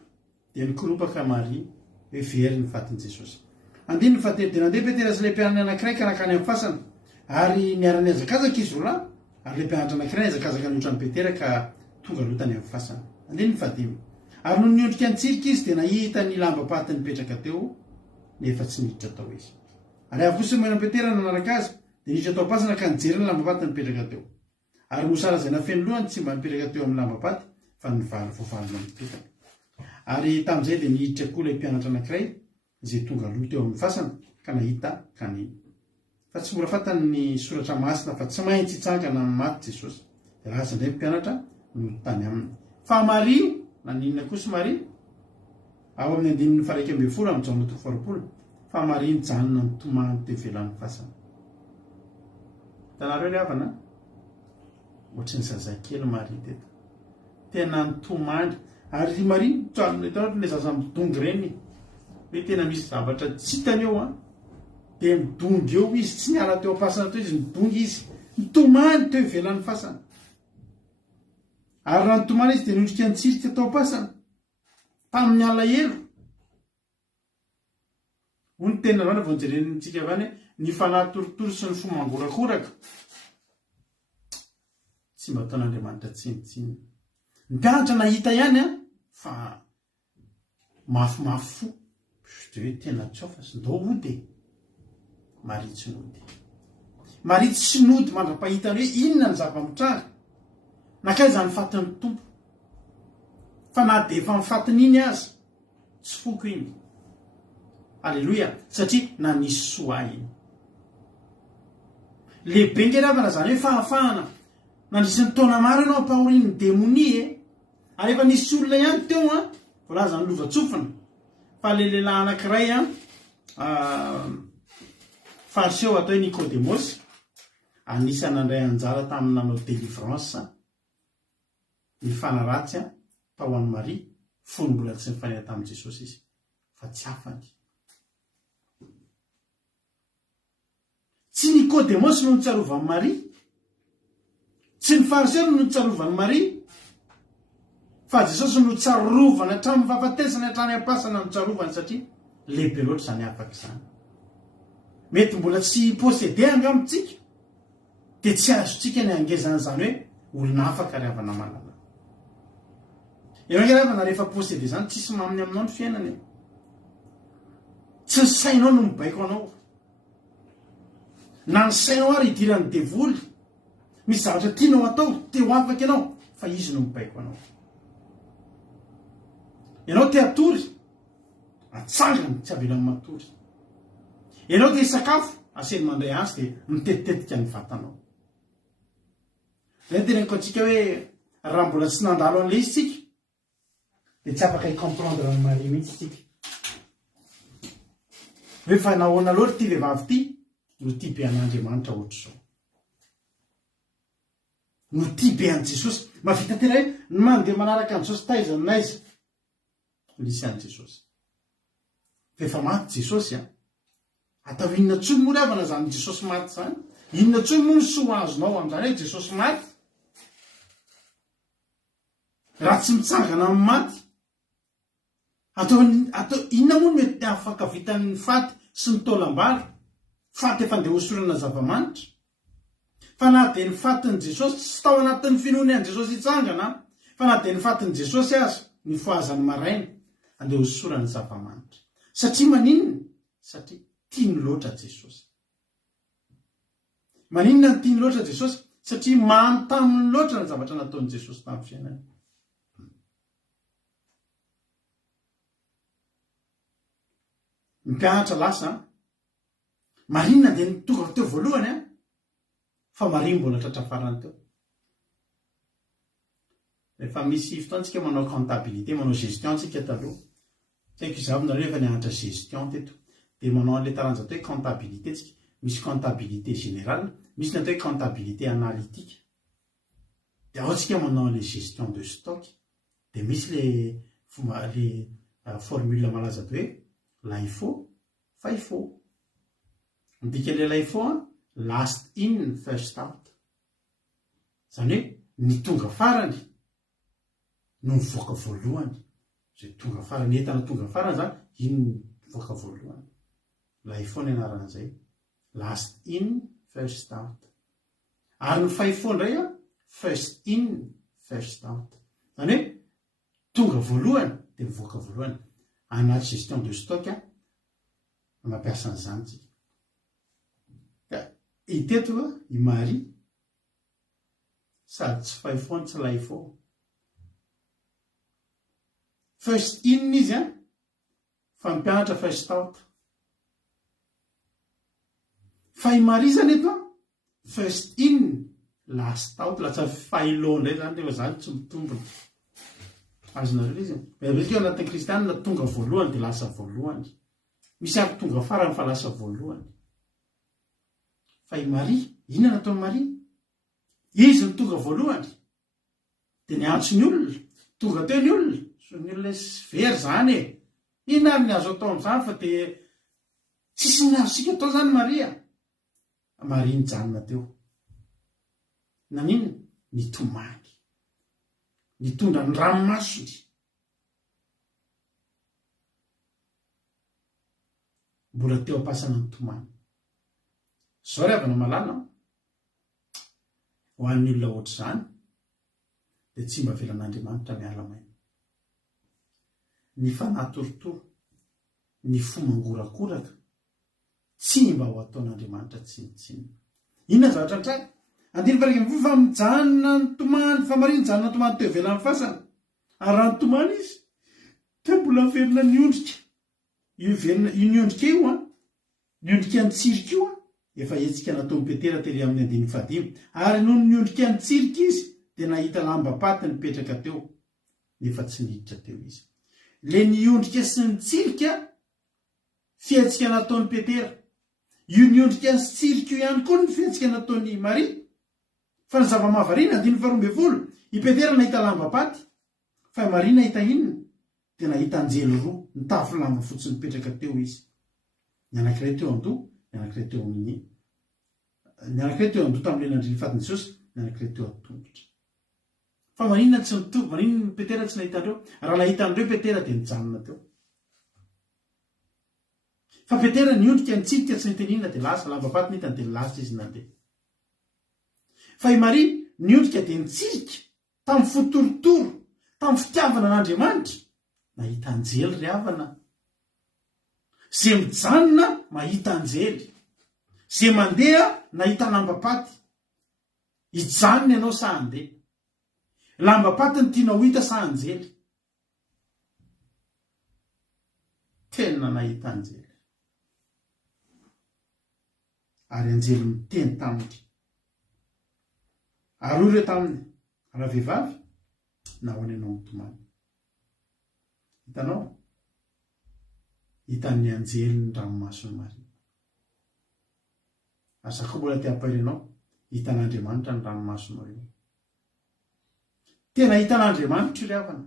dia nikoropaka Maria hoe very ny fatin'i Jesosy andiny ny fahatelo dia nandeha Petera sy le mpianatra anankiray ka nakany amin'ny fasana ary niarany hazakazaka izy roa ary le mpianatra anankiray hazakazaka niotrany Petera ka tonga lotany amin'ny fasana andiny ny fahadimy ary no niondrika nitsirika izy dia nahita ny lamba-paty nipetraka teo nefa tsy niditra tao izy ary avy kosa Simona Petera nanaraka azy dia niditra tao am-pasana ka nijery ny lamba-paty nipetraka teo ary mosara zay nafeny lohany tsy mba nipetraka teo amin'ny lamba-paty fa nyvalo voavalona mipetaka ary tamin'izay dia niditra koa ilay mpianatra anankiray izay tonga loha teo amin'ny fasana ka nahita kanina fa tsy mbola fantany ny soratra masina fa tsy maintsy hitsangana ny maty Jesosy dia raha zandray mpianatra no tany aminy fa Maria naninona kosa Maria ao amin'ny 9:20 amin'ny Jaona toko faharoapolo fa Maria nijanona nitomany teo ivelan'ny fasana tanareo le havana ohatry ny zazakely Maria teto tena nitomany ary Maria le zaza midongy reny hoe tena misy zavatra tsy hitany eo dia midongy eo izy tsy niala teo am-pasana teo izy midongy izy nitomany teo ivelan'ny fasana ary raha nitomany izy dia nondrika nitsirika tao am-pasana tamin'ny alahelo hoy ny tena zany vao nijerenitsika avany ny fanahy torotoro sy ny fo mangorakoraka tsy mba ataon'Andriamanitra tsinitsiny ny mpianatra nahita ihany fa mafimafy fo dia hoe tena tsao fa sy ndao ody Maria tsy nody Maria tsy nody mandra-pahitany hoe inona ny zava-mitranga nakaiza ny fatin'ny tompo fa na dia efa mifatiny iny azy tsy foko iny alleloia satria na nisy soa iny lehibe ngeravana zany hoe fahafahana nandrisin'ny taona maro ianao ampahorian'ny demonia ary efa nisy olona ihany teo voalaza ny lovatsofina fa le lehilahy anankiray fariseo atao hoe Nikodemosy anisan'andray anjara tamin'ny nanao délivrance ny fanaratsy tao an'ny Maria fony mbola tsy nifanena tamin'i Jesosy izy fa tsy afany. Tsy Nikodémosy no nitsarovany Maria, tsy ny fariseo no nitsarovany Maria, fa Jesosy no tsarovana hatramin'ny fahafatesana hatrany am-pasana no tsarovany satria lehibe loatra izany afaka izany. Mety mbola tsy possédé angamitsika dia tsy azotsika ny angezan'izany hoe olona afaka ry havana malala. Ianao nge ravana rehefa possédé izany tsisy maminy aminao ny fiainana. Tsy ny sainao no mibaiko anao. Na ny sainao ary hidiran'ny devoly, misy zavatra tianao atao, te ho afaka ianao, fa izy no mibaiko anao. Ianao te hatory, atsangany tsy avela matory. Ianao te sakafo, aseny mandray azy dia mitetitetika ny vatanao. Zay teneniko antsika hoe raha mbola tsy nandalo an'ilay izy tsika dia tsy afaka hicomprendre ny Maria mihitsy tsika. Hoe fa nahoana loatra ity vehivavy ity no tia be an'Andriamanitra ohatr'izao. No tia be an' Jesosy. Mavita tena hoe ny mandeha manaraka an' Jesosy taiza n'aiza. Nisy an' Jesosy. Rehefa maty Jesosy atao inona tsoy moa ravana zany Jesosy maty zany? Inona tsoy moa ny soa azonao amin'izany hoe Jesosy maty? Raha tsy mitsangana amin'ny maty, atao inona moa mety afaka vitan'ny faty sy ny tolambary? Faty efa andeha hosorana zava-manitra. Fa na dia ny fatiny Jesosy tsy tao anatin'ny finoany Jesosy hitsangana, fa na dia ny fatiny Jesosy azy ny foazany maraina andeha hosorana zava-manitra. Satria maninona? Satria tiany loatra Jesosy. Maninona ny tiany loatra Jesosy? Satria manontany loatra ny zavatra nataon'i Jesosy tamin'ny fiainany. Ny mpianatra lasa, marinona dia tonga teo voalohany fa Maria mbola tratrafarany teo. Rehefa misy fotoantsika manao comptabilité, manao gestion tsika taloha. Tsy haiko izavy nareo efa nianatra gestion teto. Dia manao an'ilay taranja atao hoe comptabilité tsika. Misy comptabilité générale, misy ny atao hoe comptabilité analytique. Dia ao tsika manao an'ilay gestion de stock. Dia misy ilay formule malaza hoe LIFO, FIFO. Midika ilay LIFO last in, first out. Izany hoe ny tonga farany no mivoaka voalohany. Izay tonga farany, entana tonga farany zany, iny mivoaka voalohany. LIFO ny anaran'izay. Last in, first out. Ary ny FIFO indray first in, first out. Izany hoe tonga voalohany dia mivoaka voalohany. Anaty gestion de stock mampiasa an'izany tsika. Iteto i Maria sady tsy FIFO tsy LIFO. First in izy fa mpianatra first out. Fa i Maria zany eto first in, last out. Latsa failo indray zany rehefa zany tsy mitombona. Azonareo izy. Beresika eo anatin'ny kristianina tonga voalohany dia lasa voalohany. Misy aby tonga farany fa lasa voalohany. Fa i Maria, inona nataon'i Maria? Izy ny tonga voalohany. Dia niantso ny olona, tonga teo ny olona, so ny olona very zany e. Inona ary ny azo atao amin'izany fa dia tsisy ny azosika atao zany Maria. Maria nijanona teo. Naninona? Nitomany. Nitondra ny ranomasony. Mbola teo am-pasana nitomany. Zao ry havana malala ho an'ny olona ohatr'izany dia tsy mba velan'Andriamanitra miala maina. Ny fanatorotoro, ny fo mangorakoraka tsy mba ho ataon'Andriamanitra tsinitsinina. Inona zavatra antray? Andiny varika fa mijanona nitomany, fa Maria nijanona nitomany teo ivelan'ny fasana. Ary raha nitomany izy dia mbola verina niondrika. Io niondrika io niondrika ny tsirika io efa etsika nataon'i Petera tery amin'ny 15. Ary noho niondrika ny tsirika izy dia nahita lamba-paty nipetraka teo nefa tsy niditra teo izy. Le niondrika sy ny tsirika fietsika nataon'i Petera. io niondrika ny tsirika io ihany koa ny fiantsika nataony Maria. Fa ny zava-mahavariana 12 i Petera nahita lamba-paty, fa Maria nahita inona? Dia nahita anjely roa nitafy lamba fotsiny mipetraka teo izy. Ny anankiray teo an-doha, ny anankiray teo amin'ny ny anankiray teo an-doha tamin'ilay nandriny fatin Jesosy, ny anankiray teo an-tongotra. Fa maninona tsy nitovy, maninona Petera tsy nahita andreo? Raha nahita andreo Petera dia nijanona teo. Fa Petera niondrika nitsirika tsy nitenina dia lasa lamba-paty nitany dia lasa izy nandeha. Fa i Maria niondrika dia nitsirika tamin'ny fotorotoro, tamin'ny fitiavana n'Andriamanitra, nahita anjely ry havana. Zay mijanona mahita anjely, zay mandeha nahita lamba-paty. Hijanona ianao sa handeha? Lamba-paty ny tianao hita sa anjely? Tena nahita anjely. Ary anjely miteny taminy. Ary ireo taminy, raha vehivavy na ho anao mitomany. Hitanao? Hitan'ny anjely ny ranomasony Maria. Asa koa mbola te-hampairinao, hitan'Andriamanitra ny ranomasonao io. Tena hitan'Andriamanitra io ry havana.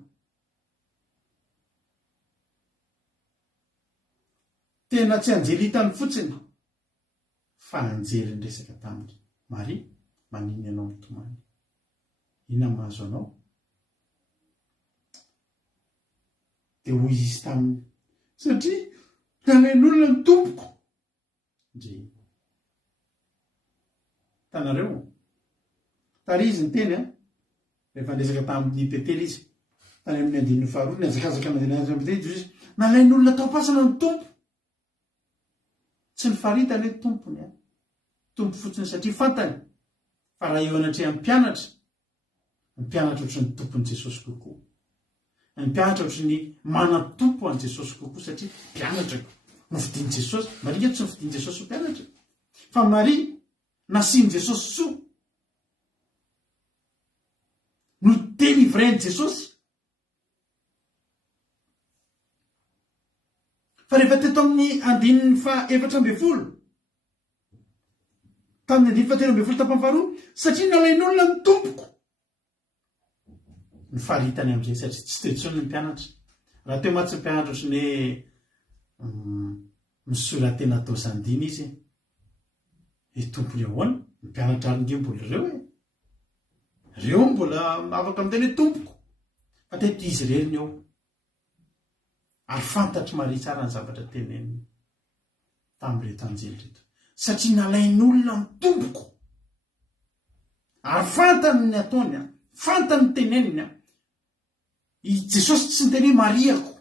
Tena tsy anjely hitany fotsiny, fa anjely ny resaka taminy. Maria, maniny ianao mitomany. Inona mahazo anao? Dia hoy izy taminy, satria nalain'olona ny tompoko. Ndre tanareo, tary izy ny teny rehefa ndresaka tamin'ny Petera izy, tany amin'ny 2 ny azakazaka mandeha Petera izy, nalain'olona tao pasana ny tompo. Tsy ny faritany hoe tompony, tompo fotsiny satria fantany. Fa raha eo anatreha mpianatra ohatry ny tompon'i Jesosy kokoa. Ny mpianatra ohatry ny mana-tompo an' Jesosy kokoa satria mpianatra novidian'i Jesosy. Maria tsy novidian'i Jesosy ho mpianatra. Fa Maria nasian'i Jesosy soa. No délivrain'i Jesosy. Fa rehefa teto amin'ny 14, tamin'ny 13 tapany faharoa, satria nalain'olona ny tompoko. Ny faritany amin'izay satria tsy tetsony ny mpianatra. Raha teo matsy ny mpianatra ohatry ny misola tena atao sandiny izy. Tompony ahoana? Ny mpianatra ary mbola ireo Reo mbola afaka miteny hoe tompoko. Fa teto izy reriny eo. Ary fantatry Maria tsara ny zavatra teneniny tamin'ireto anjely reto. Satria nalain'olona ny tompoko. Ary fantany ny ataony, fantany ny teneniny. I Jesosy tsy niteny hoe Mariako,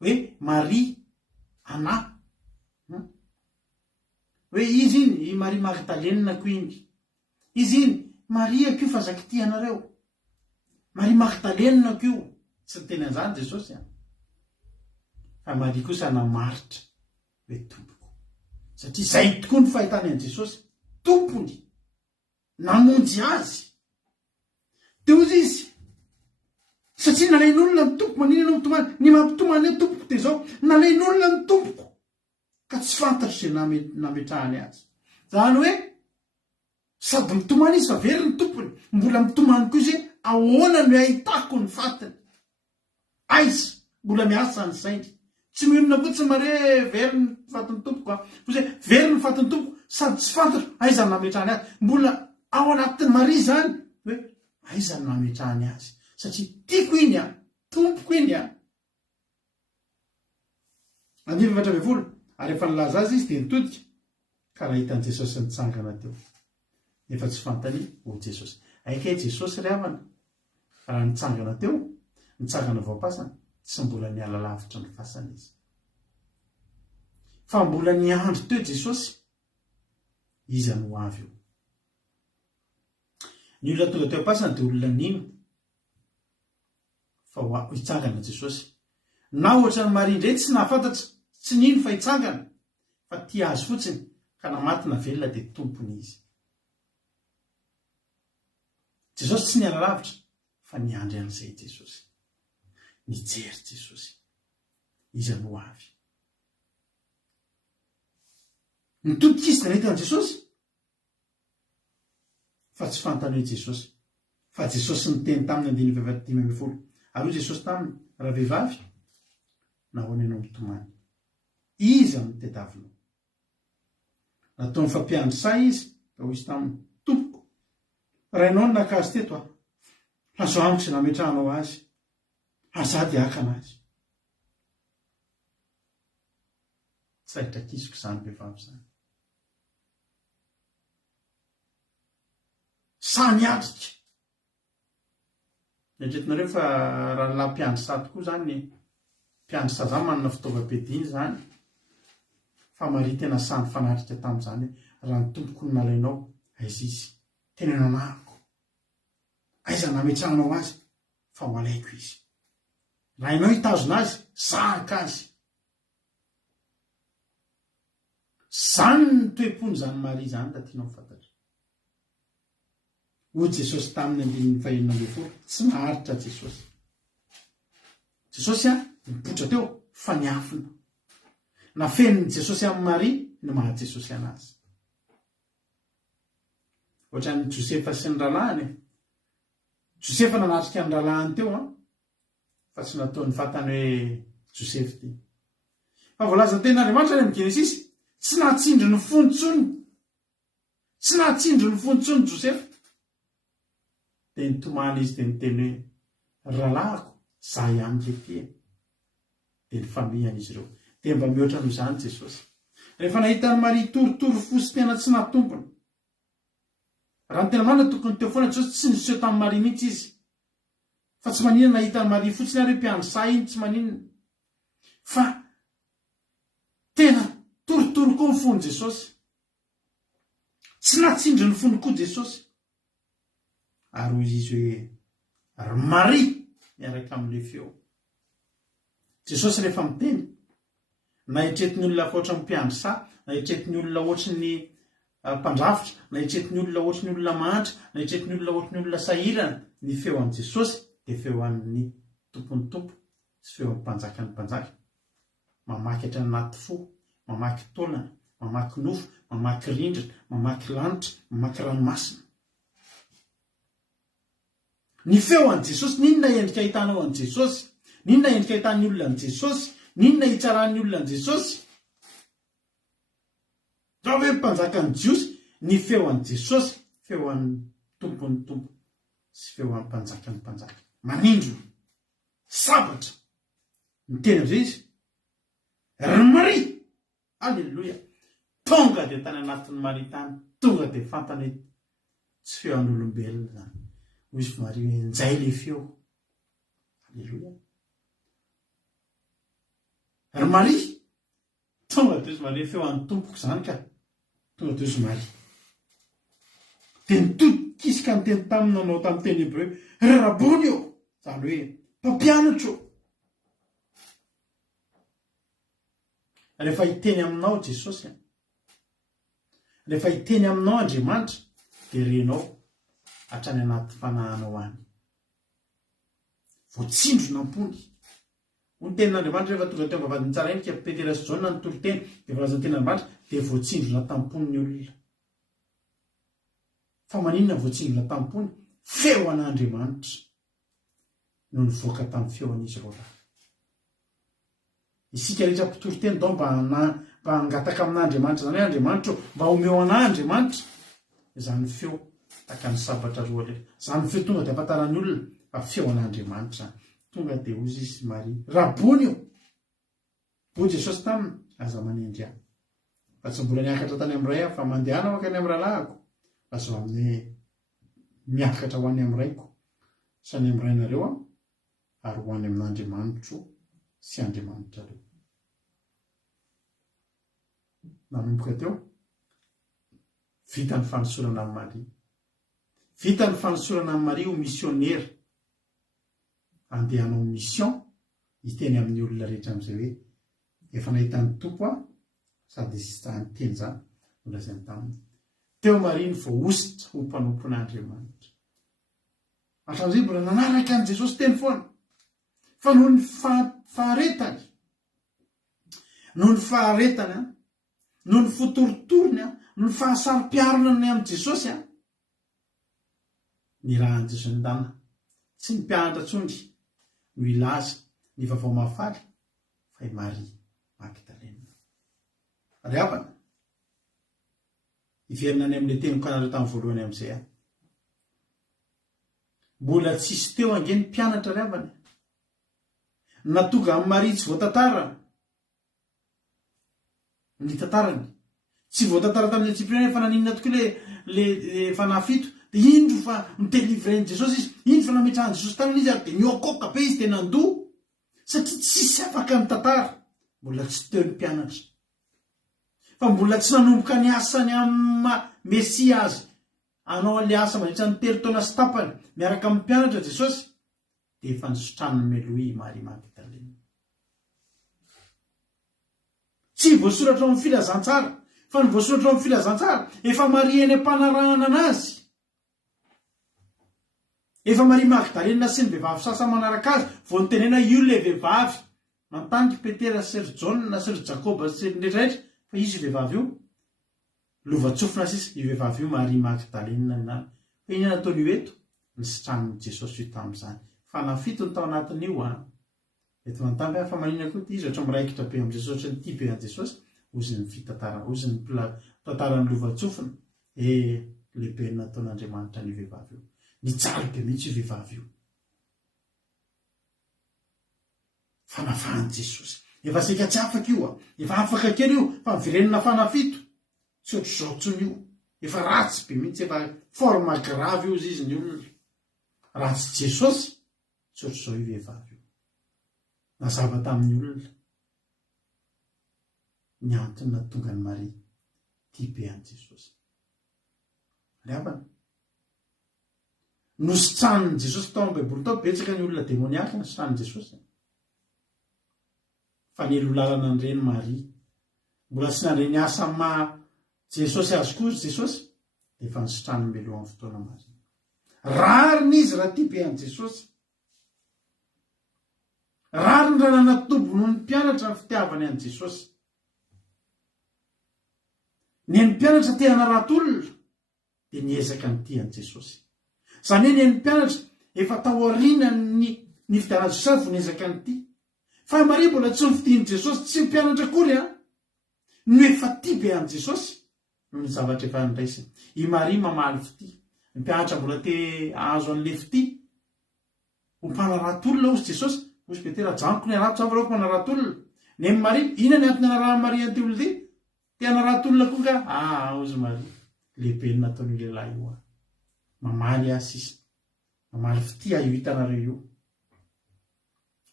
hoe Maria anahy. Hoe izy iny, i Maria Magdalena koa iny. Izy iny, Maria koa fa zaky anareo. Maria Magdalena koa. Tsy niteny an'izany Jesosy. Fa Maria kosa namaritra hoe tompoko. Satria izay tokoa ny fahitany an' Jesosy. Tompony. Namonjy azy. Dia hozy izy. Satria nalain'olona ny tompoko. Manino ianao mitomany? Ny mampitomany hoe tompoko dia izao. Nalain'olona ny tompoko. Ka tsy fantatro izay nametrahany azy. Zany hoe, sady mitomany izy fa very ny tompony. Mbola mitomany koa izy ahoana no ahitako ny fatiny. Aiza, mbola miasa ny sainy. Tsy mionona fotsiny mare very ny fatin'ny tompoko. Very ny fatin'ny tompoko, sady tsy fantatro aiza ny nametrahany azy. Mbola ao anatin'ny Maria zany, hoe aiza ny nametrahany azy. Satria tiako iny tompoko iny Andiny 14. Ary efa nilaza azy izy dia nitodika. Ka raha hitan'i Jesosy nitsangana teo. Efa tsy fantany ho Jesosy. Aika Jesosy ry havana. Raha nitsangana teo, nitsangana vaopasana, tsy mbola niala lavitra ny fasana izy. Fa mbola niandro teo Jesosy, izy no avy eo. Ny olona tonga teo am-pasana dia olona nino? Fa hitsangana Jesosy. Na ohatra ny Maria indray tsy nahafantatra, tsy nino fa hitsangana, fa tia azy fotsiny, ka namatina velona dia tompony izy. Jesosy tsy niala lavitra, fa niandry an'izay Jesosy. Nijery Jesosy. Izy no avy. Nitodikisy da nahitany Jesosy fa tsy fantany hoe Jesosy, fa Jesosy niteny taminy 5:20. Ary hoy Jesosy taminy, raha vehivavy nahoana ianao mitomany, iza mitadiavinao? Nataony fampiandry say izy, da hoy izy taminy, tompoko, raha ianao no naka azy teto azo amiko izay nametrahanao azy, azady haka anazy. Sahitrakisiko izany vehivavy izany. Samy atrika. Eritreretinareo fa raha lahy mpiandry sa tokoa zany ny mpiandry sa zany manana fitaovam-piadiana zany, fa Maria tena samy fanatrika tamin'izany raha ny tompoko no nalainao, aiza izy? Tena nanahako. Aiza nametrahanao azy? Fa ho alaiko izy. Raha ianao hitazona azy, zahaka azy. Zany ny toe-pony zany Maria zany da tianao fantatra. Hoy Jesosy taminy 5:20, tsy maharitra Jesosy. Jesosy mipotra teo fa niafina. Nafeniny Jesosy amin'ny Maria ny maha Jesosy anazy. Ohatran'ny Josefa sy ny ralahany. Josefa nanatrika ny ralahany teo fa tsy nataony fantany hoe Josefy ty. Fa voalaza tenin'Andriamanitra any amin'ny Genesisy, tsy nahatsindry ny fontsony. Tsy nahatsindry ny fontsony Josefa. Dia nitomany izy dia niteny hoe ralahako, za ihany le tia. Dia nifamihany izy ireo. Dia mba mihoatra noho izany Jesosy. Rehefa nahitany Maria torotoro fosy tena tsy natompony. Raha ny tena marina tokony teo foana Jesosy tsy niseho tamin'ny Maria mihitsy izy. Fa tsy maninona nahitany Maria fotsiny ary mpiandry sa iny tsy maninona. Fa tena torotoro koa ny fony Jesosy. Tsy natsindry ny fony koa Jesosy. Ary hoy izy hoe ry Maria miaraka amin'ilay feo. Jesosy rehefa miteny, na hitretiny olona ohatry ny mpiandry sa, na hitretiny olona ohatry ny mpandrafitra, na hitretiny olona ohatry ny olona mahantra, na hitretiny olona ohatry ny olona sahirana, ny feo an'i Jesosy dia feo an'ny tompony tompo, sy feo amin'ny mpanjaka ny mpanjaka. Mamaky hatrany anaty fo, mamaky taolana, mamaky nofo, mamaky rindrina, mamaky lanitra, mamaky ranomasina. Ny feo an'i Jesosy, ninona endrika ahitanao an'i Jesosy? Ninona endrika ahitan'ny olona an'i Jesosy? Ninona hitsaran'ny olona an'i Jesosy? Raha hoe mpanjaka ny Jiosy, ny feo an'i Jesosy, feo an'ny tompony tompo, sy feo an'ny mpanjaka ny mpanjaka. Manindro, sabatra, miteny amin'izay izy, ry Maria, alleluia, tonga dia tany anatin'ny Maria tany, tonga dia fantany hoe tsy feo an'olombelona zany. Hoy izy Maria hoe nizay le feo. Alleluia. Ry Maria, tonga dia izy Maria feo an'ny tompoko zany ka. Tonga dia izy Maria. Dia nitodikisika ny teny taminy nanao tamin'ny teny hebreo, ry rabony eo, zany hoe mpampianatra eo. Rehefa hiteny aminao Jesosy, rehefa hiteny aminao Andriamanitra, dia renao hatrany anaty fanahanao any. Voatsindro nampony. Ny tenin'Andriamanitra rehefa tonga teo vavadiny tsara endrika Petera sy Jaona ny toroteny, dia voalazany tenin'Andriamanitra dia voatsindro na tampony ny olona. Fa maninona voatsindro na tampony? Feo an'Andriamanitra no nivoaka tamin'ny feon'izy roa. Isika rehetra mpitoroteny dao mba hangataka amin'Andriamanitra, zany hoe Andriamanitra mba homeo an'ahy Andriamanitra, izany feo taka ny sabatra roa rehetra. Zany feo tonga dia afantaran'ny olona fa feo an'Andriamanitra. Tonga dia hoy izy Maria, rabony io. Hoy Jesosy taminy, aza manendry ahy. Fa tsy mbola niakatra tany amin'ny ray aho, fa mandehana aho akany amin'ny rahalahyko. Azo amin'ny miakatra ho any amin'ny raiko, sy any amin'ny rainareo aho, ary ho any amin'Andriamanitra sy Andriamanitra reo. Nanomboka teo, vita ny fanosorana amin'ny Maria. Vita ny fanosorana amin'ny Maria ho misionera. Andehanao mission, hiteny amin'ny olona rehetra amin'izay hoe efa nahitany tompo aho, sady izany teny zany, nolazainy taminy. Teo Maria ny voahositra ho mpanompon'Andriamanitra. Hatramin'izay mbola nanaraka an'i Jesosy teny foana. Fa noho ny faharetany, no ny fotoritorony no ny fahasaro-piarona ny amin'i Jesosy ny rahan'i Jesosy ny dana tsy ny mpianatra tsondry no ilaza ny vaovao mahafaly fa i Maria Magdalena. Ry havana, iverina any amin'ilay teniko anareo tamin'ny voalohany amin'izay mbola tsisy teo ange ny mpianatra ry havana natonga amin'ny Maria tsy voatantarana ny tantarany, tsy voatantara tamin'ny Tsipriana fa naninona tokoa le fanafito dia indro fa mitelivren'i Jesosy izy, indro fa nametrahan'i Jesosy tanana izy ary dia niokoka be izy dia nandoa satria tsisy afaka ny tantara, mbola tsy teo ny mpianatra fa mbola tsy nanomboka ny asany amin'ny Mesia azy anao an'ilay asa mandritra ny 3 taona sy tapany miaraka amin'ny mpianatra Jesosy dia efa nisotraniny meloa i Maria Magdalena. Tsy voasoratra ao amin'ny filazantsara fa ny voasoratra ao amin'ny filazantsara efa Maria eny am-panarahana anazy, efa Maria Magdalena sy ny vehivavy sasa manaraka azy vao nitenena io le vehivavy mantaniky Petera sy ry Jaona sy ry Jakoba sy ny rehetrarehetra fa izy io vehivavy io lova-tsofina sisa io vehivavy io Maria Magdalena ny nana fa iny nataony io eto nisitraniny Jesosy io tamin'izany fa nafito ny tao anatin'io eto mantamby fa maninona koa izy ohatra miraikitra be amin'ny Jesosy ny tia be an Jesosy ozy ny fitantara ozy ny tantarany lova-tsofina lehibe nataon'Andriamanitra ny vehivavy io nitsary be mihitsy io vehivavy io fanafahany Jesosy efa sika tsy afaka io efa afaka kely io fa miverenina fanafito tsy ohatr' izao tsony io efa ratsy be mihitsy efa forme grave io izy ny olona ratsy Jesosy tsy ohatr' izao io vehivavy io nazava tamin'ny olona ny antony natonga ny Maria tia be an Jesosy. Ry havana, nositraniny Jesosy tao amin'ny Baiboly tao betsaka ny olona demoniaka nositraniny Jesosy fa ny elo-lalana an'ireny Maria mbola tsy nandre ny asa Jesosy azy koa Jesosy dia efa nisitraniny meloa amin'ny fotoana Maria. Rariny izy raha tia be an Jesosy, rariny raha nanatobo noho ny mpianatra ny fitiavany an Jesosy. Ny mpianatra te hanaratolona dia niezaka ny tia an Jesosy. Izany hoe ny mpianatra efa tao aoriana ny fidianana Jesosy vao niezaka ny tia. Fa Maria mbola tsy nifidian'i Jesosy, tsy mpianatra akory no efa tia be an Jesosy noho ny zavatra efa niraisiny. I Maria mamaly fity, ny mpianatra mbola te ahazo an'ilay fity ho mpanaratolona ozy Jesosy. Ozy Petera janoko ny arato zavarao mpanaratolona. Ny Maria ina ny antony anarahan'i Maria ny teolode te hanaratolona koa ka ozy Maria lehibe ny nataony lehilahy io mamaly azy sisa mamaly fity io hitanareo io.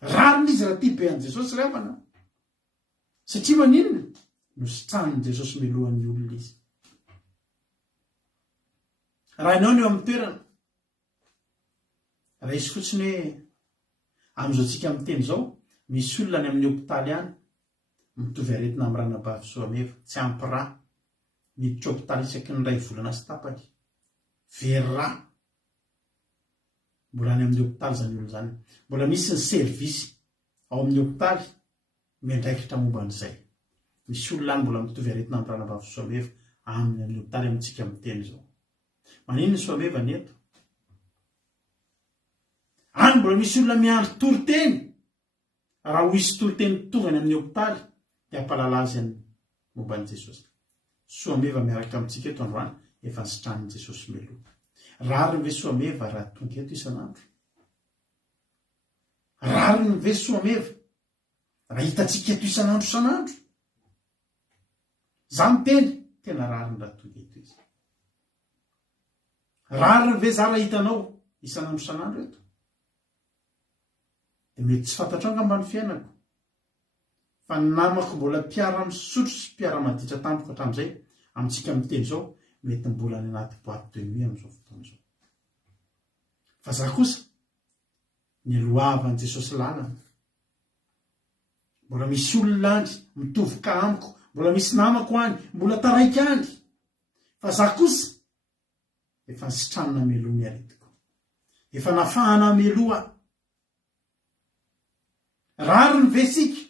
Rariny izy raha tia be an Jesosy ry havana satria maninona nositraniny Jesosy melohan'ny olona izy. Raha ianao ny eo amin'ny toerana raha izy fotsiny hoe amin'izao tsika amin'ny teny izao misy olona any amin'ny hôpitaly any mitovy aretina amin'ny ranabavy soameva tsy ampy rà miditra hôpitaly isaky ny 2 volana sy tapany very rà mbola any amin'ny hôpitaly zany olo zany mbola misy ny servisy ao amin'ny hôpitaly miandraikitra momba an'izay. Misy olona any mbola mitovy aretina amin'ny ranabavy soameva amin'ny hôpitaly amintsika amin'ny teny izao. Manino ny soameva ny eto any mbola misy olona miandry toriteny raha ho isy toriteny tongany amin'ny hôpitaly dia ampalala azy any momba an'i Jesosy. Soameva miaraka amintsika eto androany efa nisitraniny Jesosy meloa. Rariny ve soameva raha tonga eto isan'andro? Rariny ve soameva raha hitantsika eto isan'andro? Za miteny tena rariny raha tonga eto izy. Rariny ve za raha hitanao isan'andro eto? Dia mety tsy fantatrao angamba ny fiainako fa ny namako mbola mpiara-misotro sy mpiara-maditra tampoko hatramin'izay amintsika miteny izao mety mbola ny anaty boîte de nuit amin'izao fotoana izao. Fa za kosa ny lohavan'i Jesosy lalana mbola misy olona any mitovy ka amiko, mbola misy namako any mbola taraiky any fa za kosa efa nisitranina meloa ny aretiko, efa nafahana meloa. Rariny ve sika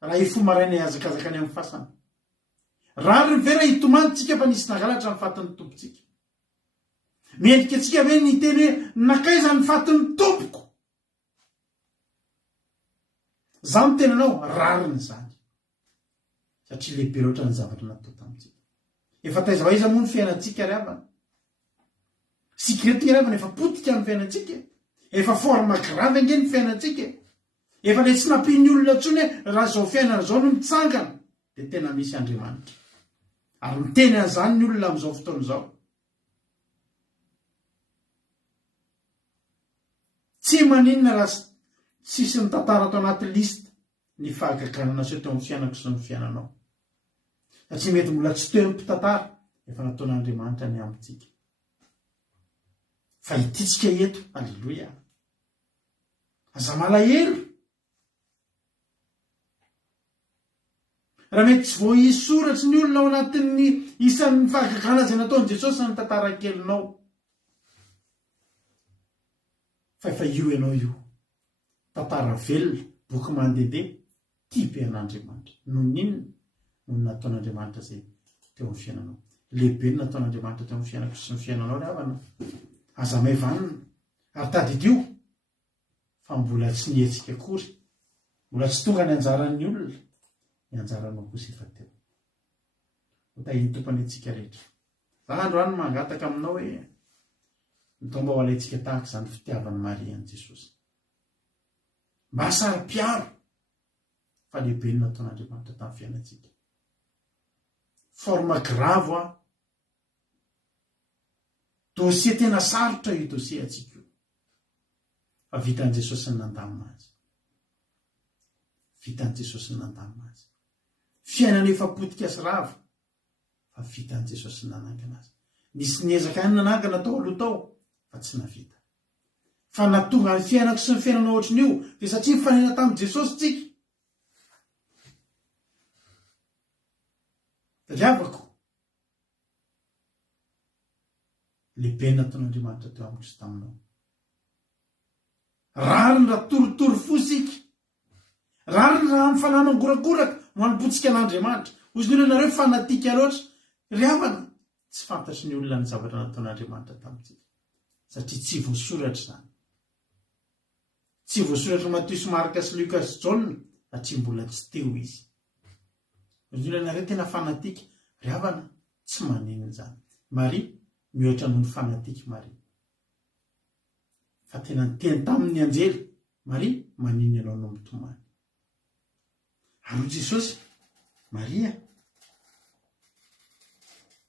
raha ifo maraina azakazaka any amin'ny fasana? raha ry vera hitomanitsika fa nisy nangalatra ny fatin'ny tompontsika. Miendrika antsika hoe ny teny hoe nakaiza ny fatin'ny tompoko. Za ny tenanao rariny zany. Satria lehibe loatra ny zavatra natao tamintsika. Efa taiza va iza moa ny fiainantsika ry havana. Sikretika ry havana efa potika ny fiainantsika. Efa forma grave ange ny fiainantsika. Efa le tsy nampiny olona ntsony hoe raha zao fiainana zao no mitsangana dia tena misy Andriamanitra. Ary miteny an'izany ny olona amin'izao fotoana izao. Tsy maninona raha tsisy ny tantara ato anaty lista ny fahagaganana sy teo amin'ny fiainako sy ny fiainanao. Satria mety mbola tsy teo ny mpitantara efa nataon'Andriamanitra ny amintsika. Fa ititsika eto, alleloia. Aza malahelo. Raha mety tsy voahisoratry ny olona ao anatin'ny isan'ny fahagagana izay nataon'i Jesosy ny tantara kelinao. Fa efa io ianao io. Tantara velona, boky mandehandeha, tia an'Andriamanitra. No ninona no nataon'Andriamanitra izay teo amin'ny fiainanao. Lehibe no nataon'Andriamanitra teo amin'ny fiainako sy ny fiainanao ry havana. Aza maevanina, ary tadidio, fa mbola tsy nihetsika akory. Mbola tsy tonga ny anjaran'ny olona. Ny anjaranao kosa efa teo. Hotahiny tompany antsika rehetra. Za androany mangataka aminao hoe mitao mba ho alaitsika tahaka izany fitiavan'ny Maria an'i Jesosy. Mba sary-piaro fa lehibe no nataon'Andriamanitra tamin'ny fiainantsika. Forma grave a. Dosie tena sarotra io dosie antsika io. Fa vitan'i Jesosy ny nandamina azy. Vitan'i Jesosy ny nandamina azy. Fiainana efa potika sy rava. Fa vitan'i Jesosy ny nanangana azy. Nisy niezaka ny nanangana tao aloha tao, fa tsy navita. Fa natonga ny fiainako sy ny fiainana ohatrin'io, dia satria mifanena tamin'i Jesosy tsika. Ravako. Lehibe nataon'Andriamanitra teo amiko sy taminao. Rariny raha torotoro fosika. Rariny raha mifananangoragoraka no hanompotsika an'Andriamanitra. Hozy ny olona nareo fanatika loatra. Ry havana, tsy fantatry ny olona ny zavatra nataon'Andriamanitra tamintsika. Satria tsy voasoratra izany. Tsy voasoratra Matteo sy Marka sy Luka sy Jaona, satria mbola tsy teo izy. Hozy ny olona nareo tena fanatika. Ry havana, tsy maninona izany. Maria, mihoatra noho ny fanatika Maria. Fa tena teny tamin'ny anjely, Maria, maninona ianao no mitomany. Ary Jesosy, Maria,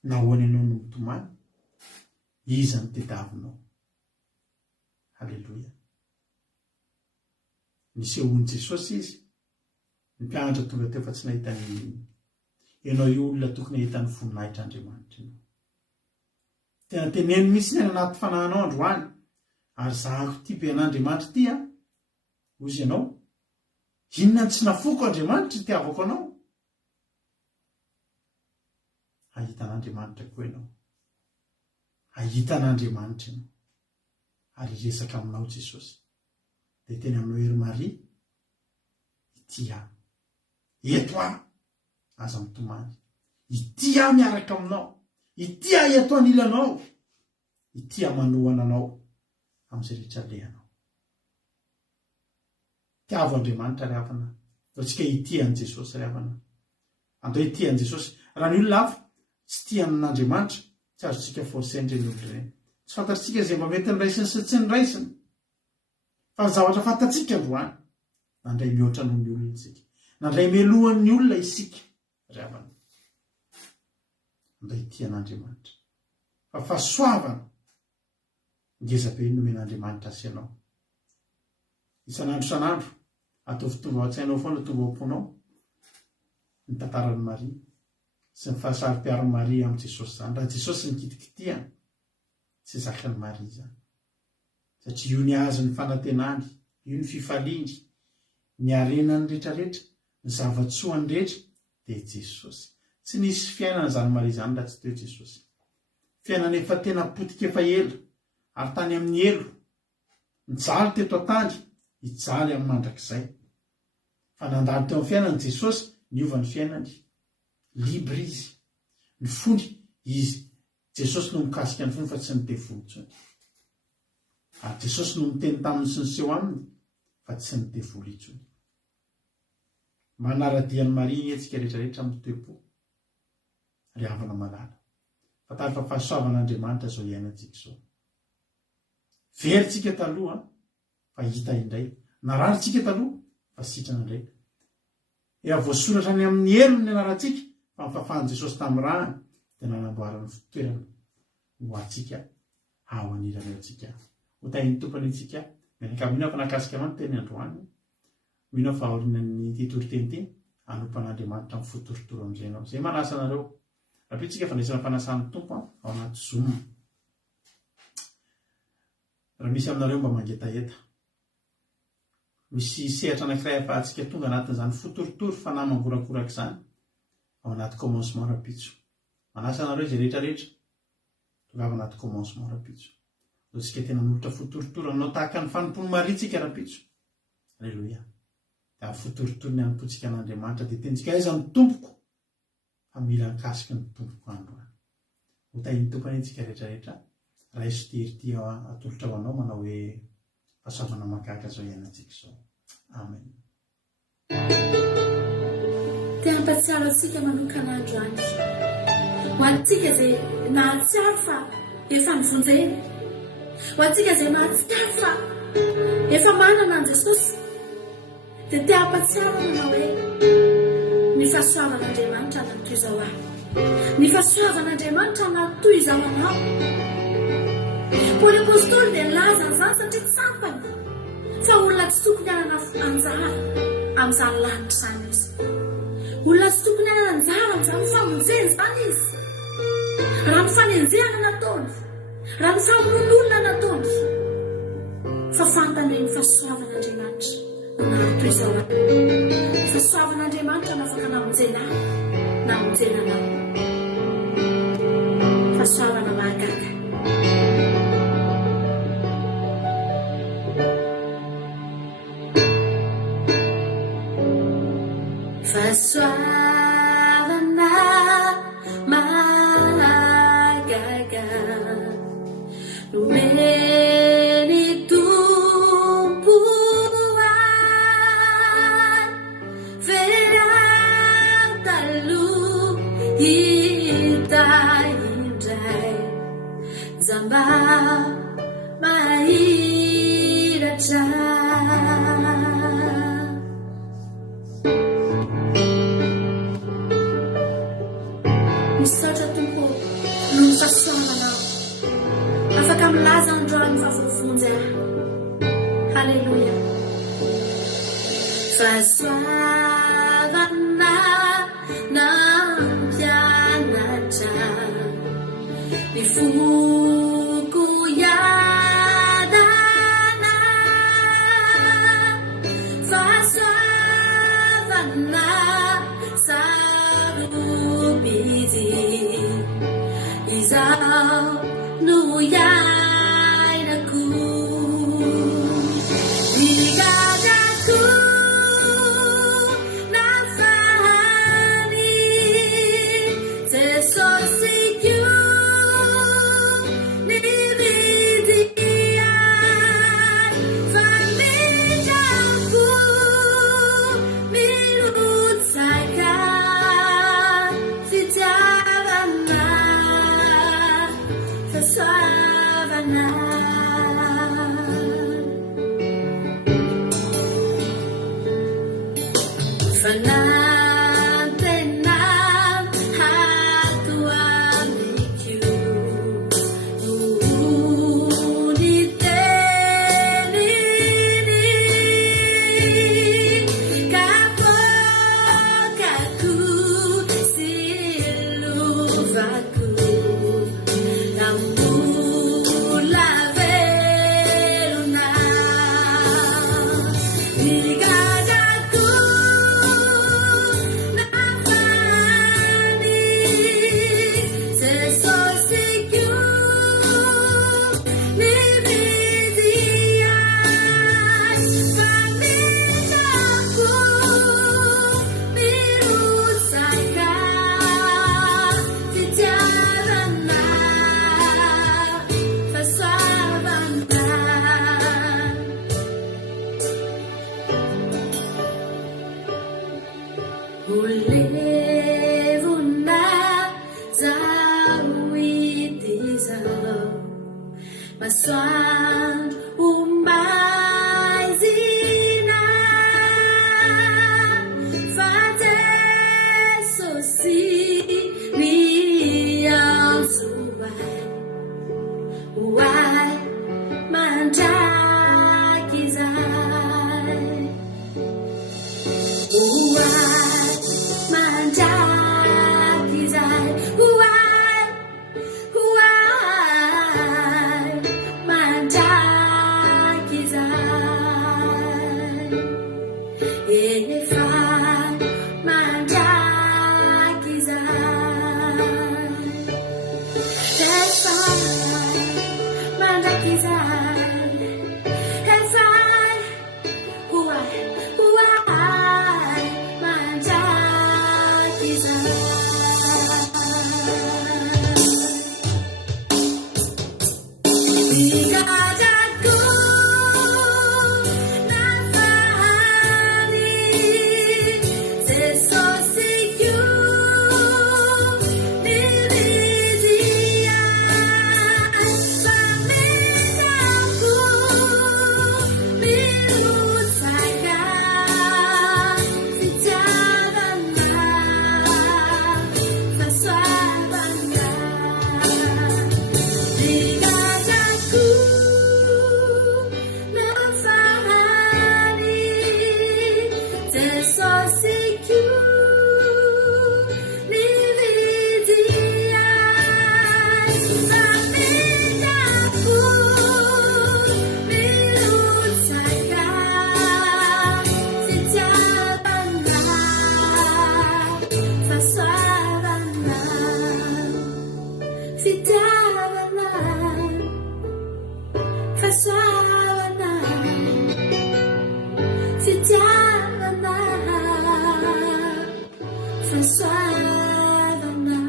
nahoana ianao no mitomany, iza ny tediavinao. Halleloia. Nisehoan'i Jesosy izy, ny mpianatra tonga teo fa tsy nahitany ianao io olona tokony ahitany voninahitr'Andriamanitra ianao. Tena teneno mihitsy ny anaty fanahinao androany, ary zahako ty be an'Andriamanitra ty a. Hozy ianao, inona ny tsy nafoko Andriamanitra ny tiavako anao? Ahitan'Andriamanitra koa ianao. Ahitan'Andriamanitra ianao. Ary resaka aminao Jesosy. Dia teny aminao ery Maria, ity aho. Eto aho, aza mitomany. Ity aho miaraka aminao. Ity aho eto anilanao. Ity aho manohana anao amin'izay rehetra lehanao. Tiavo Andriamanitra ry havana. Ataontsika ity an'i Jesosy ry havana. Andao ity an'i Jesosy. Raha ny olona hafa tsy tia amin'Andriamanitra, tsy azontsika forcendreny olona ireny. Tsy fantatsika izay mba mety niraisiny sy tsy niraisiny. Fa ny zavatra fantatsika androany, nandray mihoatra noho ny olona isika. Nandray mialohan'ny olona isika ry havana. Andao ity an'Andriamanitra. Fa fahasoavana ngeza be nomen'Andriamanitra sy ianao. Isan'andro san'andro, ataovy tonga ao an-tsainao foana, tonga ao am-ponao ny tantaran'i Maria sy ny fahasari-piaron'i Maria amin'i Jesosy izany. Raha Jesosy nikitikitiana, tsy zakan'i Maria izany. Satria io ny azo ny fanantenany, io ny fifaliany, ny arenany rehetrarehetra, ny zavatsoany rehetra, dia Jesosy. Tsy nisy fiainana izany Maria izany raha tsy teo Jesosy. Fiainana efa tena potika efa ela, ary tany amin'ny elo, nijaly teto an-tany, hijaly amin'ny mandrakizay. Fa nandalo teo amin'ny fiainany Jesosy, niova ny fiainany. libra izy ny fony izy Jesosy no mikasika ny fony fa tsy nitefony intsony ary Jesosy no miteny taminy sy ny seho aminy fa tsy nitefolo intsony manaradian'ny Maria etsika rehetrarehetra amin'ny toe-po ry havana malala fatary fa fahasoavan'Andriamanitra zao iainantsika zao veritsika taloha fa hita indray nararitsika taloha fa sitrana indray ea voasoratra any amin'ny elony ny anarantsika fa mifafan'ny Jesosy tamin'ny rahany dia nanamboarany fitoerana ho atsika ao anirana atsika ho tahin'ny tompany atsika menaka mino fa nakasika amany teny androany mino fa aorinan'ny titoritenteny anompan'Andriamanitra amin'ny fotorotoro amin'izay anao zay manasa anareo rapitsika fandraisana fanasan'ny tompo ao anaty Zoom raha misy aminareo mba mangetaheta misy sehatra anankiray ahafahantsika tonga anatin'izany fotorotoro fanahy mangorakoraka izany ao anaty commencement rapitso manasa anareo izay rehetrarehetra tonga avy anaty commencement rapitso zao tsika tena nolotra fotorotoro anao tahaka ny fanompony maritsika rapitso alleloia dia amin'ny fotorotoro ny anompontsika an'Andriamanitra dia tentsika aiza ny tompoko fa mila nikasiky ny tompoko androany ho tahin'ny tompany antsika rehetrarehetra raha iso terity atolotra ho anao manao hoe fahasoavana mahagaga zao iainantsika zao amen tena mpatsiaro atsika manokana androany ho antsika zay nahatsiaro fa efa nivonjeny ho antsika zay mahatsiaro fa efa manana an Jesosy dia tea mpatsiaro manao hoe ny fahasoavan'Andriamanitra natoy izao ahy ny fahasoavan'Andriamanitra natoy izao anao Paoly apôstôly dia nilaza an'izany satria tsy sampany fa olona tsy tokony hanana anjara amin'izany lanitra izany izy olona tsy tokony hanana anjara amin'izany famonjeny izany izy raha ny fanenjehana nataony raha ny famonolona nataony fa fantany ny fahasoavan'Andriamanitra natoy izao ahy fahasoavan'Andriamanitra no afaka namonjena ahy namonjena anao fahasoavana mahagaga fahasoavana mahagaga nomeny tompo ahy verao taloha hita indray zamba mahiratra misaotra tompo no ny fahasoavanao afaka milaza androany fa voavonjy ahy halleluia fahasoavana nampianatra ny foko iadana fahasoavana sarobidy izao no iainako igadako na fahany Jesosy kio niridiai fa mitrako mirutsaka fitiavana fahasoavana levona zao ity zao masoandro ombaizina fa Jesosy miantso hoay mandraky izay hoay mandraky izay hoay mandraky izay efa mandraky izay efa mandraky izay efa hoay mandraky izay ikajako nafahany Jesosy io nilizia famitako milutsaka fitiavana fasoavana ikajako nafahany Jesosy io nilizia famitako milutsaka fitiavana fasoavana fitiavana fasoavana fitiavana fasoavana.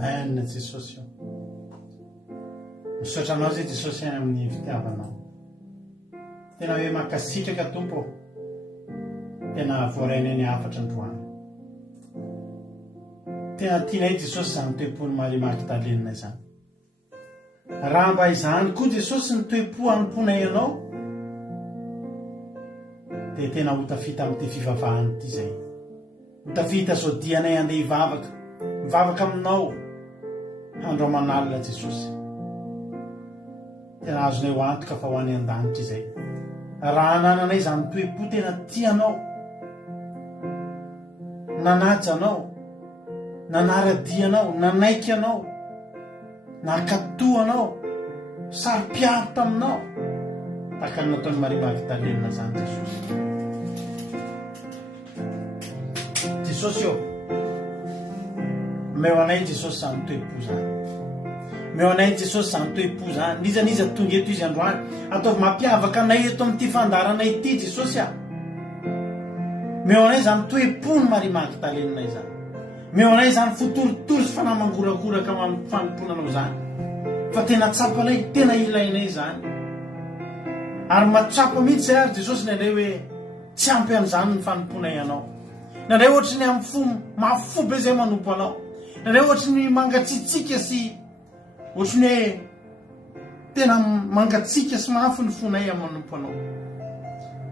aina Jesosy io misaotra anao zay Jesosy amin'ny fitiavanao tena hoe makasitraka tompo tena voaraina ny afatra androany tena tianay Jesosy zany toe-pony marimaky talenina izany raha mba izany koa Jesosy ny toe-po anomponay ianao dia tena ho tafita amin'ity fivavahany ity zay ho tafita zao dianay andeha mivavaka aminao andro aman'alina Jesosy tena azonay ho antoka fa ho any an-danitra izay raha nananay zany toe-po tena tianao nanaja anao nanaradianao nanaiky anao nakatoa anao sary-piaro taminao tahaka ny nataony marimaky talenina zany Jesosy Jesosy io meo anay Jesosy zany toe-po zany meo anay Jesosy zany toe-po zany nizaniza tonga eto izy androany ataovy mampiavaka anay eto amin'ity fandaranay ity Jesosy meo anay zany toe-po ny marimaky talenina izany meo anay zany fotoritory sy fanamangoragoraka amin'ny fanomponanao zany fa tena tsapanay tena ilainay zany ary matsapa mihitsy zay ary Jesosy nandray hoe tsy ampy an'izany ny fanomponay anao nandray ohatry ny amin'ny fo mafo be zay manompo anao nandray ohatry ny mangatsitsika sy ohatry ny hoe tena mangatsika sy mafy ny fonay manompo anao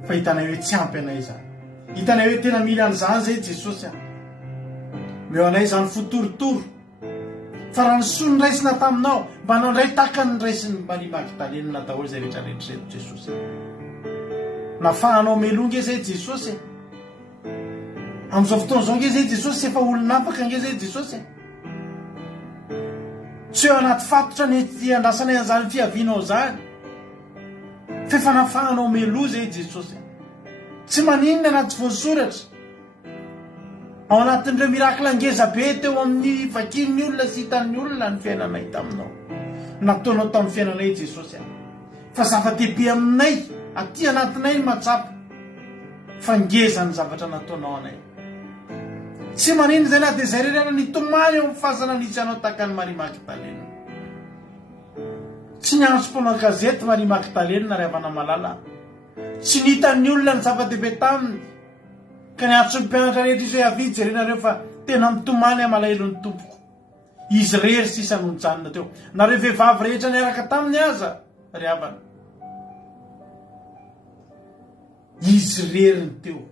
fa hitanay hoe tsy ampy anay zany hitanay hoe tena mila an'izany zay Jesosy meo anay zany fotorotoro fa raha nysoa ny raisina taminao mba nandray taka ny raisiny marimaky talenina daholo zay rehetrarehetra zeto Jesosy nafahanao melonge zay Jesosy amin'izao fotoana zao nge zay Jesosy efa olon'afaka nge zay Jesosy tsy eo anaty fatotra ny andrasanay an'izany fiavianao zany fa efa nafahanao melo zay Jesosy tsy maninona anaty voasoratra ao anatin'ireo mirakla ngeza be teo amin'ny vakirin'ny olona sy hitan'ny olona ny fiainanay taminao nataonao tamin'ny fiainanay Jesosy fa zava-dehibe aminay aty anatinay ny matsapa fa ngeza ny zavatra nataonao anay tsy manino zay na dia zay rerana nitomany eo amin'ny fahasana nisy anao tahaka ny marimaky talenina tsy niantso mponao gazety Maria Magdalena ry havana malala, tsy nitan'ny olona ny zava-dehibe taminy, ka niantso ny mpianatra rehetra izy hoe avy jerenareo fa tena mitomany amalaelon'ny tompoko. Izy rery sisa no nijanona teo. Nareo vehivavy rehetra niaraka taminy aza ry havana, izy rery ny teo,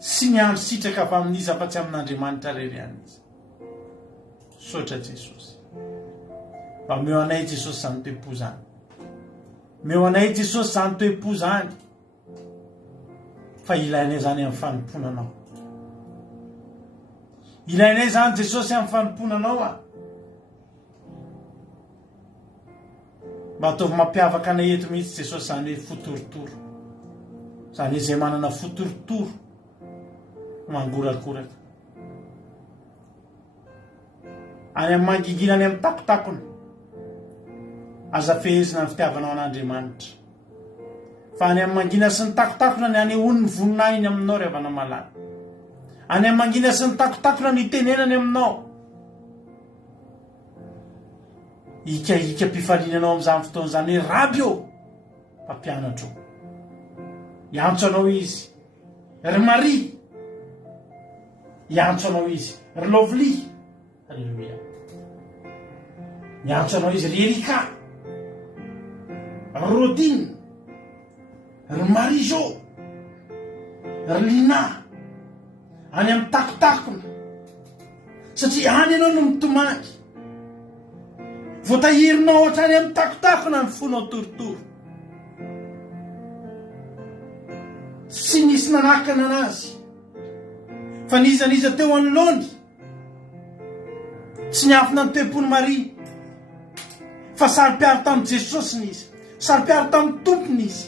sy niandro sitraka avy amin'izy afa-tsy amin'Andriamanitra rery ihany izy. Sotra Jesosy, mba meo anay Jesosy zany toe-po zany, meo anay Jesosy zany toe-po zany, fa ilainay zany amin'ny fanomponanao, ilainay zany Jesosy amin'ny fanomponanao a, mba ataovy mampiavaka anay eto mihitsy Jesosy zany hoe fotorotoro, zany hoe izay manana fotorotoro mangorakoraka any amin'ny mangingina any amin'ny takotakony, aza fehezina ny fitiavanao an'Andriamanitra, fa any amin'ny mangina sy ny takotakona ny anehoany ny voninahiny aminao ry havana malala, any amin'ny mangina sy ny takotakona ny tenenany aminao, ika mpifalinanao amin'izany fotoana zany hoe raby eo mpampianatra eo, iantso anao izy ry Maria, iantso anao izy ry Lovely, alleluia, iantso anao izy ry Erika, ry Rodine, ry Marie-Jo, ry Lina, any amin'ny takotakona, satria any ianao no mitomany, voatahirinao hatrany amin'ny takotakona ny fonao torotoro, sy nisy nanakana anazy, fa nizaniza teo anoloany, tsy niafina ny toe-pony Maria, fa sary-piaro tamin'i Jesosy nizy, sary-piaro tamin'ny tompony izy,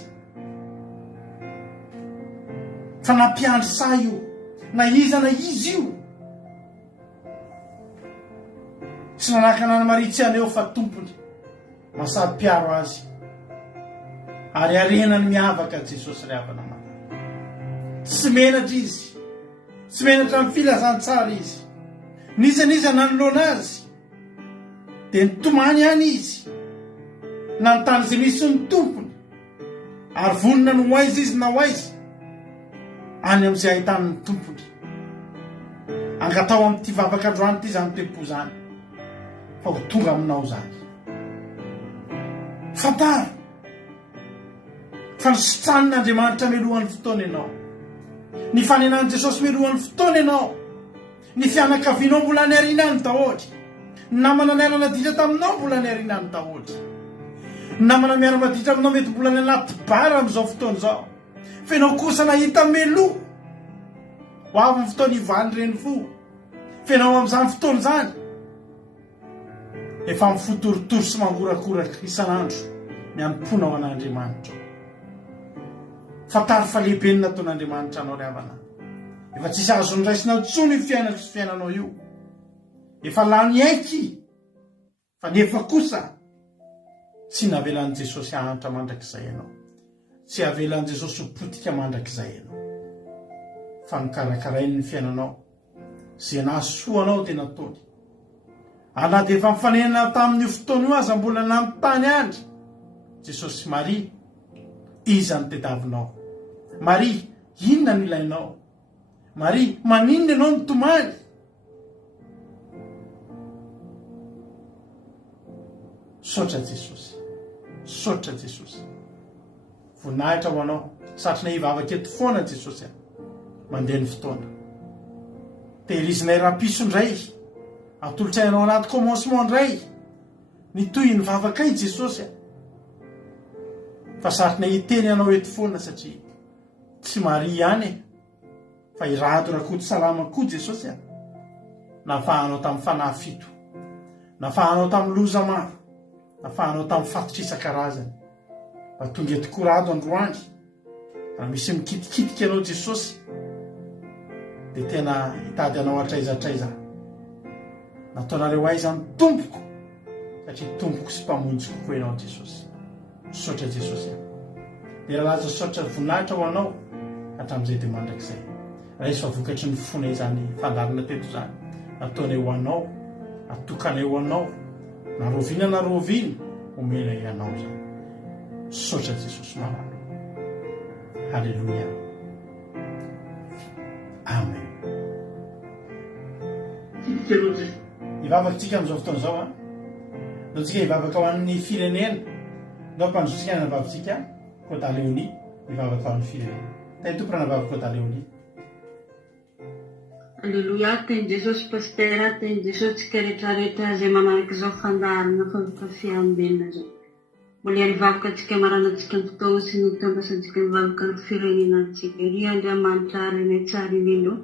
fa nampiandry sa io, na iza na izy io, sy nanakana ny Maria tsy aneo fa tompony, masary-piaro azy, ary arenany miavaka Jesosy ry havana malala, tsy menatra izy, tsy menatra amin'ny filazantsara izy, nizaniza nanoloana azy dia nitomany ihany izy, nanontany izay misy ny tompony, ary vonona no ho aiza izy na ho aiza any amin'izay ahitany ny tompony, angatao amin'ity vavaka-androany ity zany toe-po zany, fa ho tonga aminao zany. Fantaro fa nisitran'Andriamanitra melohan'ny fotoana ianao, ny fanenan'i Jesosy melohan'ny fotoana ianao, ny fianakavianao mbola ny arinany daholo, ny namana miarana ditra taminao mbola ny arinany daholo, ny namana miarana ditra aminao mety mbola ny anaty bara amin'izao fotoana izao, fa ianao kosa nahita melo ho avy amin'ny fotoana ivany reny fo, fa ianao amin'izany fotoana zany efa mifotorotoro sy mangorakoraka isan'andro mianomponao an'Andriamanitra. Fantaro fa lehibe ny nataon'Andriamanitra anao ry havana, efa tsisy azo nyraisinao tsony io fiainatra sy fiainanao io, efa lany aiky, fa nefa kosa tsy navelan'i Jesosy hahantra mandrakizay ianao, tsy avelan'i Jesosy ho potika mandrakizay ianao, fa nikarakarainy ny fiainanao, zay nahasoanao tena nataony, anaty efa mifanenana tamin'io fotoana io aza mbola nanontany andry Jesosy, Maria, iza ny tediavinao? Maria, inona no ilainao? Maria, maninona ianao no tomany? Sotra Jesosy, sotra Jesosy, voninahitra ho anao, satrona hivavaka eto foana Jesosy, mandeha ny fotoana, tehirizinay rapiso indray, atolotsainao anaty commencement indray, ny toy ny vavakay Jesosy, fa satrona hiteny anao eto foana satria tsy Maria ihany fa irado rakody salama koa Jesosy, nafahanao tamin'ny fanahy fito, nafahanao tamin'ny loza maro, nafahanao tamin'ny fatotra isan-karazany, mba tonga eto korado androany, raha misy mikitikitika anao Jesosy dia tena hitady anao atraizatraiza, nataonareo aiza ny tompoko, satria tompoko sy mpamonjy kokoa ianao Jesosy. Sotra Jesosy, dia raha laza sotra voninahitra ho anao hatramin'izay dia mandrakizay, raha izy fa vokatry ny fona izany fandarina teto zany, nataonay ho anao, atokanay ho anao, na rovina na rovina omena ianao zany saotra Jesosy malalo. Halleluia, amen. Hivavakantsika amin'izao fotoana izao a, no tsika hivavaka ho amin'ny firenena, ndao mpandrotsika navavatsika Kota Leonie hivavaka ho amin'ny firenena. Tany tompona navavaka Kota Leonie. Alleluia, teny Jesosy pastera, teny Jesosy tsika rehetrarehetra izay manaraka izao fandaharana fankafiam-belona izao. Mbola hivavaka antsika maranantsika ny fotoana sy ny tambasantsika mivavaka ny firenenantsika. Ry Andriamanitra reny tsara indrindra.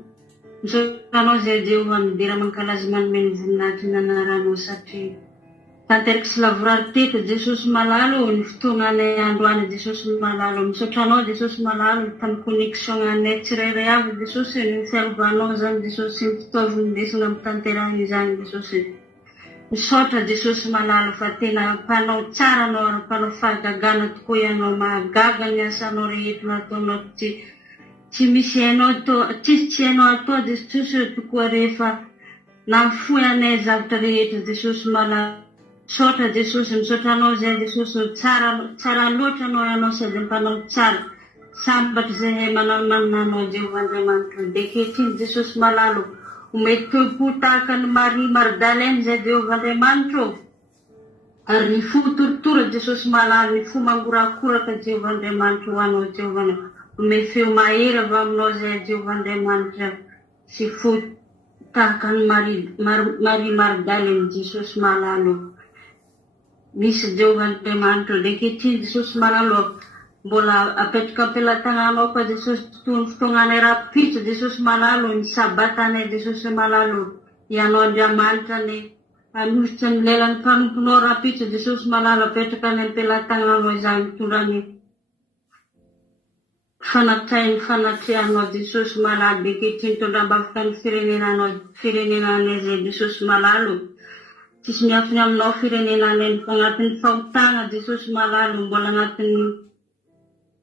Misaotranao izay Jehova midera mankalaza manome ny voninahitra ny anaranao satria tanteraka sy lavorary teto Jesosy malalo ny fotoananay androany Jesosy malalo. Misaotranao Jesosy malalo ny tamy connexion anay tsirairay avy Jesosy ny fiarovanao zany Jesosy ny fitaoviny ndesina amin'ny tanterahany izany Jesosy. Misaotra Jesosy malalo fa tena mpanao tsara anao ary mpanao fahagagana tokoa ianao, mahagaga ny asanao rehetra nataonao tsy misy hainao tsy hainao atao Jesosy tokoa rehefa nafoy anay zavatra rehetra Jesosy malalo. Misaotra Jesosy, misaotra anao zay Jesosy tsara loatra anao ianao sady mpanao tsara sambatra zay hay mananomanina anao Jehova Andriamanitra. De kehitriny Jesosy malalo omety tahaka ny Marie Magdalene zay Jehova Andriamanitra ary ny fo torotoro Jesosy malalo, ny fo mangorakoraka Jehova Andriamanitra ho anao Jehova. Ome feo mahery avy aminao zay Jehova Andriamanitra sy fo tahaka ny Marie Magdalene Jesosy malalo. Misy Jehova Andriamanitra de kehitriny Jesosy malalo mbola apetraka ampelantananao koa Jesosy toy ny fotoananay rapitso Jesosy malalo, ny sabatanay Jesosy malalo. Ianao Andriamanitra ny anositra ny lelan'ny mpanomponao rapitso Jesosy malalo, apetraka any ampelantananao izany mitondra ny fanatrehanao Jesosy malalo. De kehitriny tondram-bafoka ny firenenanay zay Jesosy malalo. Tsisy miafiny aminao firenenanay agnatin'ny fahotana Jesosy malalo, mbola agnatin'ny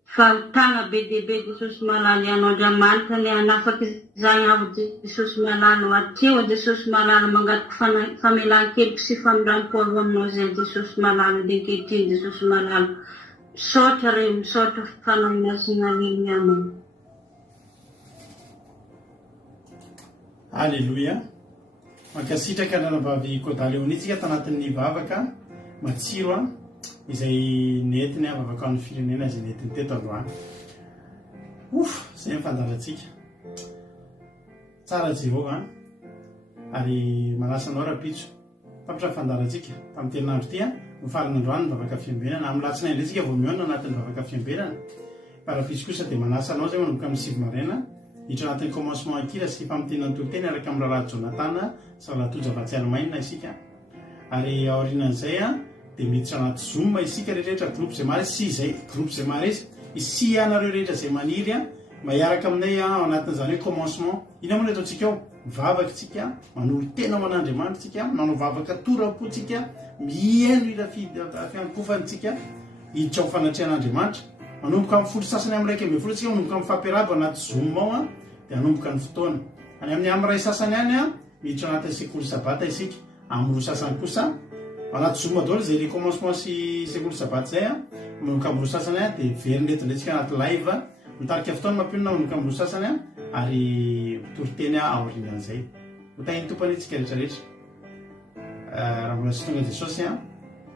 fahotana be dia be Jesosy malalo. Ianao Andriamanitra ny anafaky izany avy Jesosy malalo. Atreo Jesosy malalo mangatoka famelan-keloka sy famindram-po avy aminao zay Jesosy malalo. De kehitriny Jesosy malalo. Misaotra re, misaotra fanahinasina liny amen. Halleluia. Mankasitraka nanavavy Kota Leonie tsika tanatin'ny vavaka matsiro a izay netiny vavaka amin'ny firenena izay netiny teto androany. Zay mifandarantsika tsara Jehova ary manasanao rapitso fampitra fandarantsika tamin'ny terinandro ty mifarin'androany ny vavaka fiambenana. Amin'ny latsinainy indray tsika vao mihaona anatin'ny vavaka fiambenana. Parafisy kosa dia manasanao zay manomboka amin'ny 7 maraina hitra anatin'ny commencement akira sy famitenan'ny toteny araka amin'ny raharaha Jonathan sa latoja Vatsialomaina isika. Ary aorinan'izay dia miditra anaty Zoom isika rehetrarehetra groupe zay maresy sy izay groupe zay maresy isia anareo rehetra zay maniry mahiaraka aminay anatin'izany hoe commencement. Ina moa ny ataontsika ao? Mivavaka tsika, manolo tena man'Andriamanitra tsika, manao vavaka torapo tsika, mihaino fiankofantsika hiditra ao fanatrehan'Andriamanitra. Manomboka amin'ny folo sasany amin'ny raiky ambin'ny folo tsika manomboka amin'ny fampiarahaba anaty Zoom ao dia manomboka ny fotoana. Any amin'ny amin'ny ray sasany any miditra anaty sekoly sabata isika. Amin'ny roa sasany kosa anaty Zoom daholo zay le commencement sy sekoly sabata zay manomboka amin'ny roa sasany dia verindretindratsika anaty live mitarika fotoana mampionona manomboka amin'ny roa sasany ary toriteny aorinan'izay. Hotahiny tompany tsika rehetrarehetra. Raha mbola sy tonga Jesosy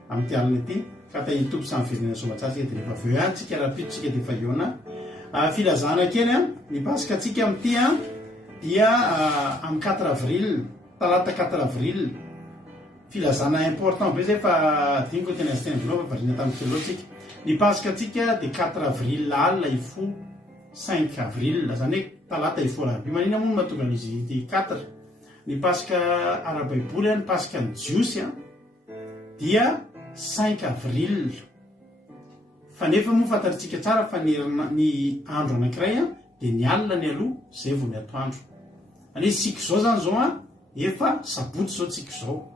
amin'ny ty alina ity ka tahiny tompo samy firenena somatsasika dia rehefa avy eo tsika rapitotsika dia efa iona filazana kely ny pasika tsika amin'ity dia amin'ny 4 avril, talata 4 avril. Filazana important be zay fa diniko tena sy tena vinao fa varina tamin'ny kelo tsika. Ny pasika tsika dia 4 avril alina ifo 5 avril zany hoe talata ifo rahaby. Manina moa mahatonga an'izy ity 4. Ny pasika ara-baiboly ny pasika ny jiosy dia 5 avril. Fa nefa moa fantatritsika tsara fa ny andro anankiray dia ny alina ny aloha zay vao ny atoandro. Ane tsika zao zany zao efa sabotsy zao tsika zao.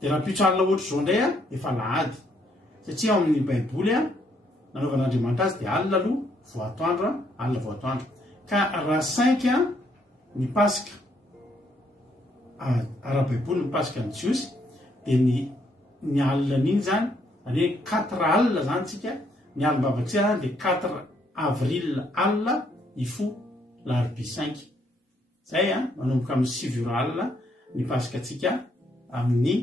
Dia raha pitro alina ohatry zao indray efa lahady. Satria ao amin'ny baiboly nanaovan'Andriamanitra azy dia alina aloha vao atoandro, alina vao atoandro. Ka raha 5 ny pasika ara-baiboly ny pasika ny jiosy dia ny ny alina n'iny zany any hoe 4 alina zany tsika ny alimbavatsy dia 4 avril alina ifo larbi 5 zay manomboka amin'ny 7 alina ny pasikatsika amin'ny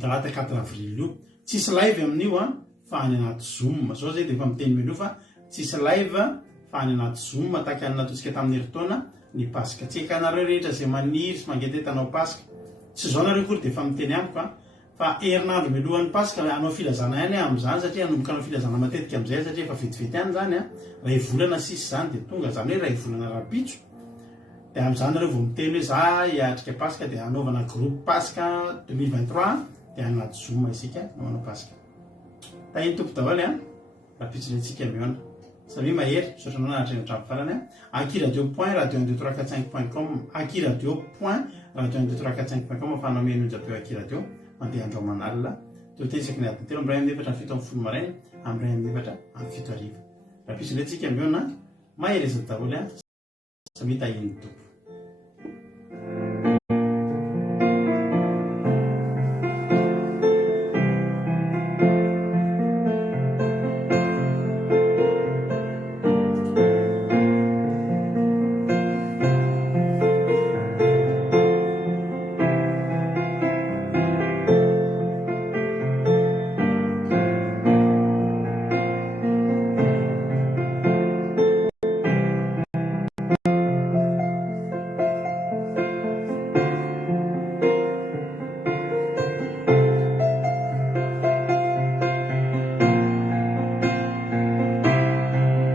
talata 4 avril io tsisy live amin'io fa any anaty zoom zao zay dia efa miteny melo fa tsisy live fa any anaty zoom tahaka ny nataontsika tamin'ny herintaona ny pasika tsika anareo rehetra zay maniry sy mangety tanao pasika tsy zao nareo kory dia efa miteny amiko fa herinandro milohan'ny pasika anao filazana ihany amin'izany satria anomboka anao filazana matetika amin'izay satria efa vetivety ihany zany ray volana sisy zany dia tonga zany hoe ray volana rapitso dia amin'izany nareo vao miteny hoe za hiatrika pasika dia anaovana groupe pasika 2023 dia anaty zoom isika namanao pasika tahiny tompo daholo rapitso lentsika miona samy mahery sotranao nahatreny hatramin'ny farany akiradio point radio 12345.com akiradio point radio 12345.com afanao menonjapeo akiradio mandeha andro manalina teo tensaky ny adiny telo am'ray amin'ny efatra ny fito amin'ny folo maraina am'ray amin'ny efatra amin'ny fito arivo rapitso lentsika miona mahery ezany daholo samy tahiny tompo